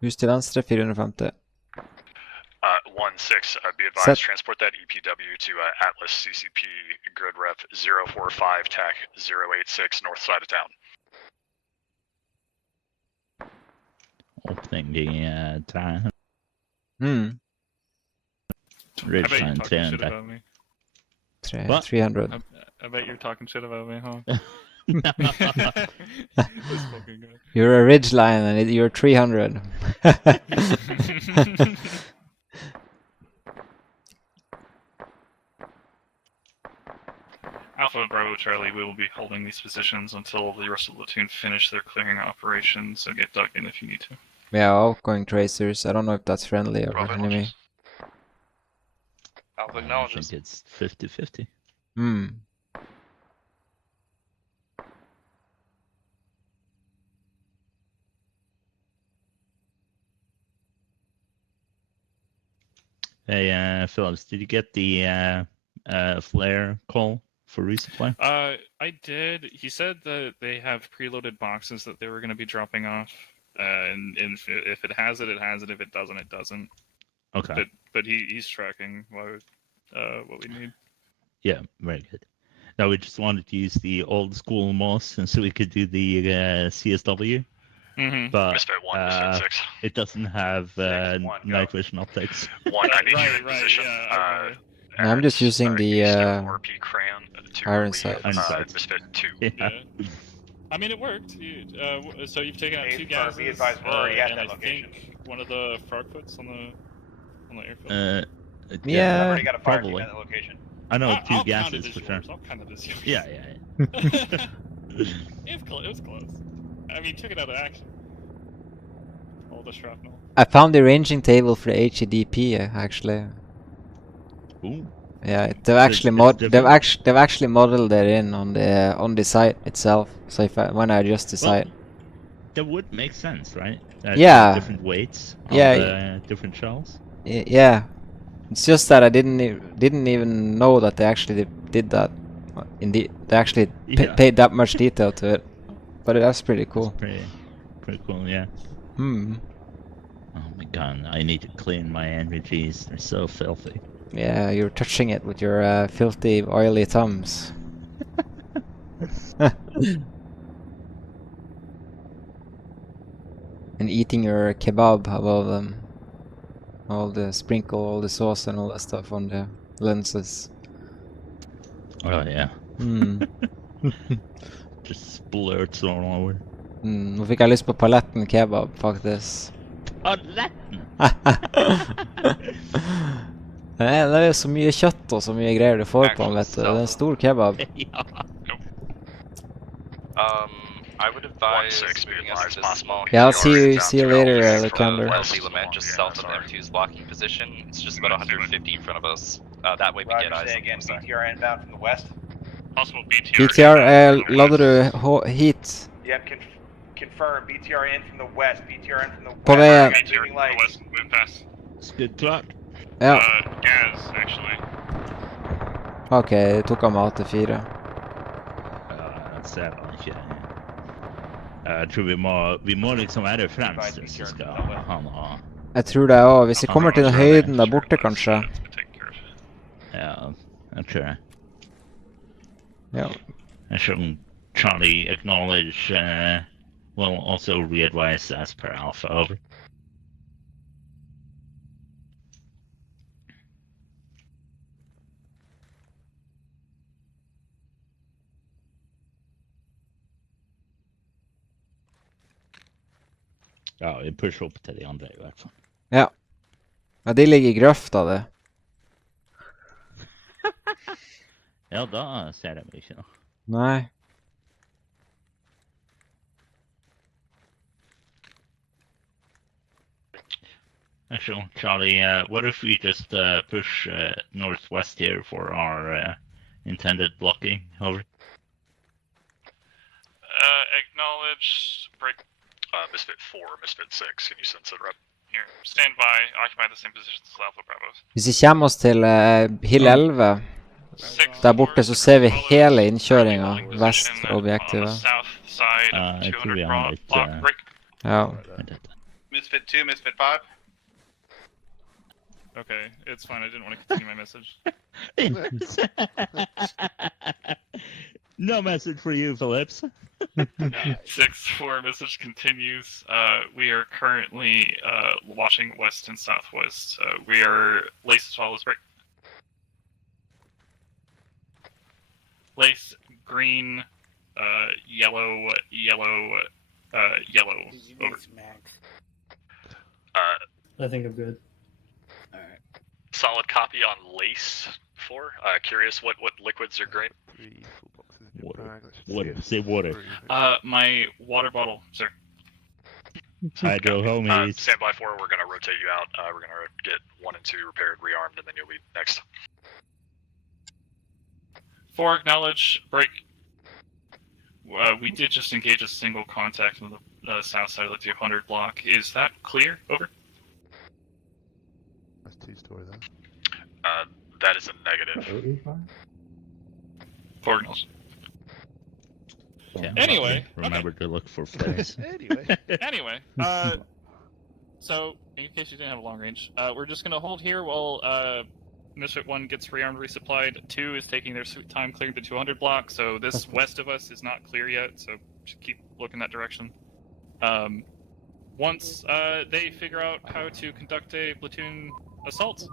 Hus til venstre, 450. 1-6, be advised, transport that EPW to Atlas CCP grid rep 045 TAC 086 north side of town. Opening the triangle. Ridgeline 300. 300. I bet you're talking shit about me, huh? You're a ridgeline and you're 300. Alpha, Bravo, Charlie, we will be holding these positions until the rest of the platoon finish their clearing operations, so get dug in if you need to. Yeah, outgoing tracers. I don't know if that's friendly or enemy. Alpha I acknowledges. think it's 50-50. Hey, Phillips, did you get the flare call for resupply? I did. He said that they have preloaded boxes that they were going to be dropping off, and if it has it, it has it. If it doesn't, it doesn't. Okay. But he's tracking what we need. Yeah, very good. Now we just wanted to use the old school MOS, and so we could do the CSW. But Misfit 1, Misfit 6. it doesn't have night vision optics. 192 in position. I'm just using the iron sight. Misfit 2. Yeah. I mean, it worked. So you've taken out 2 gases, be advised, we're already at and that I location. think one of the frogfoots on the airfield. Yeah, Already got a fire team probably. at that location. I know I'll 2 count gases it as for sure. yours. I'll count it as yours. Yeah. It was close. I mean, took it out of action. All the shrapnel. I found the ranging table for the HEDP actually. Ooh. Yeah, they've actually modeled it in on the site itself. So when I adjust the site, that would make sense, right? Yeah. Different weights. On Yeah. Different shells. Yeah. It's just that I didn't even know that they actually did that. Indeed, they actually paid that much detail to it. But that's pretty cool. Pretty cool, yeah. Oh my god, I need to clean my energies. They're so filthy. Yeah, you're touching it with your filthy, oily thumbs. And eating your kebab above them. All the sprinkle, all the sauce and all that stuff on the lenses. Oh yeah. Just splurts all over. Nå fikk jeg lyst på paletten kebab, faktisk. Paletten? Det er så mye kjøtt og så mye greier du får på den, vet du. Det er en stor kebab. I would advise moving us to this small Yeah, I'll see you later, Lykander. Wesley Lament, just south of M2's blocking position. It's just about 150 in front of us. That way we get eyes. Say again, BTR inbound from the west. Possible BTR. BTR, lader du heat? Yep, confirm. BTR in from the west. BTR in from the west. På väg. Moving lights. Move fast. Good clock. Ja. Gas, actually. Ok, det tok av meg 84. Ser han ikke. Jeg tror vi må liksom være fremst hvis vi skal ha noe. Jeg tror det òg. Hvis vi kommer til den høyden der borte, kanskje. Ja, jeg tror det. Ja. Jeg skjønner Charlie acknowledge, will also re-advise as per Alpha, over. Ja, vi pusher opp til de andre i hvert fall. Ja. Ja, de ligger i grøfta, det. Ja, da ser de ikke noe. Nei. Actually, Charlie, what if we just push northwest here for our intended blocking? Over. Acknowledge. Break. Misfit 4, Misfit 6, can you sense it, rep? Here. Stand by. Occupy the same positions as Alpha Bravos. Hvis vi kommer oss til Hill 11, der borte så ser vi hele innkjøringa vest for objektivet. Jeg tror vi har litt... Ja. Misfit 2, Misfit 5. Okay, it's fine. I didn't want to continue my message. No message for you, Phillips. 6-4 message continues. We are currently watching west and southwest. We are lace as follows, right? Lace, green, yellow, yellow, yellow. Over. I think I'm good. Alright. Solid copy on Lace 4. Curious what liquids are great. Water. Say water. My water bottle, sir. Hydro homies. Stand by 4, we're going to rotate you out. We're going to get 1 and 2 repaired, rearmed, and then you'll be next. 4, acknowledge, break. We did just engage a single contact on the south side of the 200 block. Is that clear? Over. That's 2-story there. That is a negative. 4 acknowledge. Yeah, Anyway, remember to look for flares. Anyway, so in case you didn't have a long range, we're just gonna hold here while Misfit 1 gets rearmed, resupplied. 2 is taking their sweet time clearing the 200 block, so this west of us is not clear yet, so just keep looking that direction. Once they figure out how to conduct a platoon assault,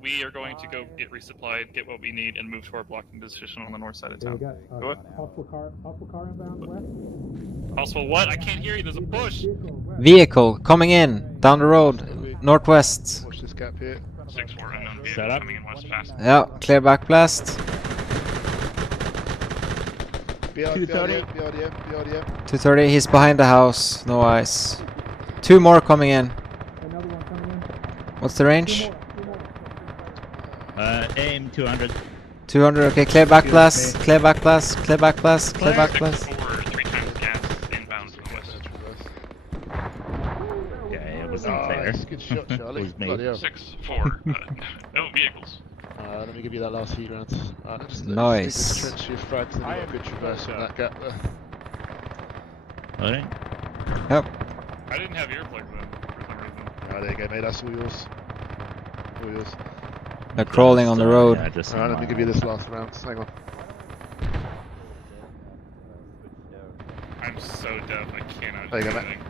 we are going to go get resupplied, get what we need, and move to our blocking position on the north side of town. Go ahead. Possible car inbound west. Possible what? I can't hear you, there's a push! Vehicle coming in, down the road, northwest. Watch this gap here. 6-4 unknown vehicle Set up. coming in west fast. Ja, clear back blast. BRDM. 230, he's behind the house, no eyes. 2 more coming in. Another one coming in. What's the range? Aim 200. 200, okay, clear back blast, clear back blast, clear back blast, clear back blast. 6-4, 3 times gas, inbound from the west. Yeah, it wasn't fair. Good shot, Charlie. It was me. 6-4, no vehicles. Let me give you that last heat round. Nice. Trench your frags and you got a good traverse on that gap there. Alright. Yep. I didn't have earplugs then, for some reason. There you go, mate. That's all yours. All yours. They're crawling on the road. Yeah, just Alright, let me give you this last round. Hang on. I'm so deaf, I cannot There you do go, anything.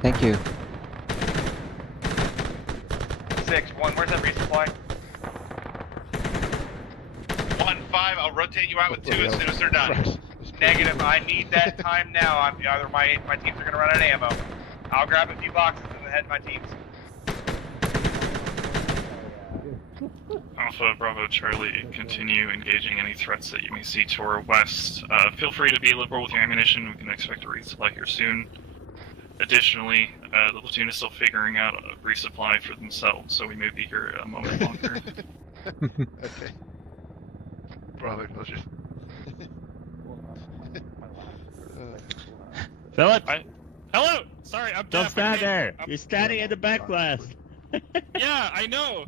Thank you. 6-1, where's that resupply? 1-5, I'll rotate you out with 2 as soon as they're done. Negative, I need that time now. Either my teams are going to run out of ammo. I'll grab a few boxes and head my teams. Alpha, Bravo, Charlie, continue engaging any threats that you may see to our west. Feel free to be liberal with your ammunition. We can expect a resupply here soon. Additionally, the platoon is still figuring out a resupply for themselves, so we may be here a moment longer. Okay. Bravo, Roger. Philip! Hello! Sorry, I'm Don't deaf. stand there! You're standing in the back glass! Yeah, I know!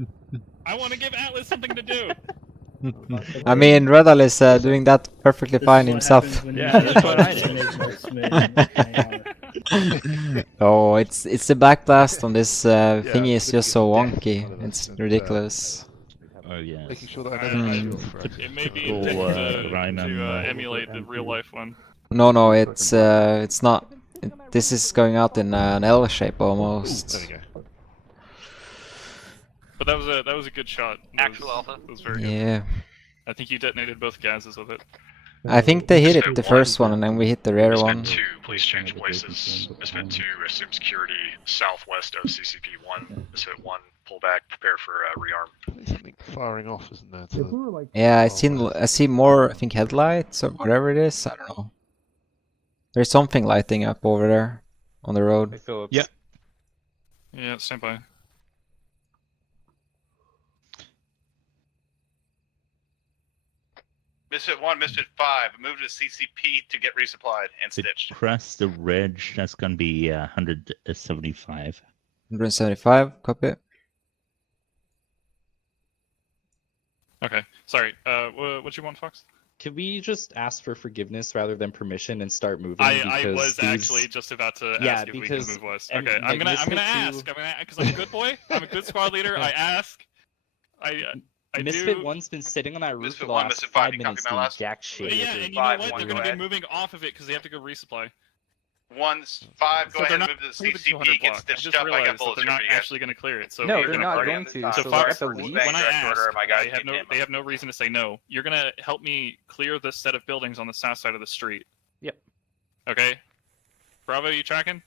I want to give Atlas something to do! I mean, Redal is doing that perfectly fine himself. Yeah, that's what I did. Oh, it's the backblast on this thingy is just so wonky. It's ridiculous. Oh yeah. Making sure that It may be to emulate the real life one. No, it's not. This is going out in an L shape almost. There we go. But that was a good shot. Actual Alpha. That was very Yeah. good. I think you detonated both gases with it. I think they hit it the first one and then we hit the rear one. Misfit 2, please change places. Misfit 2, assume security southwest of CCP-1. Misfit 1, pull back, prepare for rearm. There's something firing off, isn't there? Yeah, I see more, I think, headlights or whatever it is. I don't know. There's something lighting up over there on the road. Yeah. Yeah, stand by. Misfit 1, Misfit 5, move to CCP to get resupplied and stitched. Across the ridge, that's gonna be 175. 175, copy. Okay, sorry. What you want, Fox? Can we just ask for forgiveness rather than permission and start moving? I was actually just just about to ask if we can move west. Okay, I'm gonna ask. Because I'm a good boy. I'm a good squad leader. I ask. I Misfit do. 1's been sitting on that roof Misfit for the 1, last Misfit 5, 5 you minutes copy my doing last? jack shit. Yeah, and you know what? They're gonna be moving off of it because they have to go resupply. 1, 5, go So ahead they're and move to the through CCP, 200 get block. I stitched just up. I got realized that bullets they're here not for you guys. actually going to clear it. So No, we're they're gonna not party going on to, this. so So we're Fox, at the least. when I ask, My guys they have no reason to say no. You're going to help me clear this set of buildings on the south side of the street. Yep. Okay. Bravo, you tracking?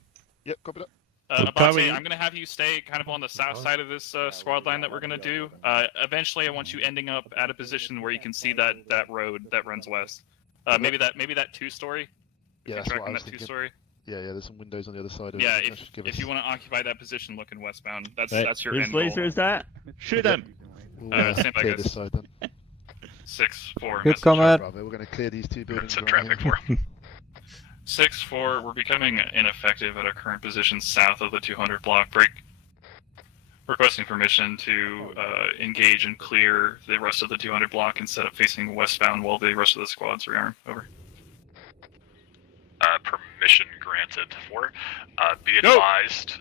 Yep, copy that. Abate, I'm going to have you stay kind of on the south side of this squad line that we're going to do. Eventually, I want you ending up at a position where you can see that road that runs west. Maybe that two-story. Yeah, that's what I was that thinking. two-story. Yeah, there's some windows on the other side of Yeah, it. if you want to occupy that position looking westbound, that's your Whose end goal. laser is that? Shoot him! We'll stand by, clear guys. this side then. 6-4. Good comment. Bravo, we're going to clear these two buildings. It's a right traffic here. for 6-4. We're becoming ineffective at our current position south of the 200 block break. Requesting permission to engage and clear the rest of the 200 block and set up facing westbound while the rest of the squads rearm. Over. Permission granted for. Be advised,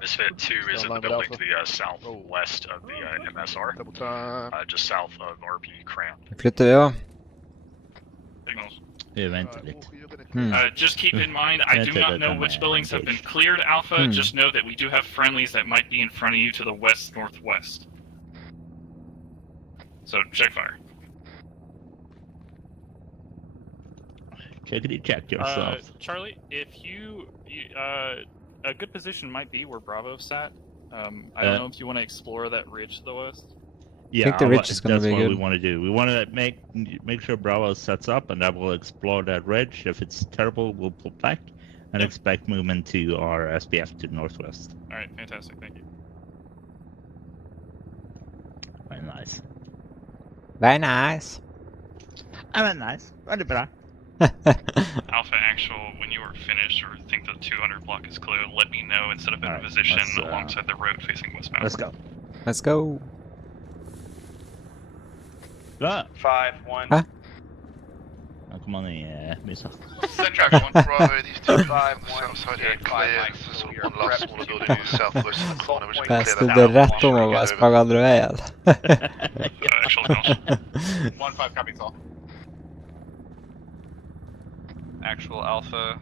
Misfit 2 is in the building to the southwest of the MSR, just south of RP Cram. Flyttar vi òg. Signals. Vänta lite. Just keep in mind, I do not know which buildings have been cleared, Alpha. Just know that we do have friendlies that might be in front of you to the west-northwest. So, check fire. Check yourself. Charlie, if you a good position might be where Bravo sat. I don't know if you want to explore that ridge to the west. Yeah, think the ridge is gonna be that's what good. we want to do. We want to make sure Bravo sets up, and then we'll explore that ridge. If it's terrible, we'll pull back and expect movement to our SPF to the northwest. All right, fantastic. Thank you. Very nice. Very nice. Very nice. Very bra. Alpha Actual, when you are finished or think the 200 block is clear, let me know and set up in a position alongside the road facing westbound. Let's go. Let's go. 5-1. Huh? Come on in, Misa. Send traffic 1 Bravo, these two 5-1. South side clear. There's sort of one last smaller building in the southwest of the corner. We're just going to Bäst clear det that rätt om att bara sprang andra vägen. Actual calls. 1-5 copies all. Actual Alpha,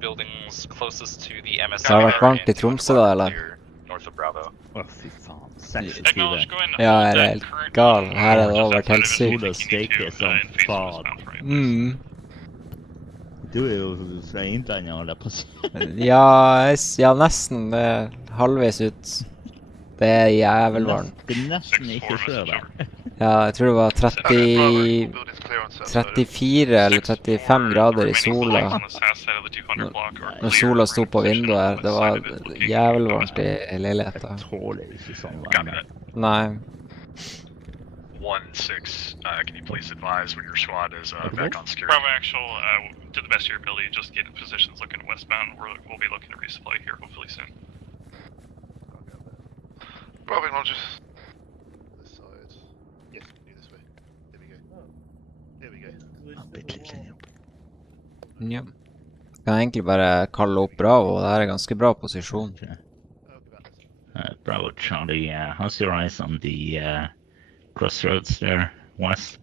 buildings closest to the MSR. Har det varit varmt i Tromsø då eller? North of Bravo. Fy fan. 60 Acknowledge, go ahead and Ja, hold är det that helt current gal. position Här är det just varit outside helt of it. sykt. Sola steker som fan. Mm. Du är ju flinten jag håller på att Ja, nesten. Det er halvveis ut. Det er jævel varmt. Det er nesten ikke sjøvær. Ja, jeg tror det var 34 eller 35 grader i sola. Når sola sto på vinduet her, det var jævel varmt i leiligheten. Jeg tåler ikke sånn varme. Nei. 1-6, can you please advise when your squad is back on security? Bravo Actual, to the best of your ability, just get in positions looking westbound. We'll be looking to resupply here hopefully soon. Bravo Rogers. This side. Yes, we can do this way. Here we go. Ja. Kan egentlig bare kalle opp Bravo, det her er ganske bra posisjon. Bravo Charlie, how's your eyes on the crossroads there, west?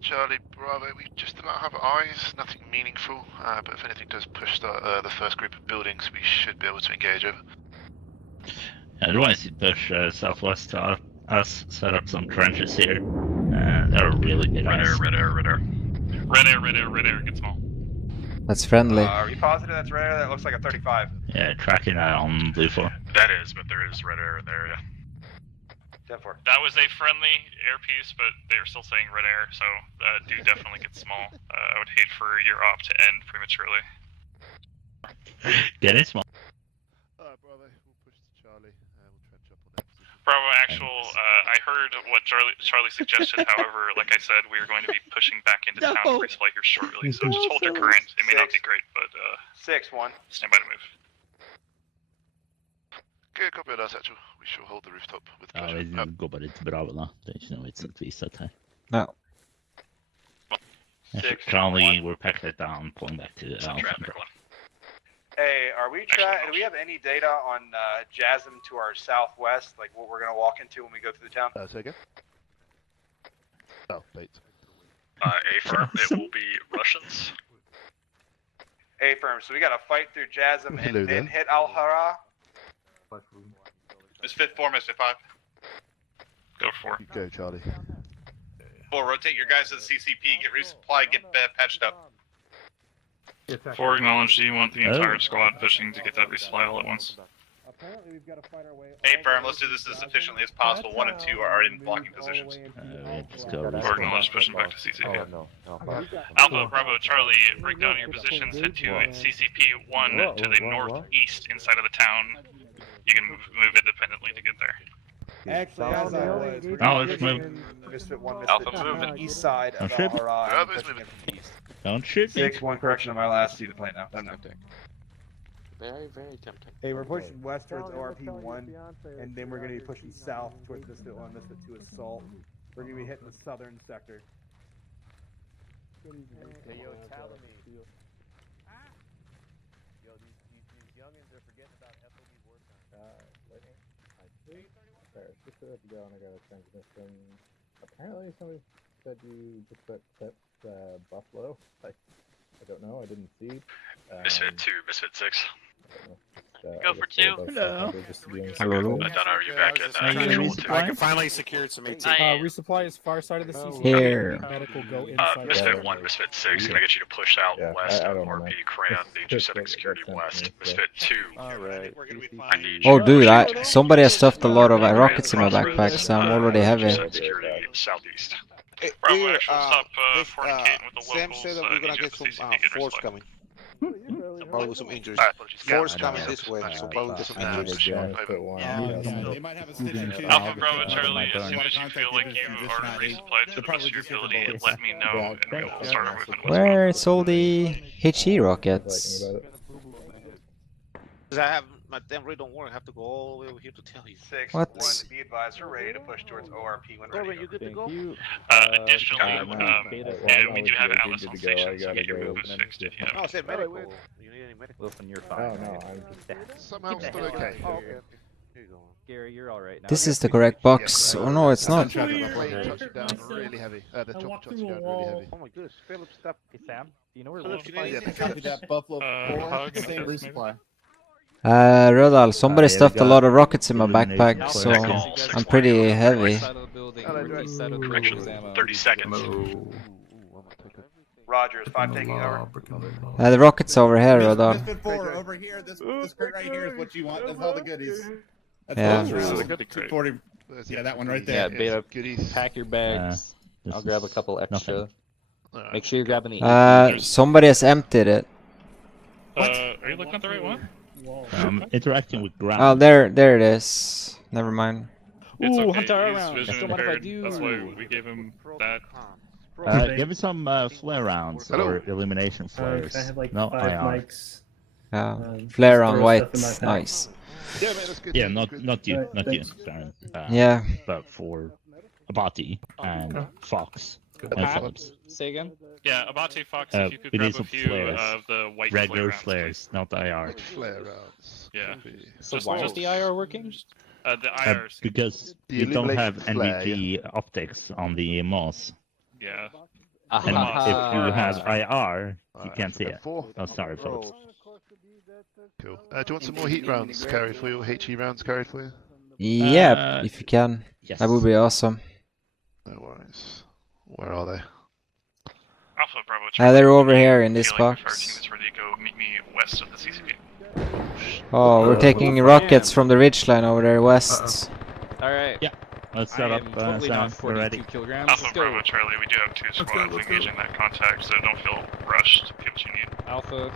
Charlie, Bravo, we just about have eyes, nothing meaningful, but if anything does push the first group of buildings, we should be able to engage over. Otherwise, you'd push southwest to us, set up some trenches here. That are really good eyes. Red air. Red air, get small. That's friendly. Are you positive that's red air? That looks like a 35. Yeah, tracking that on Blue 4. That is, but there is red air in the area. 10-4. That was a friendly air piece, but they're still saying red air, so do definitely get small. I would hate for your op to end prematurely. Get it small. Bravo, we'll push to Charlie, we'll trench up on that position. Bravo Actual, I heard what Charlie suggested, however, like I said, we are going to be pushing back into town to resupply here shortly, so just hold your current. It may not be great, but 6-1. Stand by to move. Okay, copy of that, Actual. We shall hold the rooftop with pleasure. Ja, vi går bare til Bravo da. Det er ikke noe vits at vi sitter her. No. Charlie, we're packed it down, pulling back to Alpha. Hey, do we have any data on Jasm to our southwest, like what we're gonna walk into when we go through the town? Say again? Oh, wait. A-firm, it will be Russians. A-firm, so we gotta fight through Jasm and then hit Al-Hara? Misfit 4, Misfit 5. Go for it. Go, Charlie. 4, rotate your guys to the CCP, get resupply, get patched up. 4, acknowledge, do you want the entire squad pushing to get that resupply all at once? Apparently we've got to fight our way. 8 firm, let's do this as efficiently as possible. 1 and 2 are already in blocking positions. Let's go. 4, acknowledge, pushing back to CCP. Alpha, Bravo, Charlie, break down your positions, head to CCP 1 to the northeast inside of the town. You can move independently to get there. Actually, as I was, let's move. Misfit 1, Alpha Misfit 2 moving. on the east side of Don't Al-Hara, pushing in from the east. Don't shoot me. 6-1, correction on my last, see the plane now. Done now. Very, very tempting. Hey, we're pushing west towards ORP-1, and then we're going to be pushing south towards Misfit 1, Misfit 2 Assault. We're going to be hitting the southern sector. Hey, yo, tell me. Yo, these youngins are forgetting about FOB wartime. Lightning. Alright, just so that to go and I got a transmission. Apparently somebody said you just put Buffalo. Like, I don't know, I didn't see. Misfit 2, Misfit 6. Go for 2. Hello. Hello. Donna, are you back at I can finally secured some AT. Resupply is far side of the CC. Here. Medical go inside. Misfit 1, Misfit 6, can I get you to push out west of RP Crayon? Need you setting security west. Misfit 2, Alright. I need Oh dude, somebody has stuffed a lot of rockets in my backpack, so I'm already heavy. security southeast. Bravo, Actual, stop fornicating with the Sam locals. said that we're gonna get some force coming. Probably some injuries. Force coming this way, so probably get some injuries. They might have a stitching too. Alpha, Bravo, Charlie, as soon as you feel like you are resupplied to the best of your ability, let me know, and we will start our movement westbound. Where's all the HE rockets? Because I have my damn ray don't work. I have to go all the way over here to tell you. 6-1, be advised, we're ready to push towards ORP when ready. You good to go? Additionally, we do have Atlas on station, so get your movements fixed if you have. No, I said medical. You need any medical? Listen, you're fine. Oh, no, Somehow still okay. Oh, okay. Here you go. Gary, you're alright now. This is the correct box. Oh no, it's not. Really heavy. The top touch you down really heavy. Oh my goodness, Philip, stop. Hey Sam, do you know where Philip, Copy that, Buffalo 4, same resupply. Rodal, somebody stuffed a lot of rockets in my backpack, so I'm pretty heavy. Correction, 30 seconds. Roger, is 5 taking over? The rockets over here, Rodal. Misfit 4 over here, this crate right here is what you want. That's all the goodies. That's Yeah. all the goodies. 240. Yeah, that one right there. Yeah, beta, pack your bags. I'll grab a couple extra. Make sure you're grabbing the somebody has emptied it. Are you looking at the right one? Interacting with ground. Oh, there it is. Never mind. It's Ooh, okay. Hunter He's around. vision Still what if I impaired. do? That's why we gave him that. Give me some flare rounds or elimination flares. Can I have like no 5 IR. mics? Flare just on throw white, stuff in my pack. nice. Yeah, mate, that's good. Yeah, that's not good. not you, Alright, not you, thanks. Baron. Yeah. But for Abati and Fox and Phillips. Say again? Yeah, Abate Fox, Uh, if you could we need grab a some few flares. of the white Regular flare rounds, flares, not IR. Flare rounds. Yeah. Copy. So Just- why is just- the IR working? The IR. Because The you don't illumination have flare, NVG optics on the Moss. Yeah. And if you have IR, you can't see it. Four. Oh, sorry, Phillips. Cool. Do you want some more heat rounds carried for you, or HE rounds carried for you? Yeah, if you can. Yes. That would be awesome. No worries. Where are they? Alpha Bravo. They're over here in this Feeling if our team box. is ready to go meet me west of the CCP. Oh, we're taking rockets from the ridgeline over there west. Alright. Yeah. Let's I set am up, totally Sam. not We're 42 ready. kilograms. Alpha Let's Bravo go. Charlie, we do have 2 squads engaging that contact, so don't feel rushed. Get what you need. Alpha,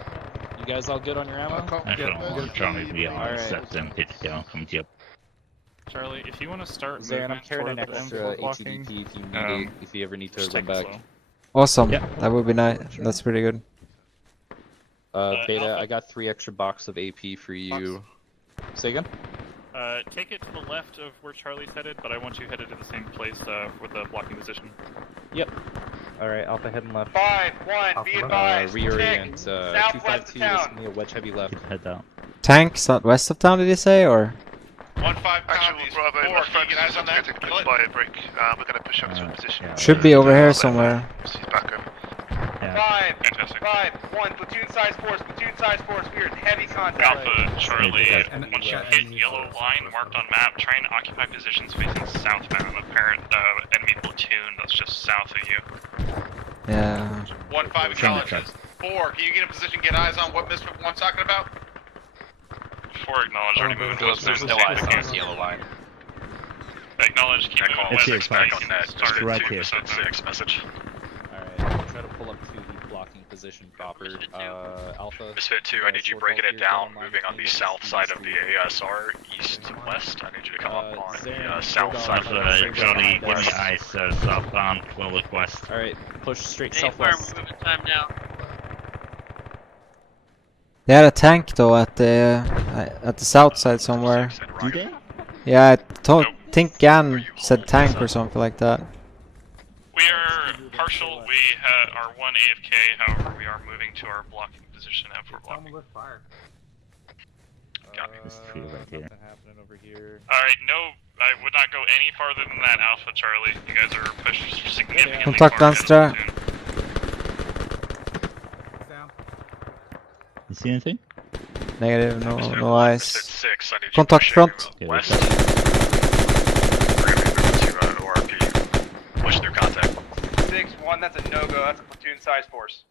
you guys all good on your ammo? Charlie, we are Alright. set and good to go. Come to you. Charlie, if you want to start Zarin, I'm movement carrying an toward the extra M4 blocking, ATDP if you need it, if you ever need to just run take it back. slow. Awesome. Yeah. That would be nice. That's pretty good. Beta, Alpha. I got 3 extra box of AP for you. Say again? Take it to the left of where Charlie's headed, but I want you headed to the same place with the blocking position. Yep. Alright, Alpha heading left. 5-1, be advised. Reorient. Southwest 252 of is town. me a wedge heavy left. Head down. Tanks not west of town, did you say, or? 1-5 Actual copies. Bravo, 4, my can you friend get eyes on that? getting Kill it. by a break. We're going to push up to a position. Should be over here somewhere. He's back over. 5-1, platoon size force, we are in heavy contact. Alpha, Charlie, And- once you hit yellow line marked on map, try and occupy positions facing southbound. Apparent enemy platoon that's just south of you. Yeah. 1-5 acknowledges. 4, can you get in position, get eyes on what Misfit 1's talking about? 4 acknowledge, already moving close. There's no eyes on this yellow line. Acknowledge, keep moving It's west, here, expect Fox. on that. Start Right at here. 2% message. Alright, I'll try to pull up to the blocking position proper. Alpha. Misfit 2, I need you breaking it down, moving on the south side of the ASR, east to west. I need you to come up on the south side of the Charlie, give me west. eyes southbound, will request. Alright, push straight Hey, southwest. we're moving time now. They had a tank though at the south side somewhere. Do they? Yeah, I think Gan said tank or something like that. We are partial. We are 1 AFK. However, we are moving to our blocking position at 4 blocking. This tree right here. Happening over here. Alright, no, I would not go any farther than that, Alpha Charlie. You guys are pushed significantly Kontakt far ahead of vänstra. the platoon. You see anything? Negative, no eyes. 6, I need you Kontakt pushing front. west. We're going to move to ORP. Push through contact. 6-1, that's a no-go, that's a platoon size force.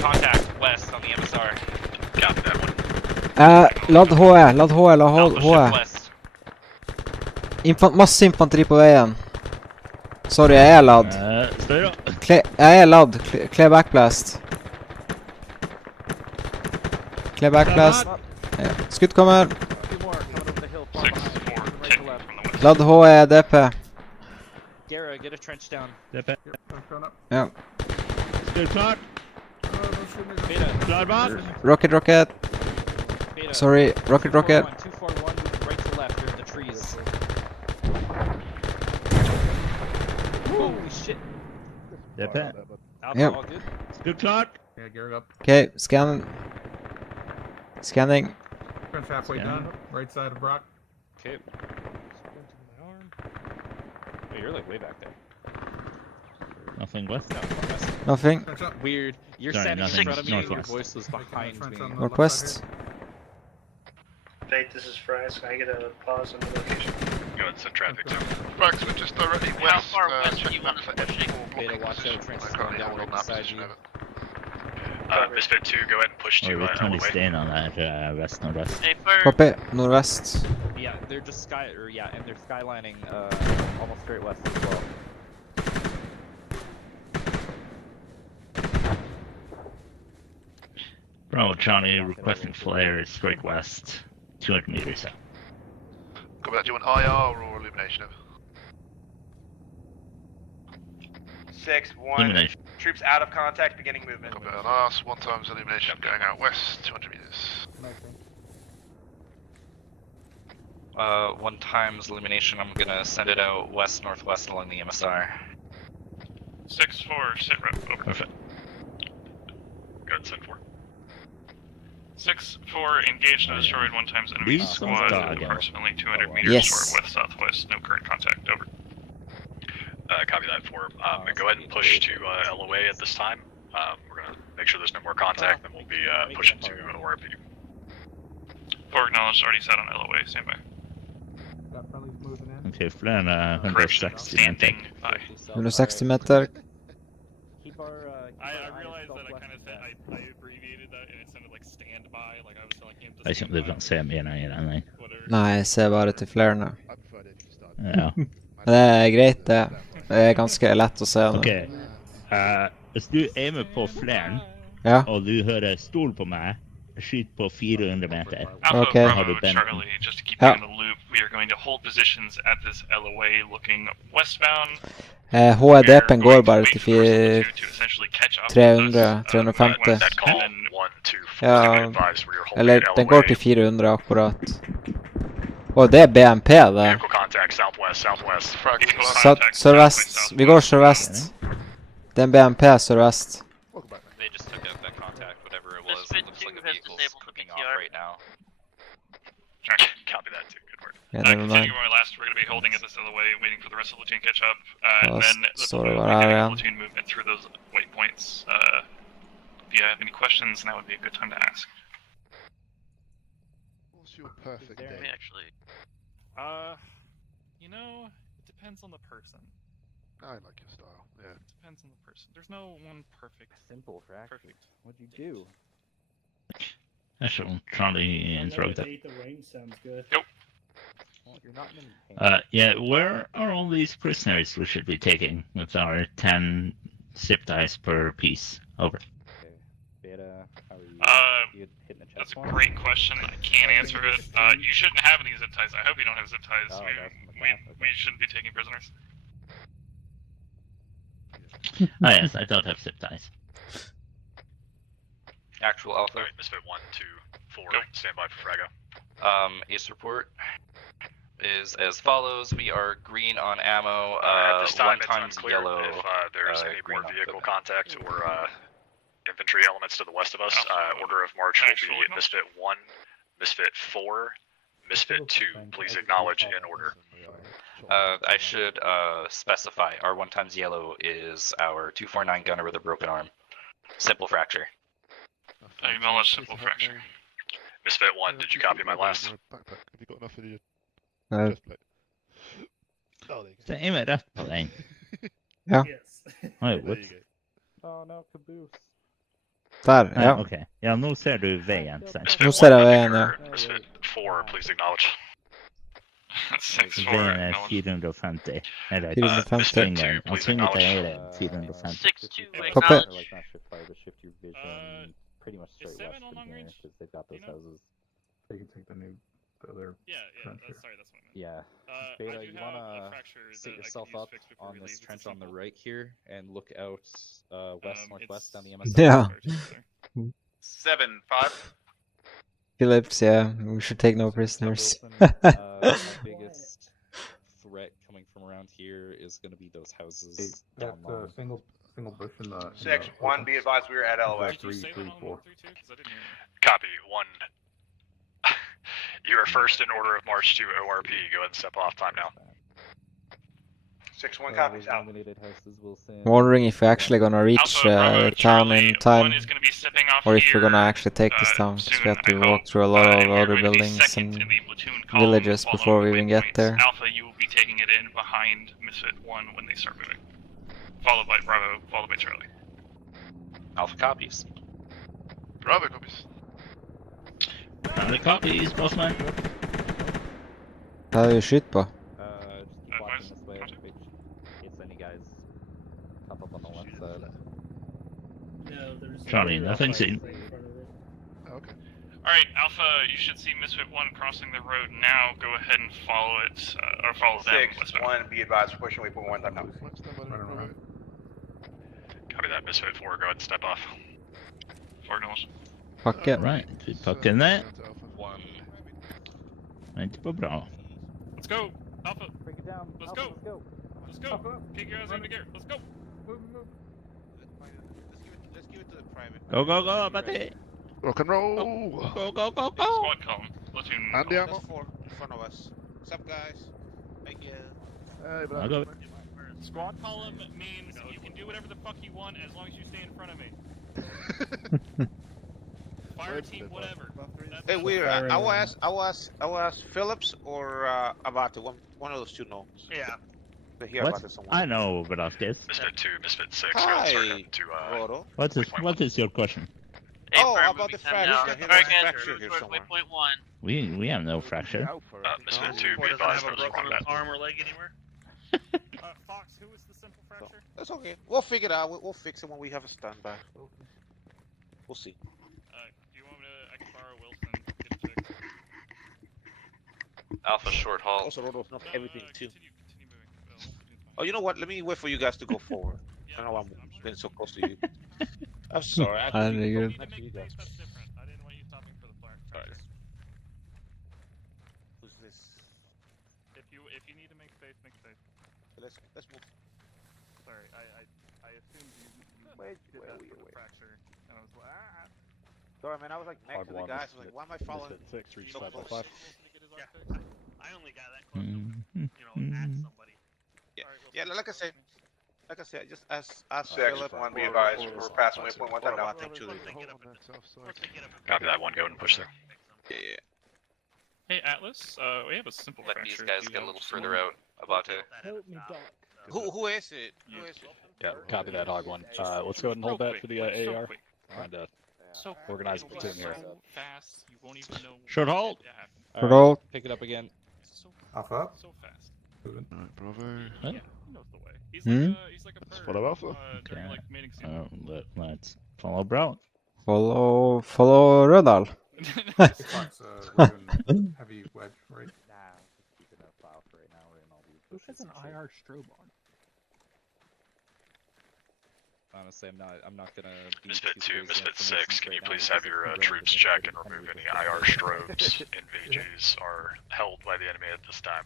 Contact west on the MSR. Copy that one. Ladd HE, ladd HE, ladd Alpha HE. west. Masse infanteri på vägen. Sorry, jag är ladd. Jag är ladd. Klä backblast. Klä backblast. Ja. Skutt kommer. Ladd HE, DP. Gara, get a trench down. DP. Ja. Skutt klart. Beta. Klar bak. Rocket. Beta. Sorry, rocket. 241, right to left, they're in the trees. Holy shit. DP. Alpha, Yep. all good? Skutt klart. Yeah, gear up. Okay, scanning. Trench halfway done. Right side of Brock. Okay. Oh, you're like way back there. Nothing west. No, west. Nothing. Trench up. Weird. You're Sorry, standing in nothing front of me and your northwest. voice was behind me. Trench on the left Northwest. side Fate, this is Fries. Can I get a pause on the location? Go into traffic too. Frags, we're just directly How west. far west do checking you want out us for pushing? F4 Beta, blocking watch out, position. trench I is currently going hold down on right that beside position you. over. Misfit 2, go ahead and push to Oh, we're all the totally way. staying on that west northwest. Hey, first. Copy. Nordvest. Yeah, they're just and they're skylining almost straight west as well. Bravo Charlie requesting flare straight west, 200 meters out. Copy that. Do you want IR or illumination? 6-1. Illumination. Troops out of contact, beginning movement. Copy that. Last 1 times illumination going out west, 200 meters. 1 times illumination. I'm gonna send it out west northwest along the MSR. 6-4, sit rep. Over. Perfect. Go ahead, send 4. 6-4, engaged and destroyed 1 times enemy These squad songs at are approximately 200 meters Yes. toward west southwest. No current contact. Over. Copy that 4. Go ahead and push to LOA at this time. We're gonna make sure there's no more contact, then we'll be pushing to ORP. 4 acknowledged. Already set on LOA. Stand by. Okay, flaren 160 meter. 160 meter. I realized that I kind of said I abbreviated that and it sounded like standby. Like I was telling him to Jeg skjønner du kan se mer enn nei. Nei, jeg ser bare til flarene. Ja. Men det er greit, det. Det er ganske lett å se nå. Ok, hvis du aimer på flaren, Ja. og du hører stol på meg, skyt på 400 meter. Alpha Okay. Bravo Charlie, just to keep you in the loop, we are going to hold positions at this LOA looking westbound. HED-pen går bare til To essentially catch up 300, 350. Ja, eller den går til 400 akkurat. Og det er BMP, det. Vehicle contact southwest, southwest. Sørvest. Vi går sørvest. Det er en BMP sørvest. They just took out that contact, whatever it was. It looks like the vehicle's cooking off right now. Copy that too. Good work. Yeah, never mind. Continuing where last, we're going to be holding at this LOA, waiting for the rest of the platoon catch up, and then Sort of beginning platoon movement through those waypoints. If you have any questions, now would be a good time to ask. What's your perfect day? Actually. You know, it depends on the person. I like your style. Yeah. Depends on the person. There's no one perfect. Simple fracture. Perfect. What'd you do? Jeg skjønner Charlie interrupted. The range sounds good. Nope. Well, you're not in any pain. Yeah, where are all these prisoners we should be taking with our 10 zip ties per piece? Over. Okay. Beta, how are you? You hitting the chest That's a one? great question. I can't answer it. You shouldn't have any zip ties. I hope you don't have zip ties. Oh, we shouldn't be taking prisoners. Oh yes, I don't have zip ties. Actual Alpha. Alright, Misfit 1, 2, 4, stand by for Frago. Ace report is as follows. We are green on ammo, At this time, 1 it's times unclear yellow. if there's any green more on vehicle foot. contact or infantry elements to the west of us. Order of march will be Misfit 1, Misfit 4, Misfit 2. Please acknowledge in order. I should specify our 1 times yellow is our 249 gunner with a broken arm. Simple fracture. I acknowledge simple fracture. Misfit 1, did you copy my last? Backpack. Have you got enough in your No. chest plate? Oh, there you Så aimer rett på den. Ja. Oi, what? Oh no, caboose. Der, ja. Ok, ja, nå ser du veien. sant? Nå ser jeg veien, ja. Misfit 4, please acknowledge. Veien er 450. Eller 450. svingen. Og svingen til høyre er 450. 6-2, Copy. acknowledge. Like not shift fire, just shift your vision pretty much straight west from here because they've got those houses. They can take the other. Yeah, sorry, that's what I meant. Yeah. I Beta, do you have a wanna fracture sit that I could yourself use up fixed before on we this leave. trench It's on the simple. right here and look out west northwest down the Yeah. MSR. 7-5. Phillips, yeah. We should take no prisoners. My biggest threat coming from around here is going to be those houses down long. Single bush in the. 6-1, be advised we are at LOA. 3-3-4. Copy 1. You are first in order of march to ORP. Go ahead and step off. Time now. 6-1 copies out. Wondering if we're actually gonna reach the town in time, or if we're gonna actually take this town, because we have to walk through a lot of other buildings and villages before we even get there. Alpha, you will be taking it in behind Misfit 1 when they start moving. Followed by Bravo, followed by Charlie. Alpha copies. Bravo copies. Charlie copies, bossman. Hva er det vi skyter på? Just walking this way, if any guys pop up on the left side. No, there's Charlie, nothing seen. Alright, Alpha, you should see Misfit 1 crossing the road now. Go ahead and follow it, or follow them. 6-1, be advised, pushing waypoint 1 now. Copy that, Misfit 4, go ahead and step off. 4 knows. Fuck it. Right, fucking that. Inte på bra. Let's go, Alpha. Break it down. Let's Alpha, go. Let's go. Let's go. Alpha. Kick your ass into gear. Let's go. Move, move. Let's give it to the private. Go, go, go, buddy. Rock and roll. Go, go, go, go. Squad column. Platoon. And the ammo. That's 4 in front of us. What's up, guys? Thank you. Hey, I'll go. Squad column means you can do whatever the fuck you want as long as you stay in front of me. Fire team, whatever. Hey, I will ask Phillips or Abate. One of those two knows. Yeah. To hear What? about this someone. I know about this. Misfit 2, Misfit 6, Hi, go ahead and start Rodo. What is your question? Oh, Fire about the moving time now. fracture. Target Fracture here towards somewhere. waypoint 1. We have no fracture. Misfit 2, be Doesn't advised, have a there's a broken combat. arm or leg anywhere. Fox, who is the simple fracture? That's okay. We'll figure it out. We'll fix it when we have a standby. We'll see. Do you want me to? I can borrow Wilson. Get it fixed. Alpha short haul. Also, Rodo's not everything too. Continue moving. Oh, you know what? Let me wait for you guys to go forward. I know I'm getting so close to you. I'm sorry. I don't know. You need to make space, that's different. I didn't want you stopping for the fracture. Who's this? If you need to make space, make space. Let's move. Sorry, I assumed you Wait, did that wait, for the wait. fracture. And I was like, Sorry, man. I was like next to the guy. So I was like, why am I following? Misfit 6, reach so 505. close? Yeah. I only got that close to, at somebody. Yeah, like I said, just ask 6-1, be advised, we're passing waypoint 1 time now. Copy that, 1, go ahead and push there. Yeah. hey Atlas, we have a simple Let fracture. these guys Do you get a have little some- further out. Abate. Help me, Doc. Who is it? Who is it? Yeah, copy that, Hog 1. Let's go ahead and hold that for the AAR. Trying to So organize quick, the platoon here. so fast, you won't even know. Short hold. Yeah, happened. Short hold. Pick it up again. Alpha up. So fast. Alright, bravo. Yeah, he knows the way. He's like a bird. Follow Alpha. During Okay. like mating season. Let's follow Brown. Follow Rödal. Fox, we're in heavy wedge, right? Nah, just keeping a file for right now. We're in all these. Who has an IR strobe on? Honestly, I'm not gonna. be Misfit too 2, crazy on Misfit permissions 6, can you right now please because have your if we run troops into check this, and then remove we any just IR have to- strobes? NVGs are held by the enemy at this time.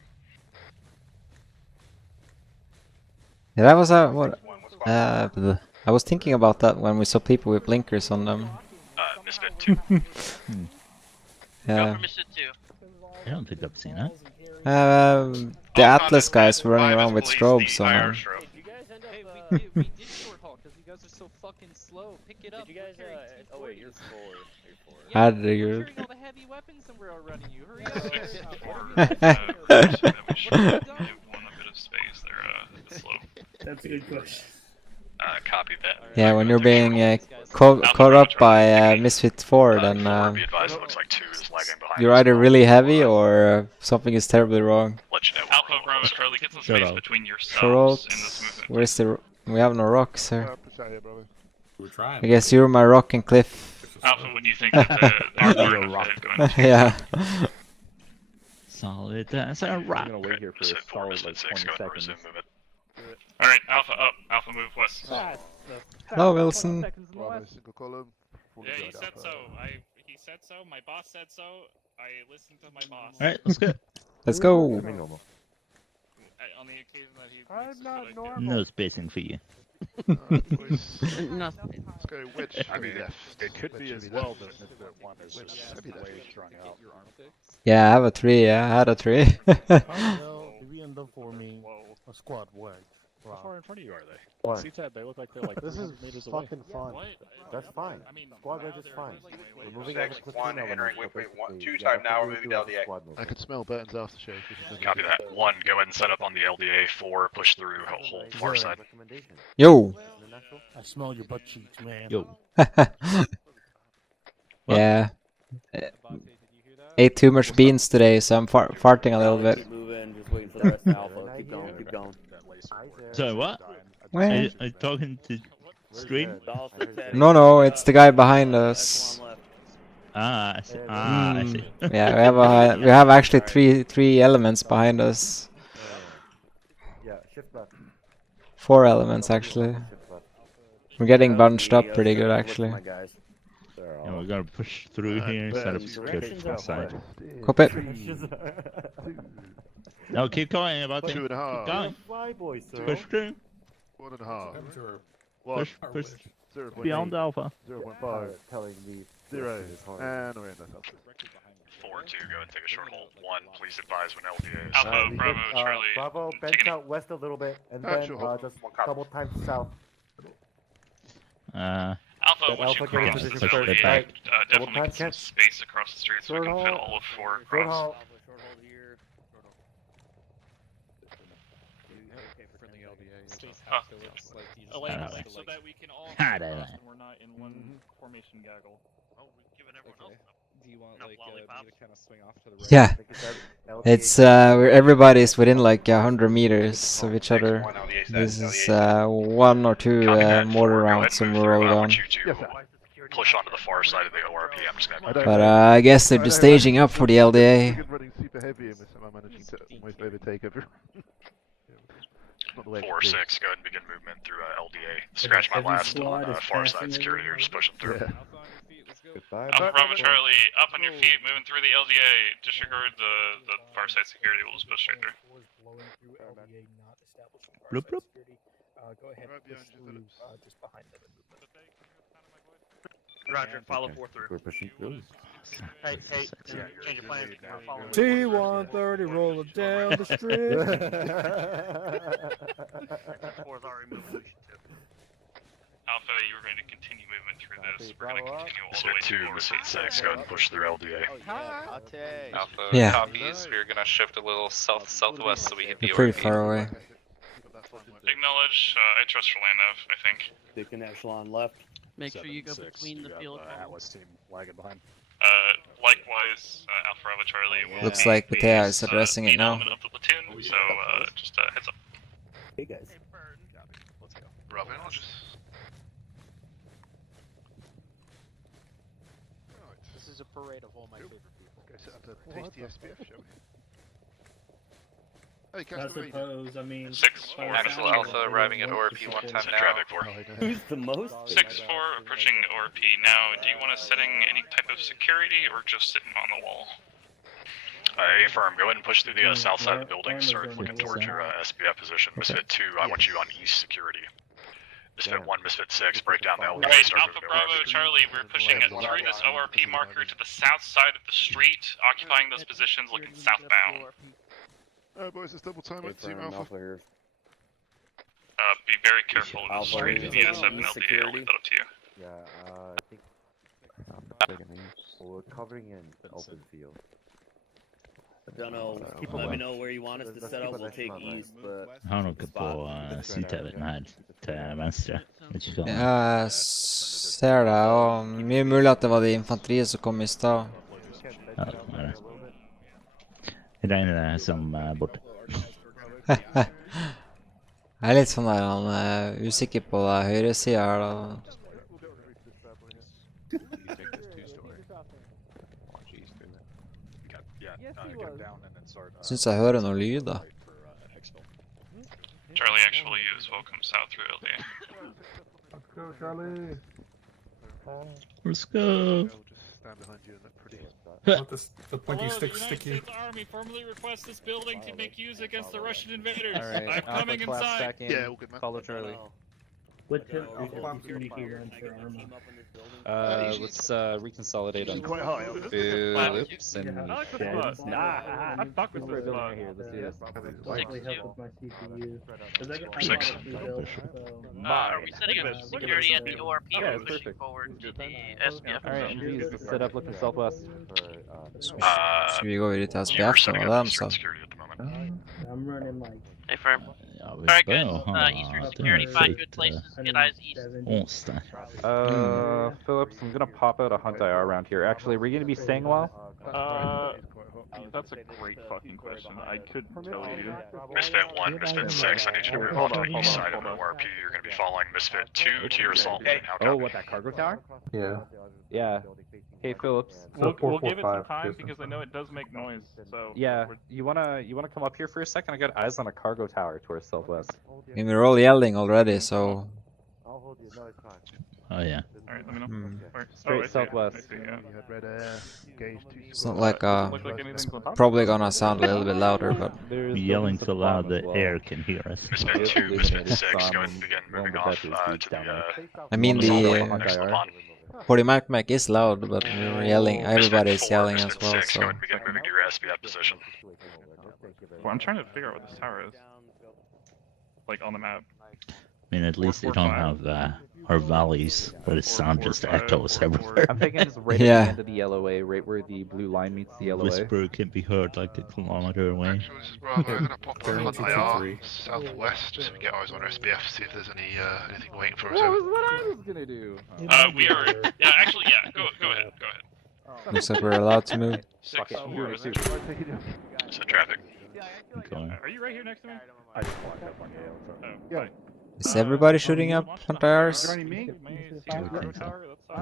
Yeah, that was what. I was thinking about that when we saw people with blinkers on them. Misfit 2. Yeah. Misfit 2. I don't think I've seen that. The Atlas guys were running around with strobes on them. Hey, we did short haul because you guys are so fucking slow. Pick it up. Did you guys, oh wait, you're 4. Yeah, How do we're you? carrying all the heavy weapons and we're outrunning you. Hurry up. That's a good question. Copy that. Yeah, when you're being caught up by Misfit 4, then Be advised, it looks like 2 is lagging behind. you're either really heavy or something is terribly wrong. Let you know. Alpha Bravo Charlie gets some space between Short yourselves in this movement. where's the? We have no rocks, sir. We're trying. I guess you're my rock and cliff. Alpha, what do you think of the armor rock. going to? Yeah. Solid as a rock. I'm gonna wait here for a solid like 20 seconds. Alright, Alpha up. Alpha move west. Hello, Wilson. Bravo, single column. Yeah, he said so. He said so. My boss said so. I listened to my boss. Alright, let's go. Let's go. On the occasion that he. I'm not normal. No spacing for you. Let's go which? I mean, it could be as well that Misfit 1 is just way strung out. Yeah, I have a 3. Yeah, I had a 3. Well, if you end up forming a squad wedge. How far in front of you are they? What? CTAD, they look like they're like This is 300 meters away. fucking fun. That's fine. I mean, Squad wedge is fine. We're moving out of 6-1, entering waypoint 1, 2 time now, we're moving to LDA. I can smell Burton's aftershave. Copy that. 1, go ahead and set up on the LDA. 4, push through, hold far side. Yo. I smell your butt cheeks, man. Yo. Yeah. Ate too much beans today, so I'm farting a little bit. Keep moving, just waiting for the rest of Alpha. Keep going, keep going. So what? Well. Are you talking to stream? No, it's the guy behind us. I see. I see. Yeah, we have actually three elements behind us. Yeah, shift left. 4 elements actually. We're getting bunched up pretty good actually. And we're gonna push through here, set up security from the side. Copy. No, keep going, about to. 2.5. Keep going. Fly boy, sir. Push through. 1.5. Push 0.8. beyond alpha. 0.5. Telling me 0. And we're in the alpha. 4-2, go and take a short hold. 1, please advise when LDA is. Alpha, Bravo, Charlie. Bravo, bend out west a little bit, and then just double time south. Alpha, once you cross this building, definitely get some space across the street so we can fit all of 4 across. So that we can all cross and we're not in one formation gaggle. Oh, we're giving everyone else. Do you want like me to kind of swing off to the right? Yeah, it's everybody's within like 100 meters of each other. This is 1 or 2 mortar rounds and we're all gone. Push onto the far side of the ORP. I'm just gonna. But I guess they're just staging up for the LDA. Running super heavy and I'm managing to almost overtake everyone. 4-6, go ahead and begin movement through LDA. Scratch my last far side security here, just pushing through. Alpha Bravo Charlie, up on your feet, moving through the LDA. Disregard the far side security, we'll just push straight through. Bloop, bloop. Go ahead and push through just behind them. Roger, follow 4 through. We're pushing through. Hey, change your plans. T-130 rolling down the street. 4's already moving. Alpha, you were going to continue movement through this. We're going to continue all the way Misfit 2, to Misfit 6, go ahead and push through LDA. Alpha Yeah. copies. We're gonna shift a little southwest so we hit the They're pretty ORP. far away. Acknowledge, I trust your land nav, I think. Take an echelon left. Make sure you go between the field. Atlas team lagging behind. Likewise, Alpha Bravo Charlie will Looks like Black.A is addressing it now. of the platoon, so just heads up. Hey guys. Let's go. Robin, I'll just. This is a parade of all my favorite people. Go set up a tasty SPF, shall we? Hey, I Casper, where you suppose, I mean... 6-4 Axel Alpha arriving at ORP 1 time now. Traffic 4. Who's the most? 6-4 approaching ORP. Now, do you want us setting any type of security or just sitting on the wall? Affirm, go ahead and push through the south side of the building, start looking towards your SPF position. Misfit 2, I want you on east security. Misfit 1, Misfit 6, break down the LDA. Alright, Alpha Bravo Charlie, we're pushing it through this ORP marker to the south side of the street, occupying those positions looking southbound. Alright boys, let's double time it, Team Alpha. Be very careful with the street. If you need us up in LDA, I'll leave that up to you. Yeah, I think we're covering an open field. Don't know. Let me know where you want us to set up. We'll take east, but... Har noe på syntøven her til venstre. Ja, jeg ser det, og mye mulig at det var det infanteriet som kom I stad. Ja, det er det. Regner det som borte. Jeg litt sånn der, han usikker på det høyre siden her da. Synes jeg hører noen lyder. Charlie actually is welcome south through LDA. Let's go, Charlie. Let's go. Let the pointy Hello, stick the United sticky. States Army formally requests this building to make use against the Russian invaders. Alright, I'm coming inside. Yeah, all good, man. Follow Charlie. What security here for Arma? Let's reconsolidate on Quite high, Phillips and I like this spot. I fuck with this spot. Likely help with my CPU. Are we setting up security at the ORP or pushing forward to the SPF? Alright, MGs, let's set up looking southwest. Skal vi gå videre til SPF som var dem, så? I'm running like... Hey, firm. Alright, good. Eastern security, find good places, get eyes east. Phillips, I'm gonna pop out a hunt IR around here. Actually, are we gonna be staying a while? That's a great fucking question. I couldn't tell you. Misfit 1, Misfit 6, I need you to move off to the east side of ORP. You're going to be following Misfit 2 to your assault. How Oh, copy? what, that cargo tower? Yeah. Yeah. Hey, Phillips. We'll give it some time because I know it does make noise. So Yeah, you wanna come up here for a second? I got eyes on a cargo tower towards southwest. I mean, we're all yelling already, so... I'll hold you. No, it's fine. Oh yeah. Alright, let me know. Hmm. Straight southwest. I see, yeah. It's not like it's probably gonna sound a little bit louder, but... Yelling so loud the air can hear us. Misfit 2, Misfit 6, go ahead and begin moving off to the... I mean, the... 40 Mac is loud, but we were yelling, everybody's yelling as well, Go so... ahead and begin moving to your SBF position. Well, I'm trying to figure out what this tower is. Like, on the map. I mean, at least they don't have our valleys, where the sound just echoes everywhere. I'm thinking it's right at the end of the LOA, right where the blue line meets the LOA. Whisper can be heard like a kilometer away. This is Bravo, I'm going to pop on IR southwest just so we get eyes on our SBF, see if there's anything waiting for us. That was what I was gonna do. We are... Yeah, actually, yeah, go ahead, go ahead. Looks like we're allowed to move. So traffic. Are you right here next to me? I just walked up on you. Yeah. Is everybody shooting up on tires? Joining me? That's what are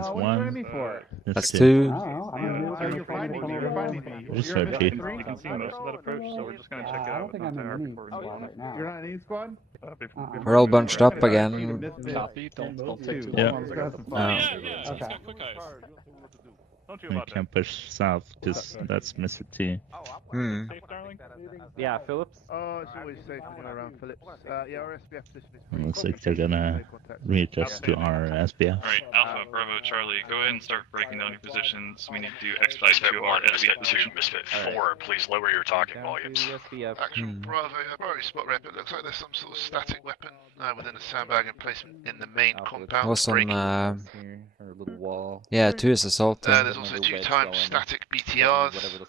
you one. joining me for? That's two. You're finding me. You're finding me. Just You're search in it. You can see most of that approach, so we're just gonna check it out with anti-R before we move on. You're not in any squad? We're all bunched up again. Copy, don't take too Yeah. long. Yeah, he's got quick eyes. Don't do We about can push south, because that's Mr. T. Hmm. Safe, darling? Yeah, Phillips. Oh, it's always safe when you're around Phillips. Yeah, our SBF position is It looks like they're gonna readjust to our SBF. Alright, Alpha, Bravo, Charlie, go ahead and start breaking down your positions. We need to do expedite Misfit to 1, our Misfit SBF 2, position. Misfit 4, please lower your talking volumes. Actual Bravo, Bravo spot rep, it looks like there's some sort of static weapon within the sandbag emplacement in the main compound. Was on, Or a little wall. yeah, 2 is assaulting. There's also 2 times static BTRs, so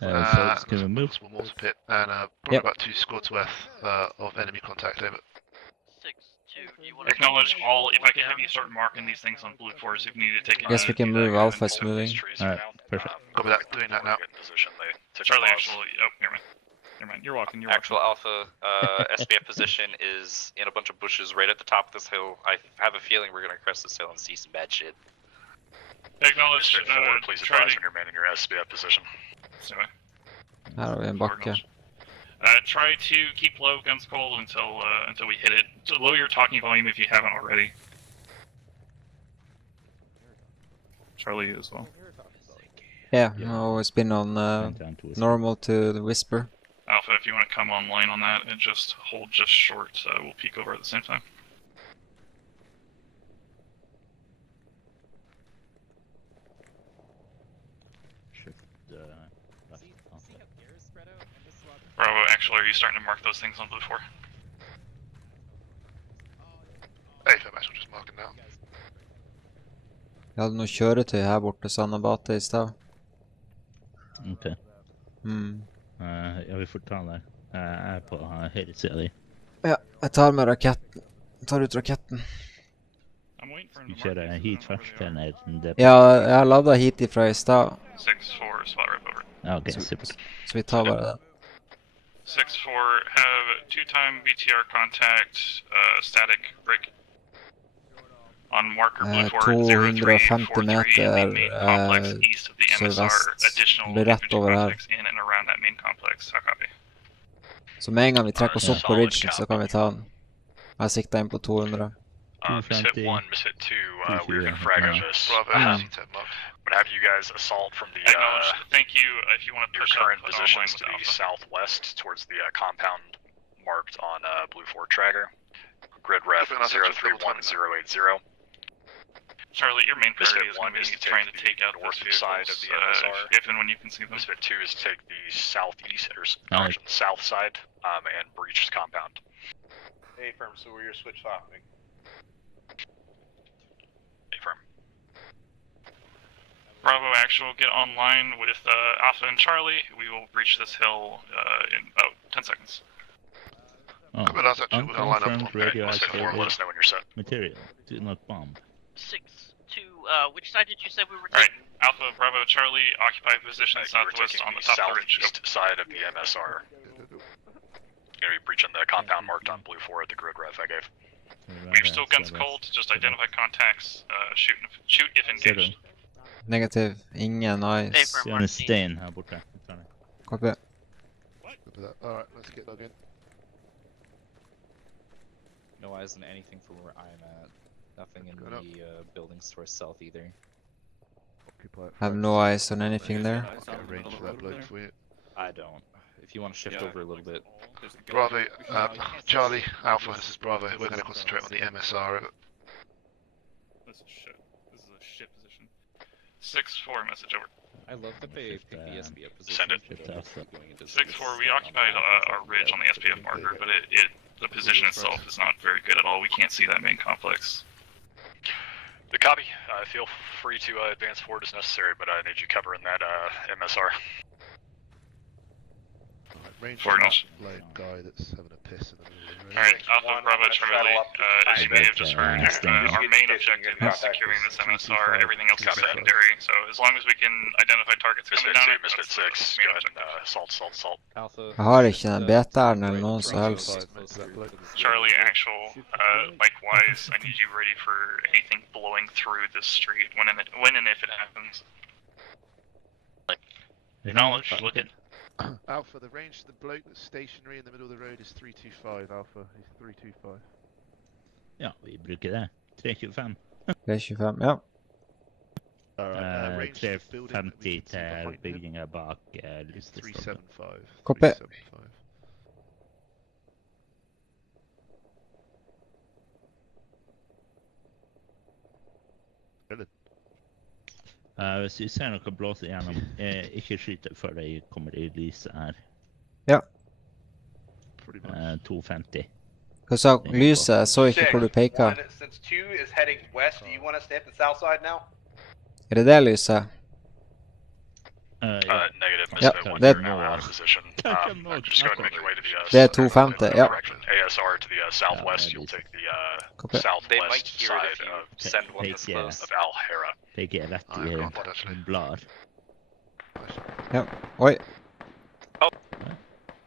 it's gonna move. multiple mortar pit, and probably about 2 squads worth of enemy contact over. Acknowledge all. If I can have you start marking these things on blue force if you need to take it. Guess we can move. Alpha's moving. Alright, perfect. Copy that, doing that now. Charlie, actually, oh, never mind. Never mind. You're walking. You're Actual Alpha, SBF position is in a bunch of bushes right at the top of this hill. I have a feeling we're gonna crest this hill and see some bad shit. Acknowledge. Misfit 4, please advise when you're manning your SBF position. Sorry. Här har vi en backe. Try to keep low guns cold until we hit it. So lower your talking volume if you haven't already. Charlie as well. Yeah, I've always been on normal to the whisper. Alpha, if you want to come online on that and just hold just short, we'll peek over at the same time. Bravo, actually, are you starting to mark those things on blue 4? Hey, I'm just marking now. Jag hade nog kjøretøy her borte, så han har bate i stad. Ok. Ja, vi får ta det. Jeg er på høyre siden av de. Ja, jeg tar med raketten. Tar ut raketten. Skal vi kjøre hit først, eller ned? Ja, jeg har laddet hit ifra i stad. 6-4, spot right over. Ja, ok, super. Så vi tar bare den. 6-4, have 2-time VTR contact, static break. On marker blue 250 meter sørvest. Det blir rett over her. Så med en gang vi trekker oss opp på ridgen, så kan vi ta den. Jeg har siktet inn på 200. Misfit 1, Misfit 2, we're going to frag this. I'm going to have you guys assault from the thank you. If you want to your current positions to the southwest towards the compound marked on blue 4 tracker. Grid ref 031080. Charlie, your main priority is going to be trying to take out north those side of vehicles, the MSR. if and when you can see them. Misfit 2 is take the southeast or Alright. south side and breach compound. Hey, firm. So we're your switch topic. Affirm. Bravo actual, get online with Alpha and Charlie. We will breach this hill in about 10 seconds. Oh. Unconfirmed radioactive material. Do not bomb. 6-2, which side did you say we were taking? Alpha Bravo Charlie, occupy position southwest on the top of the ridge. Southeast side of the MSR. Gonna be breaching the compound marked on Blue 4 at the grid ref I gave. We're still guns cold, just identify contacts, shoot if engaged. Negativ, ingen nice. Jag har en sten här borta. Copy. Alright, let's get dug in. No eyes on anything from where I'm at. Nothing in the buildings to our south either. Have no eyes on anything there. I don't. If you want to shift over a little bit. Bravo, Charlie, Alpha, this is Bravo. We're going to concentrate on the MSR. This is shit. This is a shit position. 6-4, message over. I love that they pick the SPF position. Send it. 6-4, we occupied our ridge on the SPF marker, but the position itself is not very good at all. We can't see that main complex. The copy. Feel free to advance forward as necessary, but I need you covering that MSR. Range lone guy that's having a piss in the middle of the road. Alright, Alpha Bravo Charlie, as you may have just heard, our main objective is securing this MSR, everything else is secondary, so as long as we can identify targets coming down, Misfit 2, Misfit 6, go ahead and salt. Jeg har ikke den beteren eller noe som helst. Charlie, actual, likewise, I need you ready for anything blowing through this street when and if it happens. Acknowledge, look at. Alpha, the range, the bloke that's stationary in the middle of the road is 325, Alpha. He's 325. Ja, vi bruker det. 325. 325, ja. 350 til bygninger bak listestolpen. 375. Copy. Hvis vi ser noe blåse igjennom, ikke skyte før de kommer i lyset her. Ja. 250. Hva sa lyset? Jeg så ikke hvor du peker. Since 2 is heading west, do you want to stay at the south side now? Er det det lyset? Negative, Ja, Misfit 1, det, you're now out of position. Just go ahead and make your way to the det er 250, ja. ASR to the southwest, you'll take the southwest side of Al-Hera. Peker rett i bladet. Ja, oi.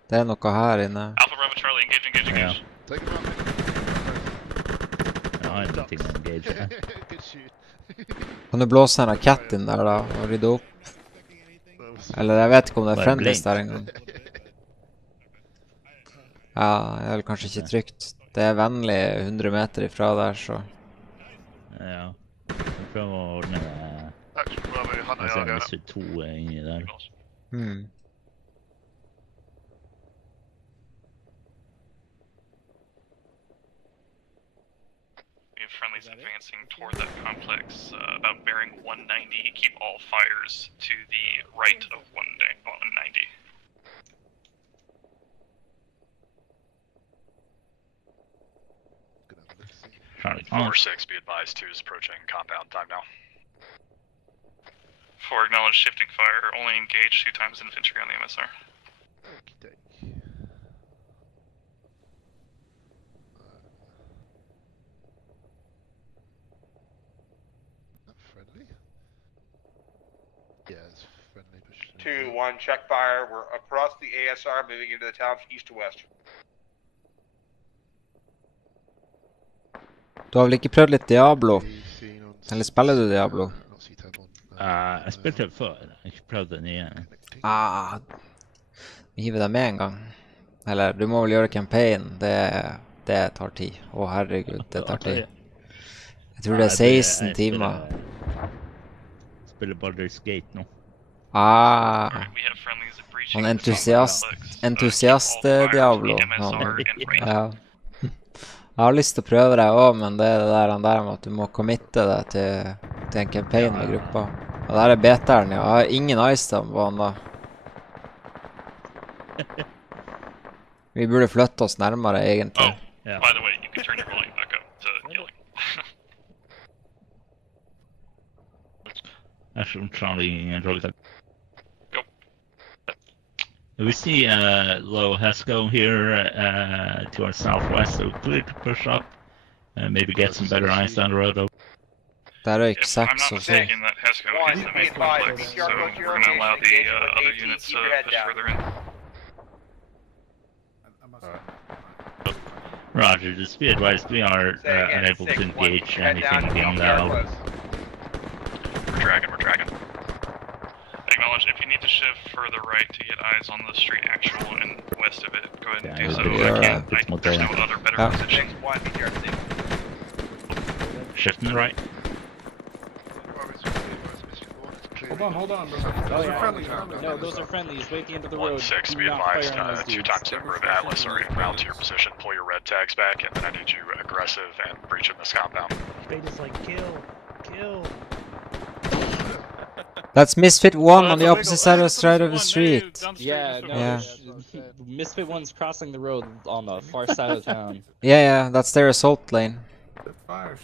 Det er noe her inne. Alpha Bravo Charlie, engage. Jeg har ingenting å engage. Kan du blåse en rakett inn der da, og rydde opp? Eller jeg vet ikke om det er friendlies der en gang. Ja, det er vel kanskje ikke trygt. Det er vennlig 100 meter ifra der, så... Ja, jeg prøver å ordne det. Jeg ser Misfit 2 inni der. Friendlies advancing toward that complex, about bearing 190. Keep all fires to the right of 190. 4-6, be advised, 2 is approaching compound time now. 4, acknowledge shifting fire. Only engage 2 times infantry on the MSR. Friendly? Yeah, it's friendly. 2-1, check fire. We're across the ASR, moving into the town east to west. Du har vel ikke prøvd litt Diablo? Eller spiller du Diablo? Jeg spilte det før, jeg har ikke prøvd det nye. Vi hiver det med en gang. Eller, du må vel gjøre campaign, det tar tid. Å herregud, det tar tid. Jeg tror det er 16 timer. Spiller Baldur's Gate nå. Han entusiast Diablo. Ja. Jeg har lyst til å prøve det også, men det er det der med at du må committe deg til en campaign med gruppa. Og der er beteren, ja. Jeg har ingen ice-tam på han da. Vi burde flytte oss nærmere, egentlig. By the way, you can turn your volume back up to yelling. Actually, Charlie. We see low Hesco here to our southwest, so clear to push up and maybe get some better eyes down the road. Der røyk If I'm 6 not og 7. mistaken, that Hesco is the main complex, so we're going to allow the other units to push further in. Roger, just be advised we are unable to engage anything beyond that. We're tracking. Acknowledge, if you need to shift further right to get eyes on the street actual and west of it, go ahead and do so. There's no other better position. Shifting right. Hold on. Those are friendlies. No, those are friendlies. Wait at the end of the road. 1-6, be Do not advised, fire on those 2 dudes. times number of Atlas are inbound to your position. Pull your red tags back, and then I need you aggressive and breaching this compound. They just like kill. That's Misfit 1 on the opposite side of the street. Yeah, no, Yeah. Misfit 1's crossing the road on the far side of town. Yeah, that's their assault lane. Shoot fire.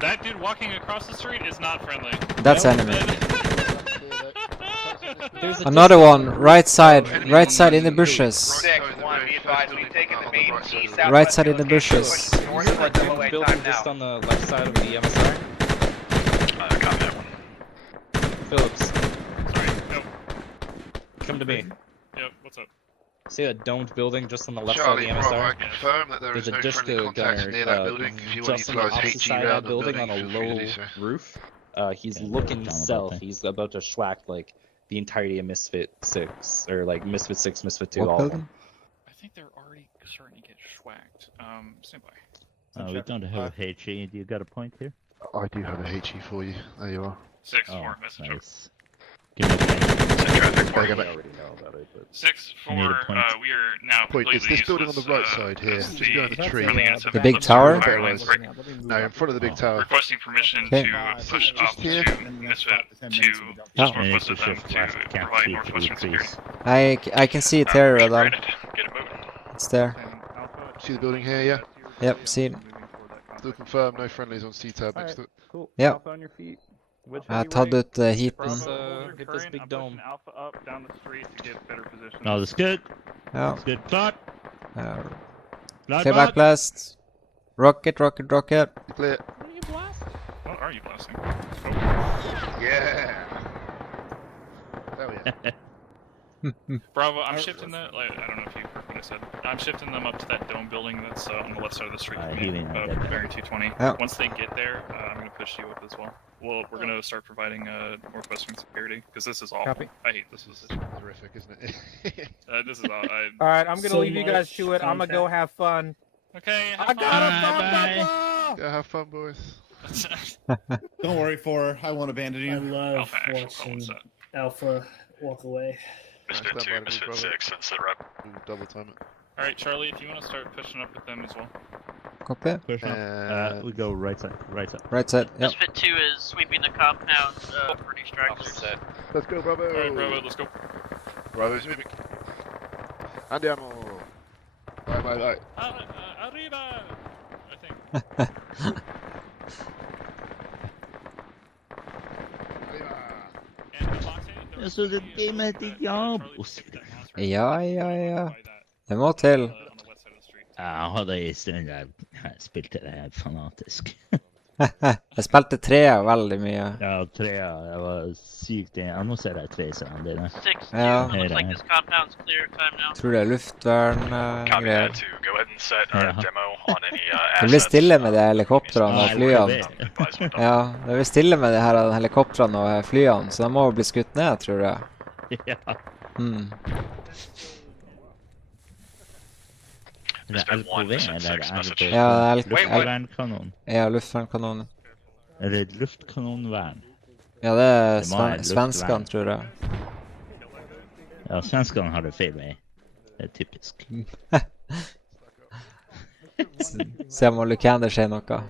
That dude walking across the street is not friendly. That's enemy. There's a Another one, right side in the bushes. 6-1, be advised, we've taken the main east Right side in the bushes. building just on the left side of the MSR. Copy that one. Phillips, Sorry, no. come to me. Yep, what's up? See a domed building just on the left Charlie, side of the Bravo, I MSR? confirm that there There's is a no friendly disco contacts gunner near that building. If you want to just on the utilize opposite HE side of round that the building building, on a feel free to low do so. roof. He's looking south. He's about to schwack like the entirety of Misfit 6, or like Misfit 6, Misfit 2, What all of building? them. I think they're already starting to get schwacked. Stand by. We don't have a HE. Do you got a point here? I do have a HE for you. There you are. 6-4, message. Nice. Give me a point. There you go, mate. 6-4, need a point. we are now Point, completely it's this building on the useless, right side here, just behind the tree. friendly units have The big flipped tower? fire lanes break. No, in front of the big tower. Requesting permission Okay. to push Just up here. to Misfit 2, just Oh. northwest of them to provide northwestern security. I can see it there, Radal. Get it moving. It's there. See the building here, yeah? Yep, see it. Still confirmed, no friendlies on C-tab next to it. Cool. Yep. Alpha on your feet. Which Jeg har tatt ut heaten. get this big dome. Alpha up down the street to get better position. No, that's good. Ja. That's good. Clock. Clear back blast. Rocket. Clear. What are you blasting? Yeah. There we are. Bravo, I'm shifting that. Like, I don't know if you heard what I said. I'm shifting them up to that dome building that's on the left side of the street. Healing. Bearing 220. Yeah. Once they get there, I'm going to push you up as well. Well, we're going to start providing northwestern security because this is awful. Copy. I hate this position. Horrific, isn't it? This is all. Alright, I'm gonna So leave you guys much to it. I'm gonna go have fun. Okay. I got a Yeah, have fun, boys. Don't worry, 4. I won't abandon I you. love Alpha actual watching call Alpha walk away. Misfit 2, Misfit 6, and sit rep. Double time it. Alright, Charlie, if you want to start pushing up with them as well. Copy. Push up. We go right side. Right side. Right side, yep. Misfit 2 is sweeping the compound for distractors. Let's go, Bravo! Alright, Bravo, let's go. Bravo's moving. Andiamo! Right. Arriba! I think. Så det är med det jobb. Ja. Det må til. Jeg hadde en stund jeg spilte det fanatisk. Jeg spilte 3 veldig mye. Ja, 3. Jeg var sykt enig. Nå ser jeg 3 sammen. Det er 6-2, Ja. it looks like this compound's clear time now. Tror det er luftvern Copy greier. that 2. Go ahead and set demo on any Det blir assets. stille med de helikoptrene og flyene. Ja, det blir stille med de her helikoptrene og flyene, så de må bli skutt ned, tror jeg. Ja. Det er LKV, eller er det Ja, luftvernkanon? Ja, luftvernkanonen. Er det luftkanonvern? Ja, det er Det må være svenskene, luftvern. tror jeg. Ja, svenskene har det feil vei. Det er typisk. Se om Lukander sier noe.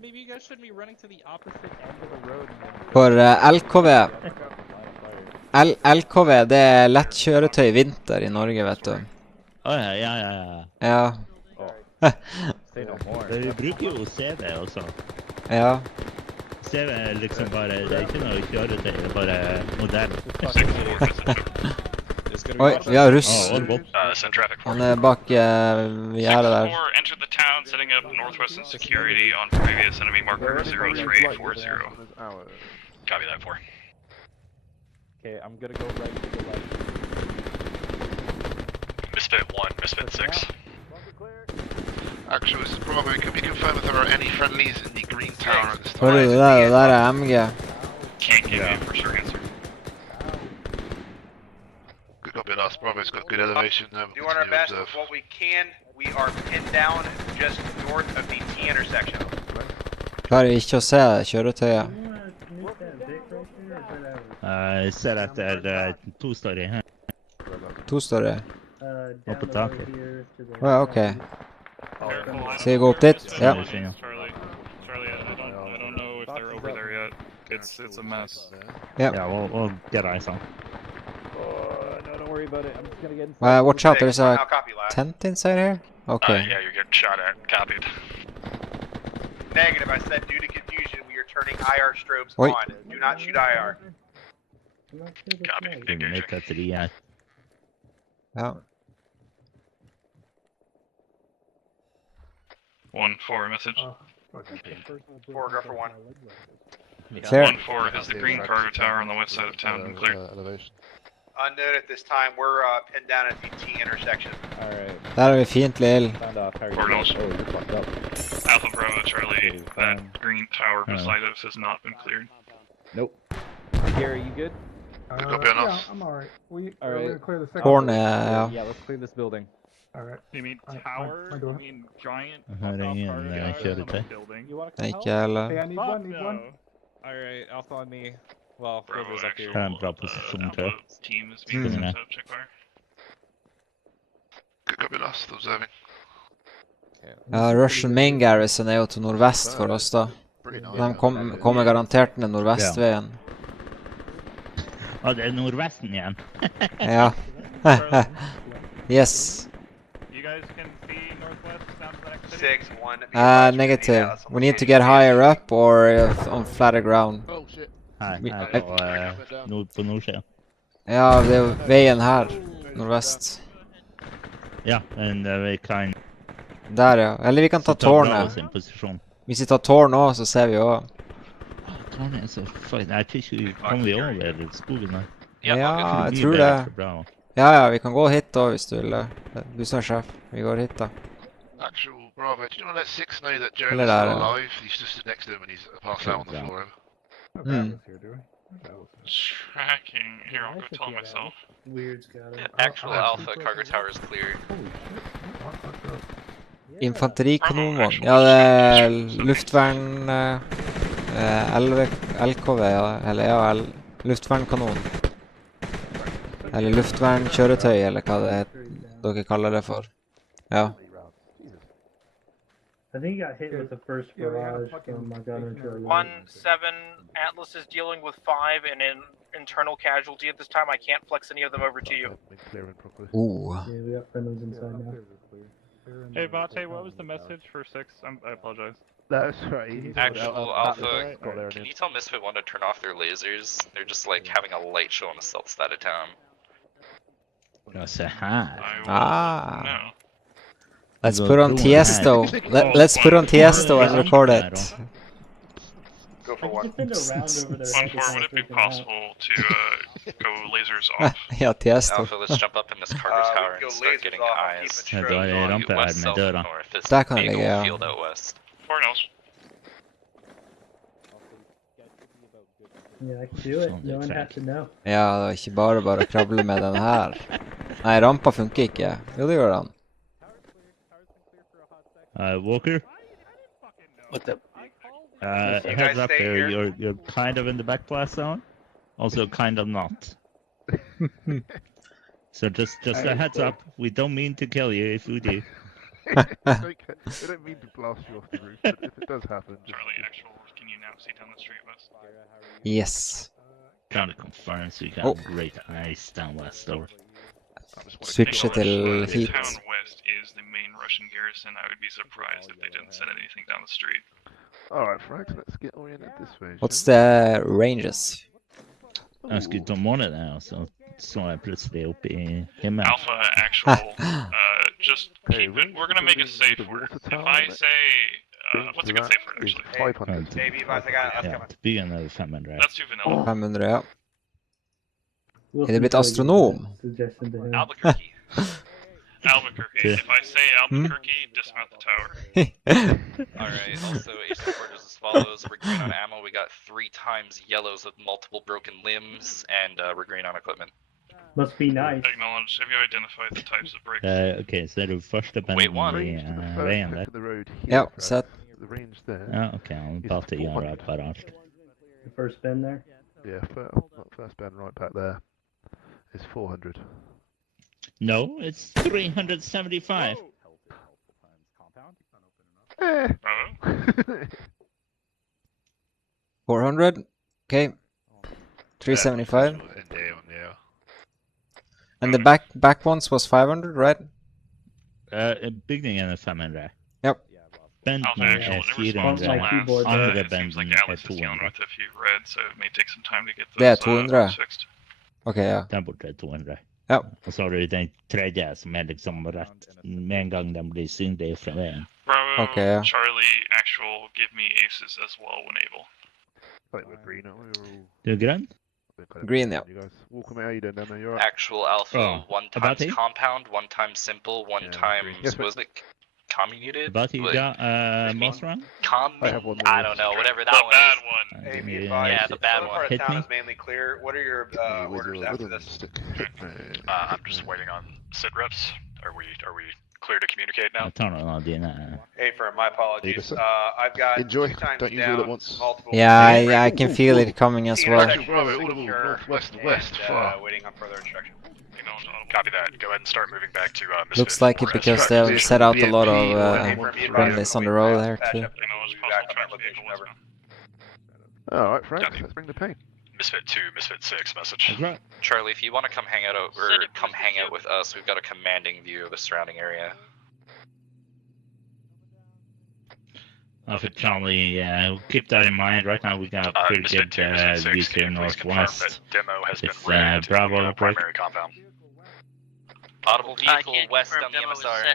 Maybe you guys shouldn't be running to the opposite end of the road. For LKV LKV, det er lettkjøretøy i vinter i Norge, vet du. Ja. Ja. Vi bruker jo CV også. Ja. CV er liksom bare, det er ikke noe kjøretøy, det er bare modell. Oi, vi har russ. Send traffic for Han er bak gjerdet der. 4 entered the town, setting up northwestern security on previous enemy marker 0340. Copy that 4. Okay, I'm gonna go right to the left. Misfit 1, Misfit 6. Actually, this is Bravo. Can we confirm if there are any friendlies in the green tower at this time? Hører du det der? Det der er MG. Can't give you a for sure answer. Good copy, last Bravo's got good elevation. Doing our best with what we can. We are pinned down just north of the T intersection. Klarer ikke å se kjøretøyet. Jeg ser at det er 2 story her. 2 står det. Og på taket. Åja, ok. Skal jeg gå opp dit? Ja. Charlie, I don't know if they're over there yet. It's a mess. Yeah. Yeah, we'll get eyes on. No, don't worry about it. I'm just gonna get inside. Watch out, there's a tent inside here? Okay. Yeah, you're getting shot at. Copied. Negative. I said due to confusion, we are turning IR strobes Oi. on. Do not shoot IR. Copy. Make that to the eye. Ja. 1-4 message. 4, go for 1. Clear. 1-4 is the green cargo tower on the west side of town. Clear. Unknown at this time. We're pinned down at the T intersection. Alright. Der er vi fiendtlig ild. Ordinals. Alpha Bravo Charlie, that green tower beside us has not been cleared. Nope. Gary, you good? Yeah, I'm alright. We're gonna clear the second. Horn, ja. Yeah, let's clear this building. Alright. You mean tower? You mean giant Her er ingen kjøretøy. building? Ikke heller. Hey, I need one, need one. Alright, Alpha on me. Well, whoever's up here. Her er en bra posisjon til. Team is being sent up, check fire. Good copy, last. Observing. Ja, Russian main garrison er jo til nordvest for oss da. De kommer garantert ned nordvestveien. Ja, det er nordvesten igjen. Ja. Yes. You guys can see northwest, sounds like 6-1. Negative. We need to get higher up or on flatter ground. Oh shit. Her på nord på nordsiden. Ja, det er jo veien her. Nordvest. Ja, men vi kan... Der, ja. Eller vi kan ta tårnet. Hvis vi tar tårn også, så ser vi jo. Tårnet er så fuck. Jeg tror ikke vi kommer vi over skogen her. Ja, jeg tror det. Ja, vi kan gå hit da hvis du vil. Du som er sjef. Vi går hit da. Actual Bravo, do you want to let 6 know that Joe is Eller still der, ja. alive? He's just stood next to him and he's passed out on the floor. Tracking. Here, I'll go tell myself. Weird's got it. Actual Alpha cargo tower is clear. Infanterikanon. Ja, det er luftvern... LKV, ja. Eller ja, luftvernkanon. Eller luftvernkjøretøy, eller hva det dere kaller det for. Ja. I think he got hit with the first barrage from my gunner to 1-7, Atlas is dealing with 5 and an internal casualty at this time. I can't flex any of them over to you. Ooh. Yeah, we got friendlies inside now. Hey, Vate, what was the message for 6? I apologize. That's right. Actual Alpha, can you tell Misfit 1 to turn off their lasers? They're just like having a light show on the south side of town. I say hi. Ah. Let's put on Tiesto. Let's put on Tiesto and record it. Go for 1. 1-4, would it be possible to go lasers off? Ja, Tiesto. Alpha, let's jump up in this cargo tower and start getting eyes. Ja, da er rampe her med døra. Der kan jeg ligge, ja. Field out west. Yeah, I can do it. No one has to know. Ja, det er ikke bare å krable med den her. Nei, rampa funker ikke. Jo, det gjør den. Walker? What's up? Heads up there, you're kind of in the back blast zone, also kind of not. So just a heads up, we don't mean to kill you if we do. I don't mean to blast you off the roof, but if it does happen... Charlie, actual, can you now see down the street west? Yes. Kind of confirmed, so you got great eyes down west over. Switch it til heat. Town west is the main Russian garrison. I would be surprised if they didn't send anything down the street. Alright, Frags, let's get oriented this way. What's the ranges? That's good to monitor now, so Så är jag plötsligt uppe i himmel. Alpha actual, just keep it. We're gonna make a safe word. If I say, what's a good safe word actually? Ja, byggen är 500. That's too vanilla. 500, ja. Är det blivit astronom? Albuquerque. Albuquerque. If I say Albuquerque, dismount the tower. Alright, also Ace quarters as follows. We're green on ammo. We got 3 times yellows with multiple broken limbs, and we're green on equipment. Must be nice. Acknowledged. Have you identified the types of breaks? Okej, så är du första banden i vägen där? Ja, sett. Ja, okej, han bara till göra apparat. The first bend there? Yeah, first bend right back there is 400. No, it's 375. 400. Okay. 375. And the back ones was 500, right? Byggningen är 500. Yep. Benden är 400. Andra benden är 200. If you read, so it may take some time to get Det är those 200. fixed. Okej, ja. Den borta är 200. Ja. Och så har du den tredje som är liksom rätt med en gång den blir synlig från vägen. Bravo, Okay, yeah. Charlie, actual, give me aces as well when able. Du är grön? Green, ja. Actual Alpha, Oh, 1 about times it? compound, 1 time simple, 1 times, was it commuted? About you Like, got most run? I don't know, whatever that one bad is. one. Hey, be Yeah, advised, yeah, the bad some one. part of Hit town me. is mainly clear. What are your orders after this? I'm just waiting on sit reps. Are we clear to communicate now? Jag tar någon av dina. Hey, for my apologies. I've got Enjoy. 2 times Don't use all at down, once. multiple. Yeah, I can feel it coming as well. Northwest, west, far. Waiting on further instruction. Copy that. Go ahead and start moving back to Misfit. Looks like it because they've set out a lot of friendlies on the road there too. Alright, Frank, let's bring the pain. Misfit 2, Misfit 6 message. Charlie, if you want to come hang out come hang out with us, we've got a commanding view of the surrounding area. For Charlie, keep that in mind. Right now we got pretty Misfit good 2, Misfit 6, views here can you please confirm northwest. that demo has been It's routed to Bravo the break. primary compound. Audible vehicle west on the MSR.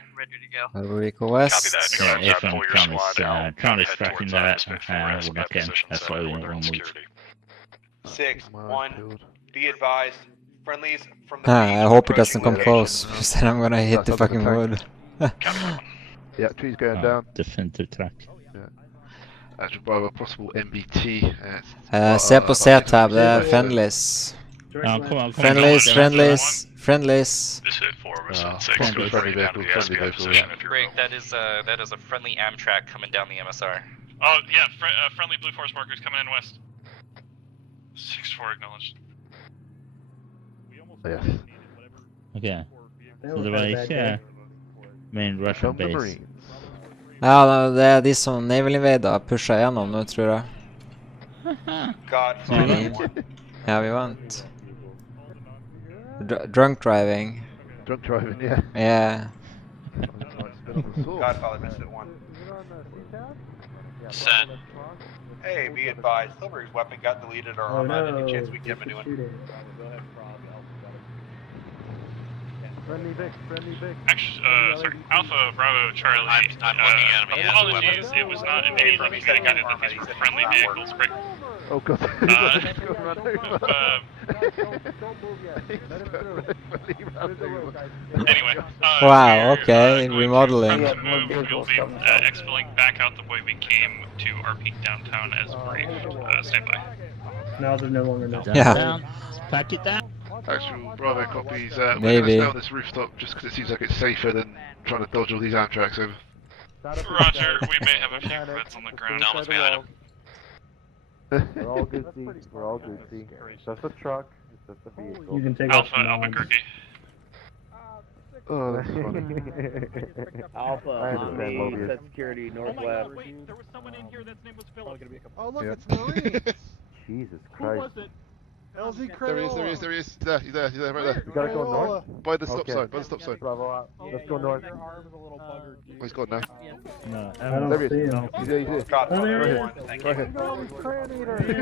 Cavalry Vehicle West. Copy that. Go Yeah, ahead and if pull your squad out. Charlie's Head tracking towards that, Misfit 4 we're SMF not getting, positions that's why we order and won't move. security. 6-1. Be advised, friendlies from the I beach hope it doesn't come approaching close, because then I'm gonna hit the fucking wood. Yeah, tree's going down. Definitive track. Actual Bravo, possible MBT. Se på Z-tab, det är friendlies. Ja, kom on. Friendlies. Misfit 4, Misfit 6, friendly go further down to vehicle, the friendly SPF vehicle, position if you're Great, that is a friendly Amtrak coming down the MSR. Oh, yeah, friendly Blue Force markers coming in west. 6-4 acknowledged. Yes. Okej. Så det var inte main Russian base. Ja, det är de som Naval Invader pushar igenom nu tror jag. Ja, vi vant. Drunk driving. Drunk driving, yeah. Yeah. Godfather missed it 1. Set. Hey, be advised, Silver's weapon got deleted or Arma. Any chance we can get him a new one? Friendly Vic. Actually, sorry, Alpha, Bravo, Charlie. I'm looking at him. He has a Apologies, weapon. it was not intended to be communicated that these were friendly vehicles. Break. Oh god. Anyway. Wow, okay, remodeling. We'll be expelling back out the way we came to our peak downtown as brief. Stand by. Now they're no longer known. Yeah. Pack it down. Actual Bravo copies. We're Maybe. going to stay on this rooftop just because it seems like it's safer than trying to dodge all these Amtraks over. Roger, we may have a few reds on the ground. Almost behind him. We're all good, C. We're all good, C. It's just a truck. It's just a vehicle. You can take Alpha, Albuquerque. Oh, that's funny. Alpha, on me, set security, northwest. There was someone in here that's name was Philip. Oh, look, Yep. it's Marines. Jesus Who Christ. was it? LZ There he is, Crayola. there he is. He's there, right there. You gotta go north? By the stop Okay. sign, by the stop sign. Bravo out. Let's go north. Oh, he's gone now. No, I don't There he see is. him. He's there, he's there. Godfather there he 1. is. Thank Right you. here. No, he's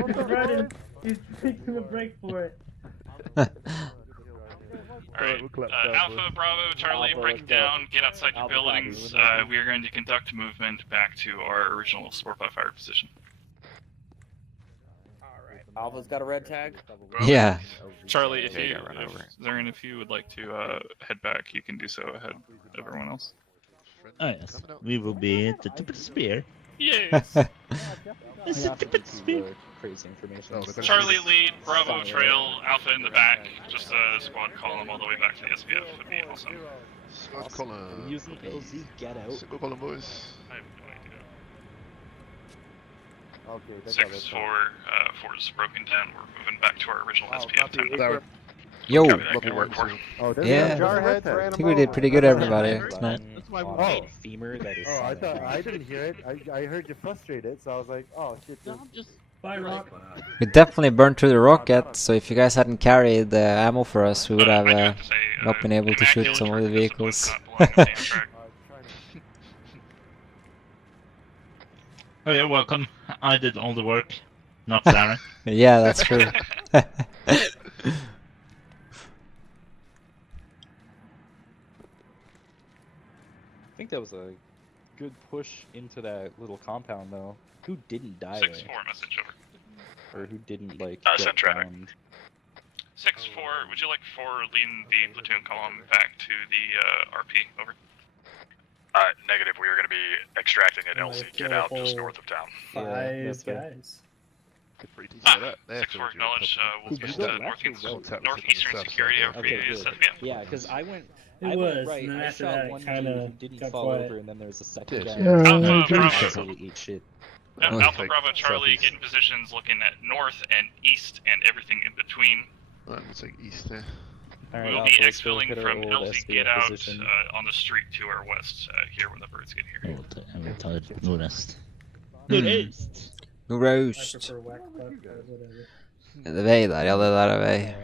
He's running. He's taking a break for it. Alright, Alpha, Bravo, Charlie, break it down, get outside your buildings. We are going to conduct movement back to our original support by fire position. Alpha's got a red tag? Yeah. Charlie, if Zarin, if you would like to head back, you can do so ahead of everyone else. Oh yes, we will be at the tip of the spear. Yes! It's the tip of the spear. Crazy information. Charlie lead, Bravo trail, Alpha in the back, just a squad column all the way back to the SPF would be awesome. Squad column. Using LZ, get out. Single column, boys. I have no idea. Okay, 6-4, 4's broken down, we're moving back to our original SPF tempo. Yo! Good work, 4. Yeah, I think we did pretty good, everybody, tonight. That's why we Oh. made femur that is. Oh, I thought I didn't hear it. I heard you frustrated, so I was like, oh shit. We definitely burned through the rocket, so if you guys hadn't carried the ammo for us, we would have not been able to shoot some of the vehicles. Oh, you're welcome. I did all the work, not Sarah. Yeah, that's true. I think that was a good push into that little compound, though. Who didn't die 6-4, there? message over. Or who didn't, like, send get traffic. downed? 6-4, would you like 4 leading the platoon column back to the RP? Over. Negative, we are going to be extracting at LC. Get out just north of town. Five guys. 6-4 acknowledge, we'll use the northeastern security over Okay, for you. good. Yeah, because I went It I was, went right, and then I after shot that, one it dude kinda who didn't got fall quiet. over, and then there was a second guy. Alpha, who Bravo. ate shit. Alpha Bravo Charlie, get in positions looking at north and east and everything in between. Let's take east there. Alright, We'll Alpha, be let's go exfilling hit our from old LZ SBF get out position. on the street to our west, here when the birds get here. Vi tar nordøst. Nordøst. I Nordøst. prefer whack puck, but whatever. Det er vei der, ja, det der er vei.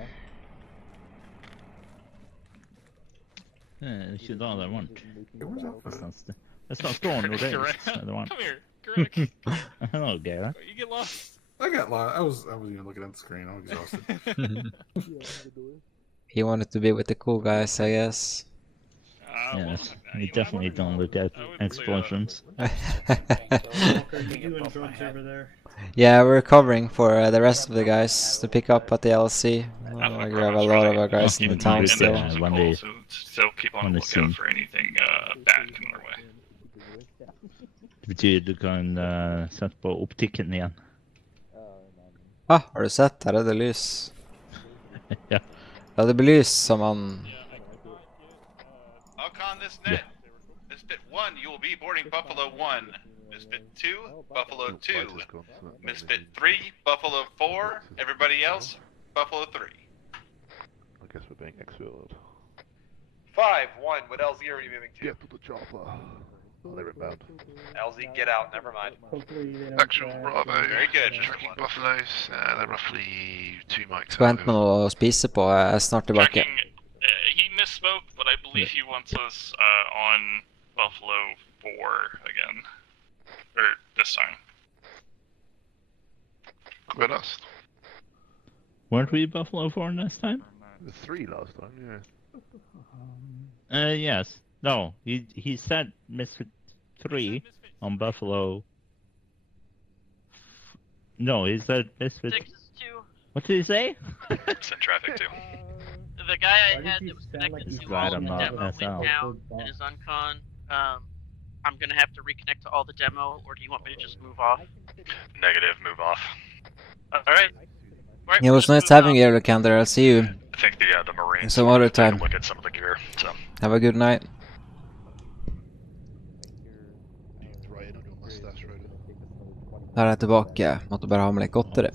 Ikke da det er varmt. Det står nordøst. Det er varmt. Come here, Greg. Hello, Gary. You get lost. I got lost. I wasn't even looking at the screen. I was exhausted. He wanted to be with the cool guys, I guess. Yes, we definitely don't look at explosions. Walker, you doing drugs over there? Yeah, we're covering for the rest of the guys to pick up at the LC. We have a lot of our guys in the town still. Still keep on the lookout for anything bad coming our way. Det betyr du kan sette på optikken igjen. Ah, har du sett? Her er det lys. Ja. Ja, det blir lys som han... On this net, Misfit 1, you will be boarding Buffalo 1. Misfit 2, Buffalo 2. Misfit 3, Buffalo 4. Everybody else, Buffalo 3. I guess we're being exfilled. 5-1, what LZ are you moving to? Get to the chopper. Oh, they're inbound. LZ, get out, never mind. Actual Bravo. Very good. Tracking Buffaloes. They're roughly 2 mics. Skal hente noe å spise på, jeg er snart tilbake. He misspoke, but I believe he wants us on Buffalo 4 again. Or this time. Good us. Weren't we Buffalo 4 last time? 3 last time, yeah. Yes. No, he said Misfit 3 on Buffalo. No, he said Misfit... 6-2. What did he say? Send traffic too. The guy I had that was connected to all the demo went down and is uncon. I'm gonna have to reconnect to all the demo, or do you want me to just move off? Negative, move off. Alright. It was nice having you, Alexander. I'll see you I think the Marines some other take a time. look at some of the gear. So. Have a good night. Der er jeg tilbake. Måtte bare ha med litt godteri.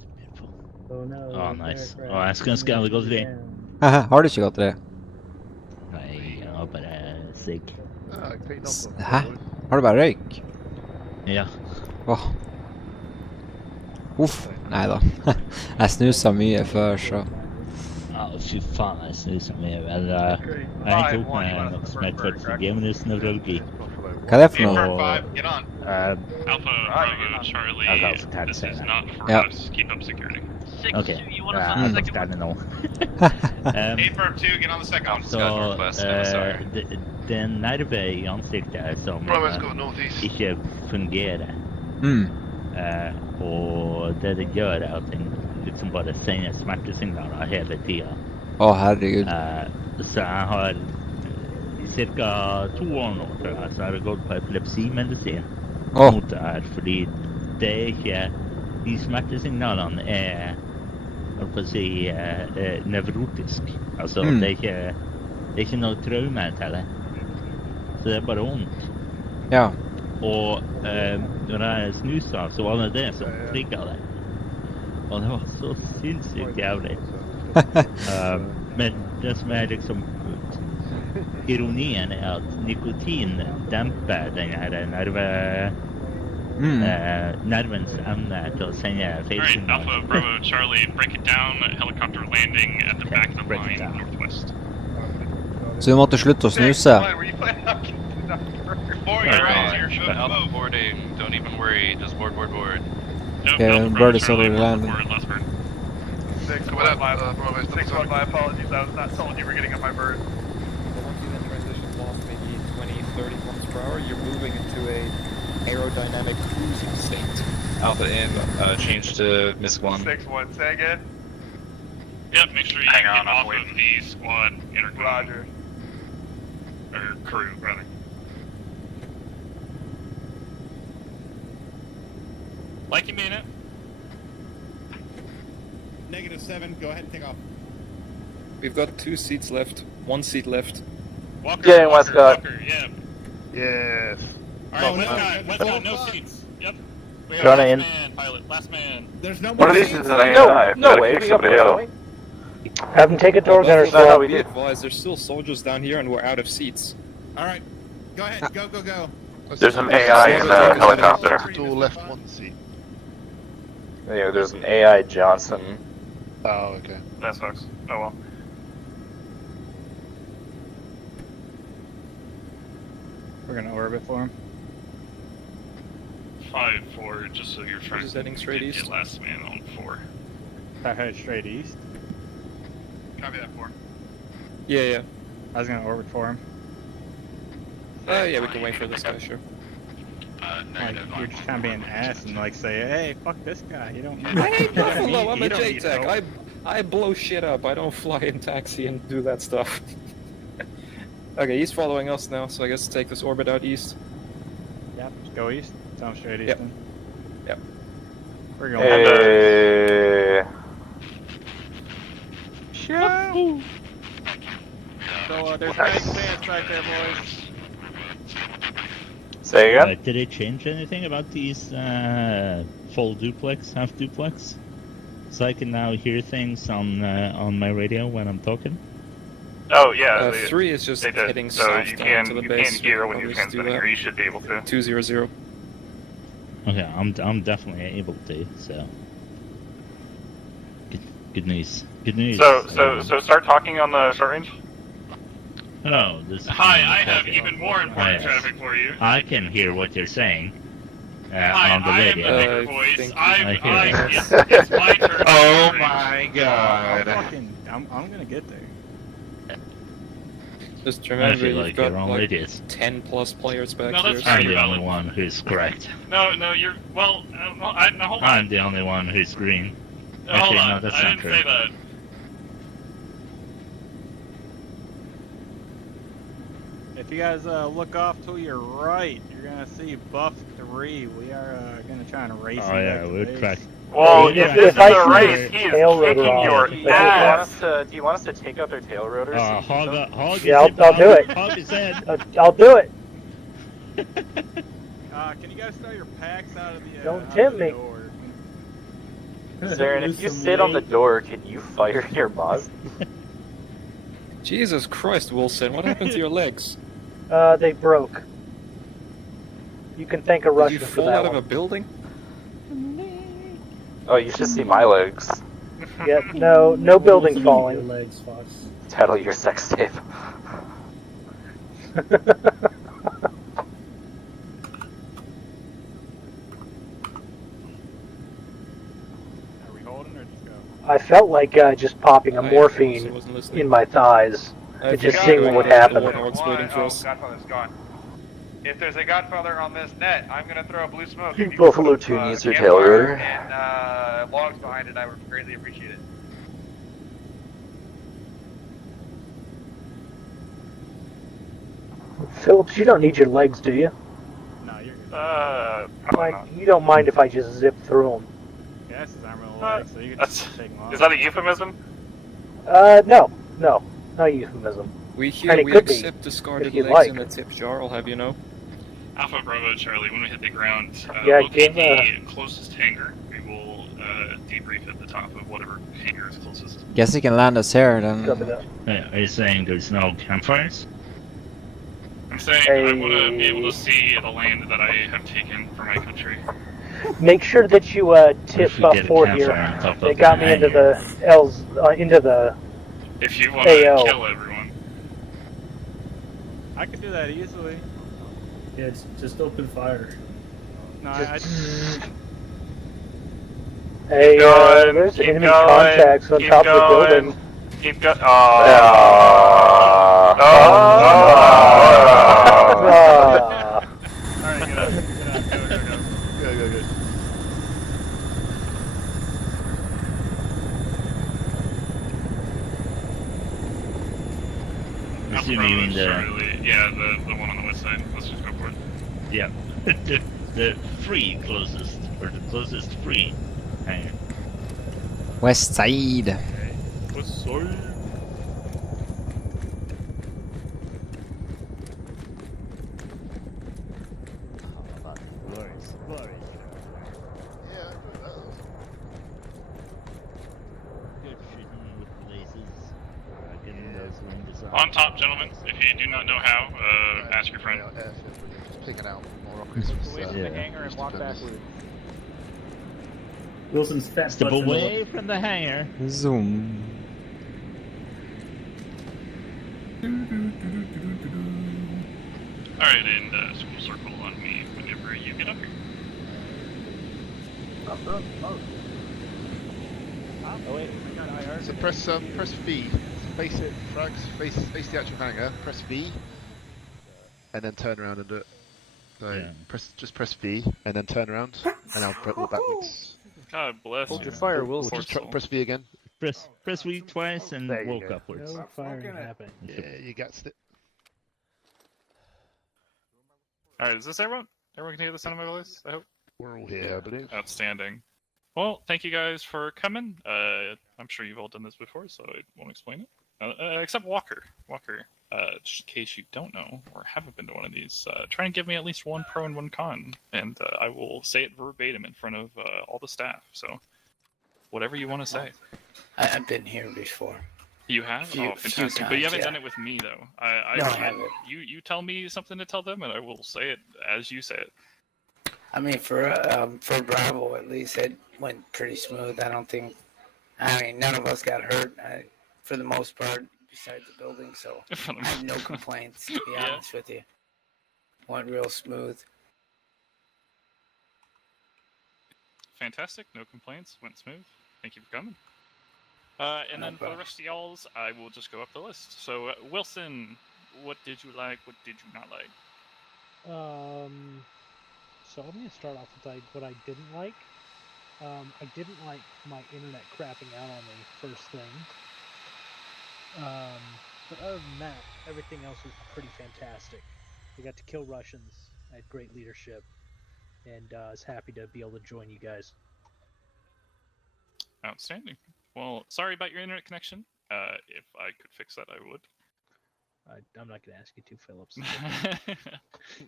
Nice. Jeg skulle ønske jeg hadde godteri. Haha, har du ikke godteri? Nei, jeg har bare sigg. Hæ? Har du bare røyk? Ja. Åh. Uff, neida. Jeg snusa mye før, så... Fy faen, jeg snuser mye. Vel, jeg hentet opp med noe som heter Gaming-nevrologi. Hva er det for noe? Alpha, Bravo, Charlie, this is not for us. Keep up security. Okay. You want us on the second one? know. 8 for 2, get on the second one. Så det er nerve i ansiktet som ikke fungerer. Og det gjør at den liksom bare sender smertesignaler hele tiden. Å, herregud. Så jeg har i cirka 2 år nå, tror jeg, så har jeg gått på epilepsimedisin mot det her, fordi det er ikke, de smertesignalene er, hva skal jeg si, nevrotisk. Altså, det er ikke noe traume til det. Så det er bare ondt. Ja. Og når jeg snusa, så var det som trigget det. Og det var så sinnssykt jævlig. Men det som er liksom ironien er at nikotin demper den her nervens evne til å sende feilsignaler. Alright, Alpha, Bravo, Charlie, break it down, helicopter landing at the back of the line, northwest. Så du måtte slutte å snuse? Boarding, don't even worry, just board. Okay, bird is already landing. 6-1, my apologies, I was not told you were getting on my bird. So once you then transition lost maybe 20, 30 kilometers per hour, you're moving into a aerodynamic cruising state. Alpha in, change to MISC 1. 6-1, say again? Yep, make sure you get off of the squad intercom. Roger. Or crew, rather. Like you mean it. -7, go ahead and take off. We've got 2 seats left, 1 seat left. Walker, Westcott. Walker, yeah. Yes. Alright, Westcott, no seats. Yep. We have Jonah last in. man, pilot, last man. There's no One more of these seats. is an AI. No way, we got somebody. Have them take it towards our No, squad. we did. There's still soldiers down here and we're out of seats. Alright, go ahead, go. There's an AI in the helicopter. Door left 1 seat. Yeah, there's an AI Johnson. Oh, okay. That sucks. Oh well. We're gonna orbit for him. 5-4, just so you're trying Just heading straight to east. get last man on 4. I head straight east. Copy that 4. Yeah. I was gonna orbit for him. Yeah, we can wait for this guy, sure. Like, you're just kind of being an ass and like say, hey, fuck this guy. You don't. Hey, Buffalo, I'm a you don't need JTAC. help. I blow shit up. I don't fly in taxi and do that stuff. Okay, he's following us now, so I guess take this orbit out east. Yep, just go east. Tell him straight east. Yep. Then. Yep. We're going. Show. So there's nice fans back there, boys. Say again? Did it change anything about these full duplex, half duplex? So I can now hear things on my radio when I'm talking? Oh yeah. 3 is just heading so south you down can to the base. hear when We'll you're just do transmitting, that. or you should be able to. 200. Okay, I'm definitely able to. So good news. Good news. So start talking on the short range. Oh, this. Hi, I have even more important traffic for you. I can hear what you're saying Hi, on the I am radio. the bigger voice. I It's my turn. Oh my I'm gonna get there. Just I remember, feel you've like got you're on like radius. 10 plus players back No, here. that's so- I'm the only one who's correct. No, you're well. No, hold on. I'm the only one who's green. No, hold Actually, on. no, that's I not didn't true. say that. If you guys look off to your right, you're gonna see Buff 3. We are gonna try and race him Oh yeah, back to we're base. track. Well, Yeah, if this is I a see race, the he is tail rotor kicking off. your Do ass. Do you want us to take out their tail rotors? Hog Yeah, I'll do it. Hog is in. I'll do it. Can you guys throw your packs out of the Don't out of tempt the me. door? Zarin, if you sit on the door, can you fire your boss? Jesus Christ, Wilson, what happened to your legs? They broke. You can thank a Did Russian you for fall that out of one. a building? Oh, you should see my legs. Yeah, no building falling. Legs, Fox. Title of your sex tape. Are we holding or just go? I felt like just popping a morphine in my thighs and just seeing what happened. Godfather's gone. If there's a Godfather on this net, I'm gonna throw a blue smoke. If you Buffalo put 2 needs their campfire tailrotor. and logs behind it, I would greatly appreciate it. Phillips, you don't need your legs, do you? No, you're good. You You don't mind if I just zip through them? Yeah, this is Arma legs, so you can just take them off. Is that a euphemism? No, not euphemism. We And it we could be, accept discarded if you'd legs like. in a tip jar, I'll have you know. Alpha Bravo Charlie, when we hit the ground, Yeah, locate give, the closest hangar. We will debrief at the top of whatever hangar is closest. Guess he can land us here then. Are you saying there's no campfires? I'm saying I want to be able to see the land that I have taken for my country. Make sure that you tip get a 4 campfire here. on top They of got the me into the L's, into the If you want to AO. kill everyone. I could do that easily. Yeah, just open fire. No, Hey, there's enemy contacts on top of the building. Keep going. Alright, get out. Go. Assuming you mean Yeah, the one on the west side. Let's just go for it. Yeah, the free closest, or the closest free hangar. West side. West side. On top, gentlemen. If you do not know how, ask your friend. Just picking out more Move rockets. away from the hangar and walk backwards. Wilson's fat Step butts in the away from the hangar. Zoom. Alright, and school circle on me whenever you get up here. Oh wait, I got IR. So press V. Face it, frags. Face the actual hangar. Press V, and then turn around and do it. So just press V, and then turn around, and I'll walk backwards. God bless Hold you. your fire, Or Wilson. just press V again. Press V twice and There you walk go. upwards. No firing happening. Yeah, you got it. Alright, is this everyone? Everyone can hear the sound of my voice, I hope? We're all here, I believe. Outstanding. Well, thank you guys for coming. I'm sure you've all done this before, so I won't explain it. Except Walker. Walker, just in case you don't know or haven't been to one of these, try and give me at least one pro and one con, and I will say it verbatim in front of all the staff. So, whatever you want to say. I've been here before. You have? Few Fantastic. But you times, haven't yeah. done it with me, though. No, I haven't. You tell me something to tell them, and I will say it as you say it. I mean, for Bravo, at least it went pretty smooth. I don't think. I mean, none of us got hurt for the most part, besides the building. So I have no complaints. To be honest with you, went real smooth. Fantastic. No complaints. Went smooth. Thank you for coming. And then for the rest of y'all's, I will just go up the list. So, Wilson, what did you like? What did you not like? So I'm going to start off with what I didn't like. I didn't like my internet crapping out on me first thing. But other than that, everything else was pretty fantastic. We got to kill Russians. I had great leadership. And I was happy to be able to join you guys. Outstanding. Well, sorry about your internet connection. If I could fix that, I would. I'm not going to ask you to, Phillips.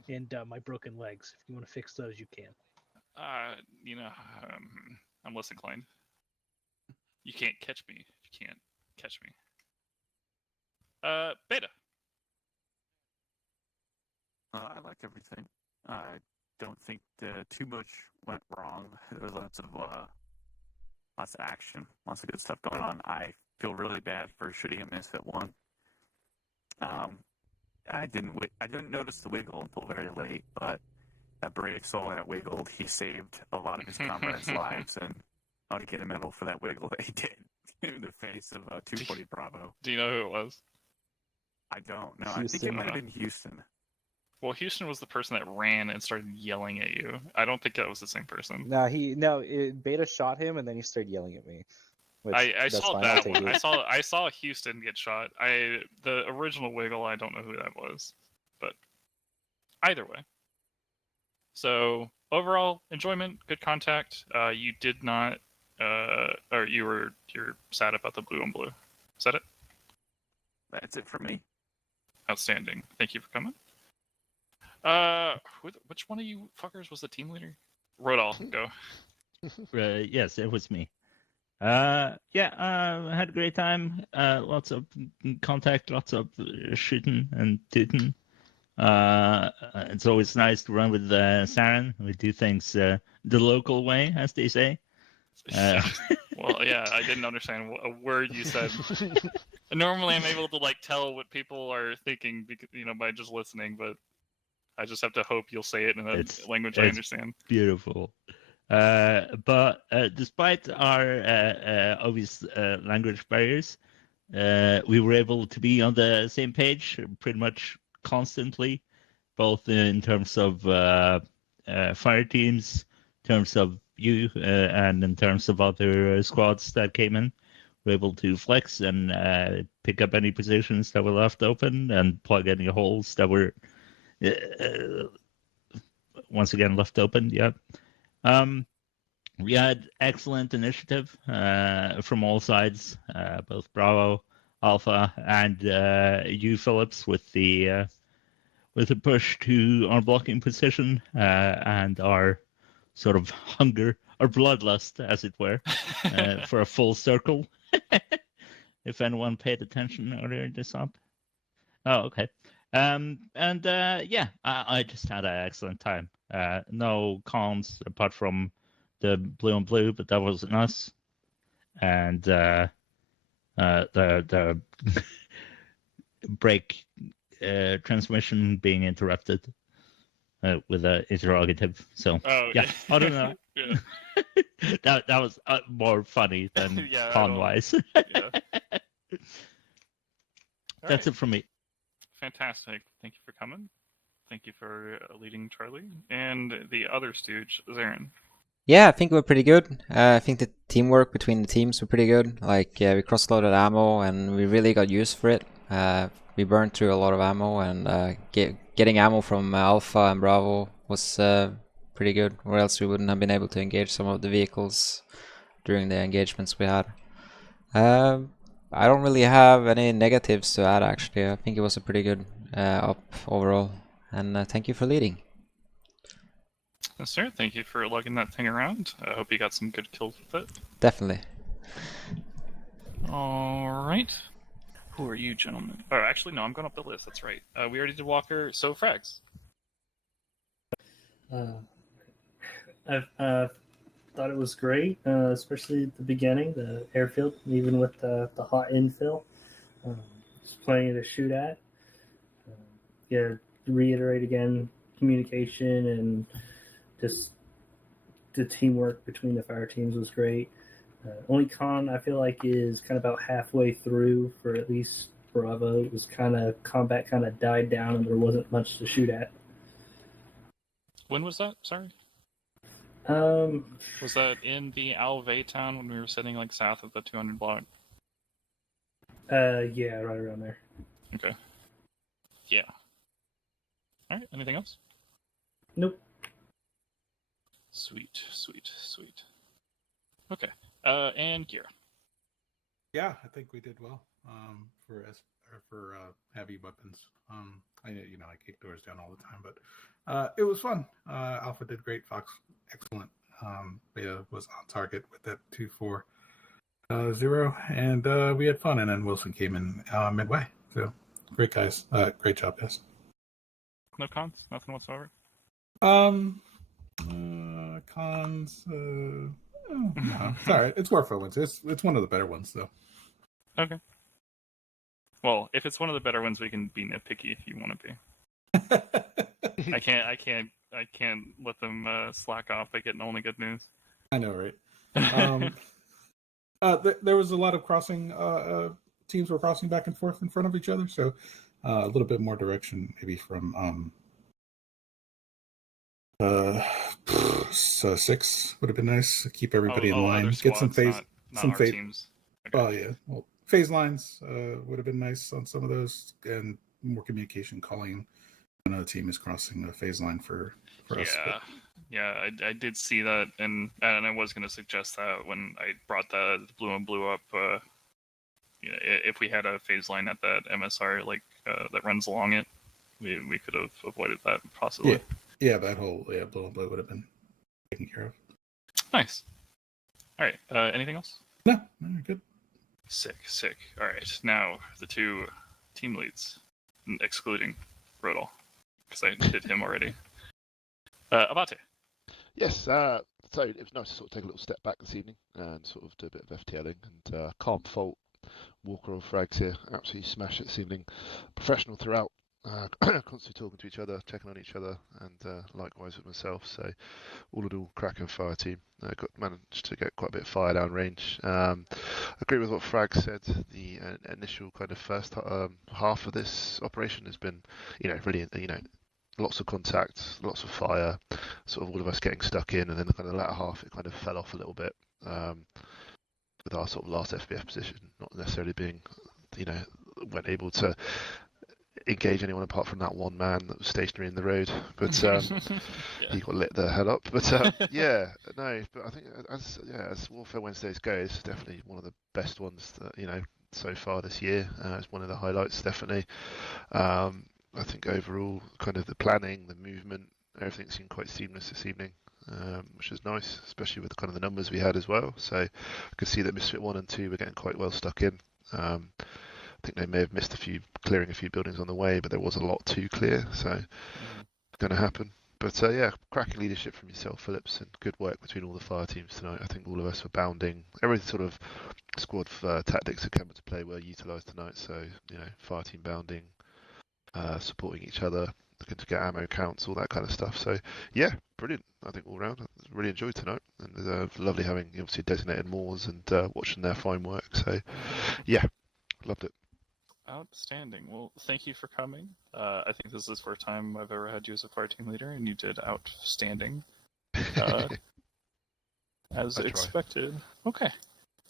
And my broken legs. If you want to fix those, you can. I'm less inclined. You can't catch me if you can't catch me. Beta. I like everything. I don't think too much went wrong. There was lots of action, lots of good stuff going on. I feel really bad for shooting a Misfit 1. I didn't notice the wiggle until very late, but that brave soul that wiggled, he saved a lot of his comrades' lives, and I ought to get a medal for that wiggle that he did. in the face of 240 Bravo. Do you know who it was? I don't know. I think it might have been Houston. Well, Houston was the person that ran and started yelling at you. I don't think that was the same person. Beta shot him and then he started yelling at me. I saw that one. I saw Houston get shot. The original Wiggle, I don't know who that was, but either way. So overall enjoyment, good contact. You did not, or you're sad about the blue on blue. Is that it? That's it for me. Outstanding. Thank you for coming. Which one of you fuckers was the team leader? Rodolph, go. Yes, it was me. Had a great time. Lots of contact, lots of shooting and tooting. It's always nice to run with Saren. We do things the local way, as they say. Well, yeah, I didn't understand a word you said. Normally, I'm able to tell what people are thinking, by just listening, but I just have to hope you'll say it in a language I understand. Beautiful. But despite our obvious language barriers, we were able to be on the same page pretty much constantly, both in terms of fire teams, in terms of you, and in terms of other squads that came in. We were able to flex and pick up any positions that were left open and plug any holes that were once again left open. Yeah. We had excellent initiative from all sides, both Bravo, Alpha, and you, Phillips, with the push to our blocking position and our sort of hunger, or bloodlust, as it were, for a full circle. If anyone paid attention earlier this up. Oh, okay. I just had an excellent time. No cons apart from the blue on blue, but that wasn't us. And the brake transmission being interrupted with an interrogative. So other than that, that was more funny than con-wise. That's it from me. Fantastic. Thank you for coming. Thank you for leading Charlie. And the other stooge, Zarin. Yeah, I think we're pretty good. I think the teamwork between the teams were pretty good. We cross-loaded ammo and we really got used for it. We burned through a lot of ammo, and getting ammo from Alpha and Bravo was pretty good, or else we wouldn't have been able to engage some of the vehicles during the engagements we had. I don't really have any negatives to add, actually. I think it was a pretty good up overall, and thank you for leading. Yes, sir. Thank you for lugging that thing around. I hope you got some good kills with it. Definitely. Alright. Who are you, gentlemen? Oh, actually, no, I'm going up the list. That's right. We already did Walker, so Frags. I've thought it was great, especially at the beginning, the airfield, even with the hot infill. Just plenty to shoot at. Reiterate again, communication and just the teamwork between the fire teams was great. Only con I feel like is kind of about halfway through for at least Bravo. It was combat kind of died down and there wasn't much to shoot at. When was that? Sorry. Was that in the Alvey town when we were sitting south of the 200 block? Yeah, right around there. Okay. Yeah. All right. Anything else? Nope. Sweet. Okay. And Gira. Yeah, I think we did well. For heavy weapons. I kick doors down all the time, but it was fun. Alpha did great. Fox, excellent. Beta was on target with that 2-4-0, and we had fun. And then Wilson came in midway. So great guys. Great job, guys. No cons, nothing whatsoever. Cons. No, it's all right. It's worth it. It's one of the better ones, though. Okay. Well, if it's one of the better ones, we can be nitpicky if you want to be. I can't let them slack off by getting only good news. I know, right? There was a lot of crossing. Teams were crossing back and forth in front of each other, so a little bit more direction, maybe from so 6 would have been nice. Keep everybody in line. Get some phase. Not our teams. Okay. Oh yeah. Well, phase lines would have been nice on some of those, and more communication calling. Another team is crossing a phase line for us. But... Yeah, I did see that, and I was going to suggest that when I brought the blue and blue up. If we had a phase line at that MSR that runs along it, we could have avoided that possibly. Yeah, that whole blue and blue would have been taken care of. Nice. All right. Anything else? No, good. Sick. All right. Now the 2 team leads, excluding Rodol, because I did him already. Abate. Yes. So it was nice to sort of take a little step back this evening and sort of do a bit of FTLing and calm fault. Walker or frags here, absolutely smash it this evening. Professional throughout, constantly talking to each other, checking on each other, and likewise with myself. So all in all, cracking fire team. Managed to get quite a bit of fire down range. Agree with what Frag said. The initial kind of first half of this operation has been, really, lots of contact, lots of fire, sort of all of us getting stuck in, and then the kind of latter half it kind of fell off a little bit. With our sort of last FBF position not necessarily being, weren't able to engage anyone apart from that one man that was stationary in the road, but he got lit the hell up. But but I think as Warfare Wednesdays go, it's definitely one of the best ones that so far this year. It's one of the highlights, definitely. I think overall, kind of the planning, the movement, everything seemed quite seamless this evening. Which is nice, especially with kind of the numbers we had as well. So I could see that Misfit 1 and 2 were getting quite well stuck in. I think they may have missed clearing a few buildings on the way, but there was a lot to clear, so it's going to happen. But cracking leadership from yourself, Phillips, and good work between all the fire teams tonight. I think all of us were bounding. Every sort of squad tactics that came into play were utilised tonight. So fire team bounding, supporting each other, looking to get ammo counts, all that kind of stuff. So yeah, brilliant. I think all round, I really enjoyed tonight, and it's lovely having obviously designated Moors and watching their fine work. So yeah, loved it. Outstanding. Well, thank you for coming. I think this is the first time I've ever had you as a fire team leader, and you did outstanding, as expected. Okay.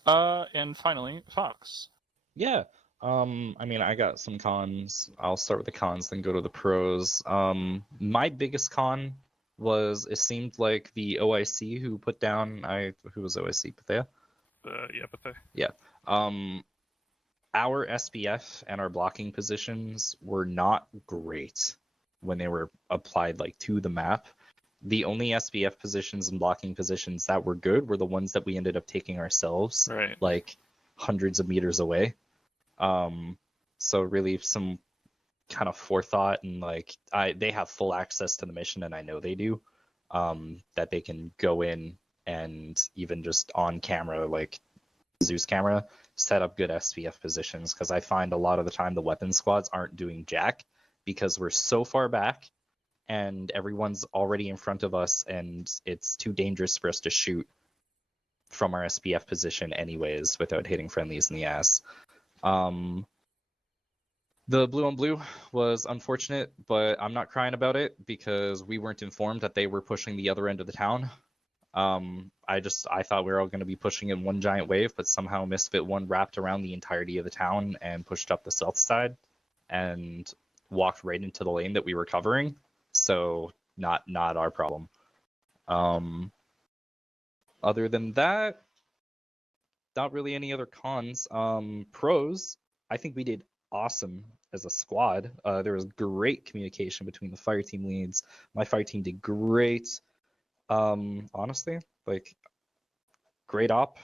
And finally, Fox. Yeah. I got some cons. I'll start with the cons, then go to the pros. My biggest con was it seemed like the OIC who put down who was OIC? Bethea? Bethea. Yeah. Our SPF and our blocking positions were not great when they were applied to the map. The only SPF positions and blocking positions that were good were the ones that we ended up taking ourselves, right? Hundreds of meters away. So really some kind of forethought, and they have full access to the mission, and I know they do, that they can go in and even just on camera, Zeus camera, set up good SPF positions, because I find a lot of the time the weapon squads aren't doing jack because we're so far back and everyone's already in front of us, and it's too dangerous for us to shoot from our SPF position anyways without hitting friendlies in the ass. The blue on blue was unfortunate, but I'm not crying about it because we weren't informed that they were pushing the other end of the town. I thought we were all going to be pushing in one giant wave, but somehow Misfit 1 wrapped around the entirety of the town and pushed up the south side and walked right into the lane that we were covering. So not our problem. Other than that, not really any other cons. Pros, I think we did awesome as a squad. There was great communication between the fire team leads. My fire team did great. Honestly, great op,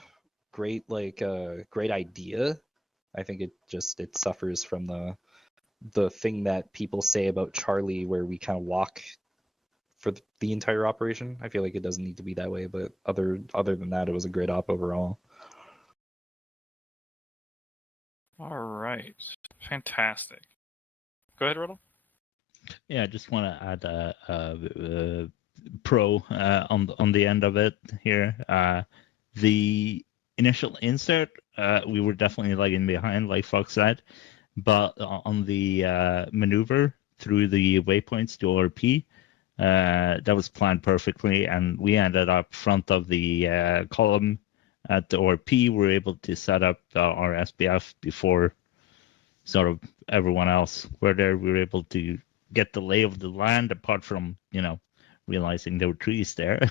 great great idea. I think it suffers from the thing that people say about Charlie, where we kind of walk for the entire operation. I feel like it doesn't need to be that way, but other than that, it was a great op overall. All right, fantastic. Go ahead, Riddle. Yeah, I just want to add a pro on the end of it here. The initial insert, we were definitely lagging behind, like Fox said. But on the maneuver through the waypoints to ORP, that was planned perfectly, and we ended up front of the column at the ORP. We were able to set up our SPF before sort of everyone else were there. We were able to get the lay of the land, apart from, you know, realizing there were trees there.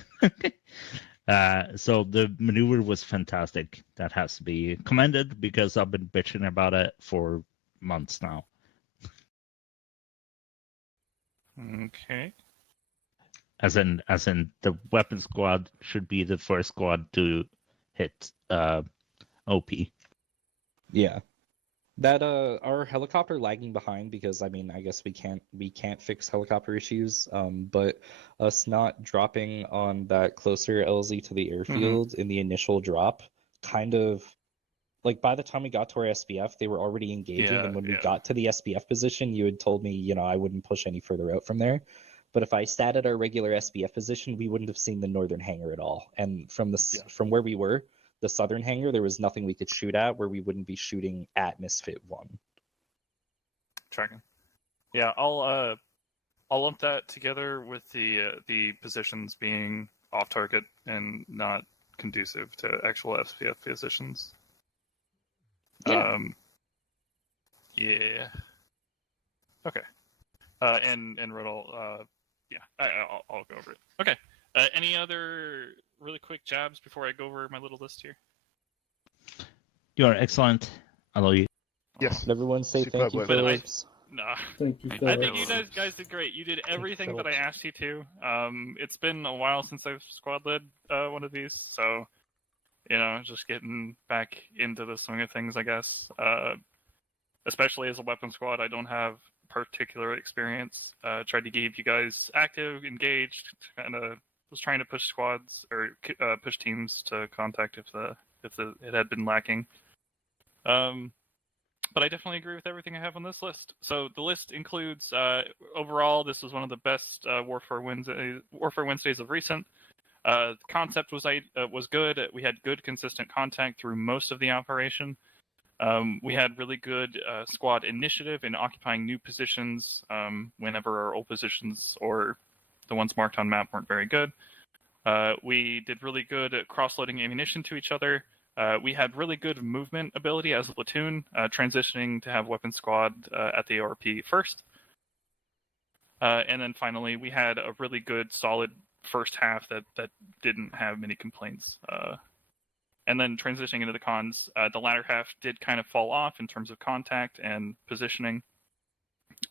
So the maneuver was fantastic. That has to be commended, because I've been bitching about it for months now. Okay. As in the weapon squad should be the first squad to hit OP. Yeah. That our helicopter lagging behind because I mean I guess we can't fix helicopter issues, but us not dropping on that closer LZ to the airfield in the initial drop kind of like by the time we got to our SPF they were already engaging, and when we got to the SPF position you had told me, you know, I wouldn't push any further out from there. But if I sat at our regular SPF position, we wouldn't have seen the northern hangar at all. And from where we were, the southern hangar, there was nothing we could shoot at where we wouldn't be shooting at Misfit 1. Tracking. Yeah, I'll lump that together with the positions being off target and not conducive to actual SPF positions. Yeah. Yeah. Okay. And Riddle, yeah, I'll go over it. Okay. Any other really quick jabs before I go over my little list here? You are excellent. I love you. Yes. Everyone say thank you, Phillips. Nah. Thank you, I think you guys did great. You did everything that I asked you to. It's been a while since I've squad led one of these, so you know, just getting back into the swing of things, I guess. Especially as a weapon squad, I don't have particular experience. Tried to keep you guys active, engaged, kind of was trying to push squads or push teams to contact if it had been lacking. But I definitely agree with everything I have on this list. So the list includes overall, this was one of the best Warfare Wednesdays of recent. The concept was good. We had good, consistent contact through most of the operation. We had really good squad initiative in occupying new positions whenever our old positions or the ones marked on map weren't very good. We did really good at cross-loading ammunition to each other. We had really good movement ability as a platoon, transitioning to have weapon squad at the ORP first. And then finally, we had a really good, solid first half that didn't have many complaints. And then transitioning into the cons, the latter half did kind of fall off in terms of contact and positioning.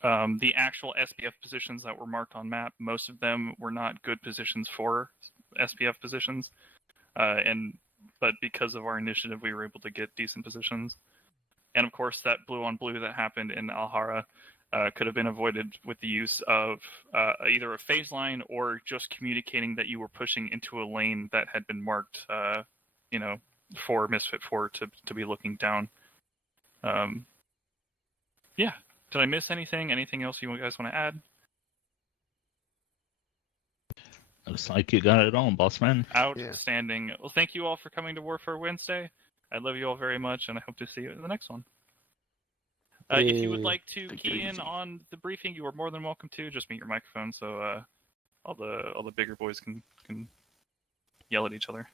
The actual SPF positions that were marked on map, most of them were not good positions for SPF positions. But because of our initiative, we were able to get decent positions. And of course, that blue on blue that happened in Al-Hara could have been avoided with the use of either a phase line or just communicating that you were pushing into a lane that had been marked, you know, for Misfit 4 to be looking down. Yeah. Did I miss anything? Anything else you guys want to add? Looks like you got it all, boss man. Outstanding. Well, thank you all for coming to Warfare Wednesday. I love you all very much, and I hope to see you in the next one. If you would like to key in on the briefing, you are more than welcome to. Just mute your microphone so all the bigger boys can yell at each other.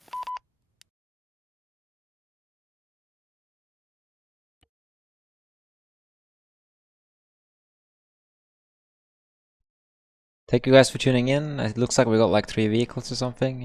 Thank you guys for tuning in. It looks like we got like 3 vehicles or something.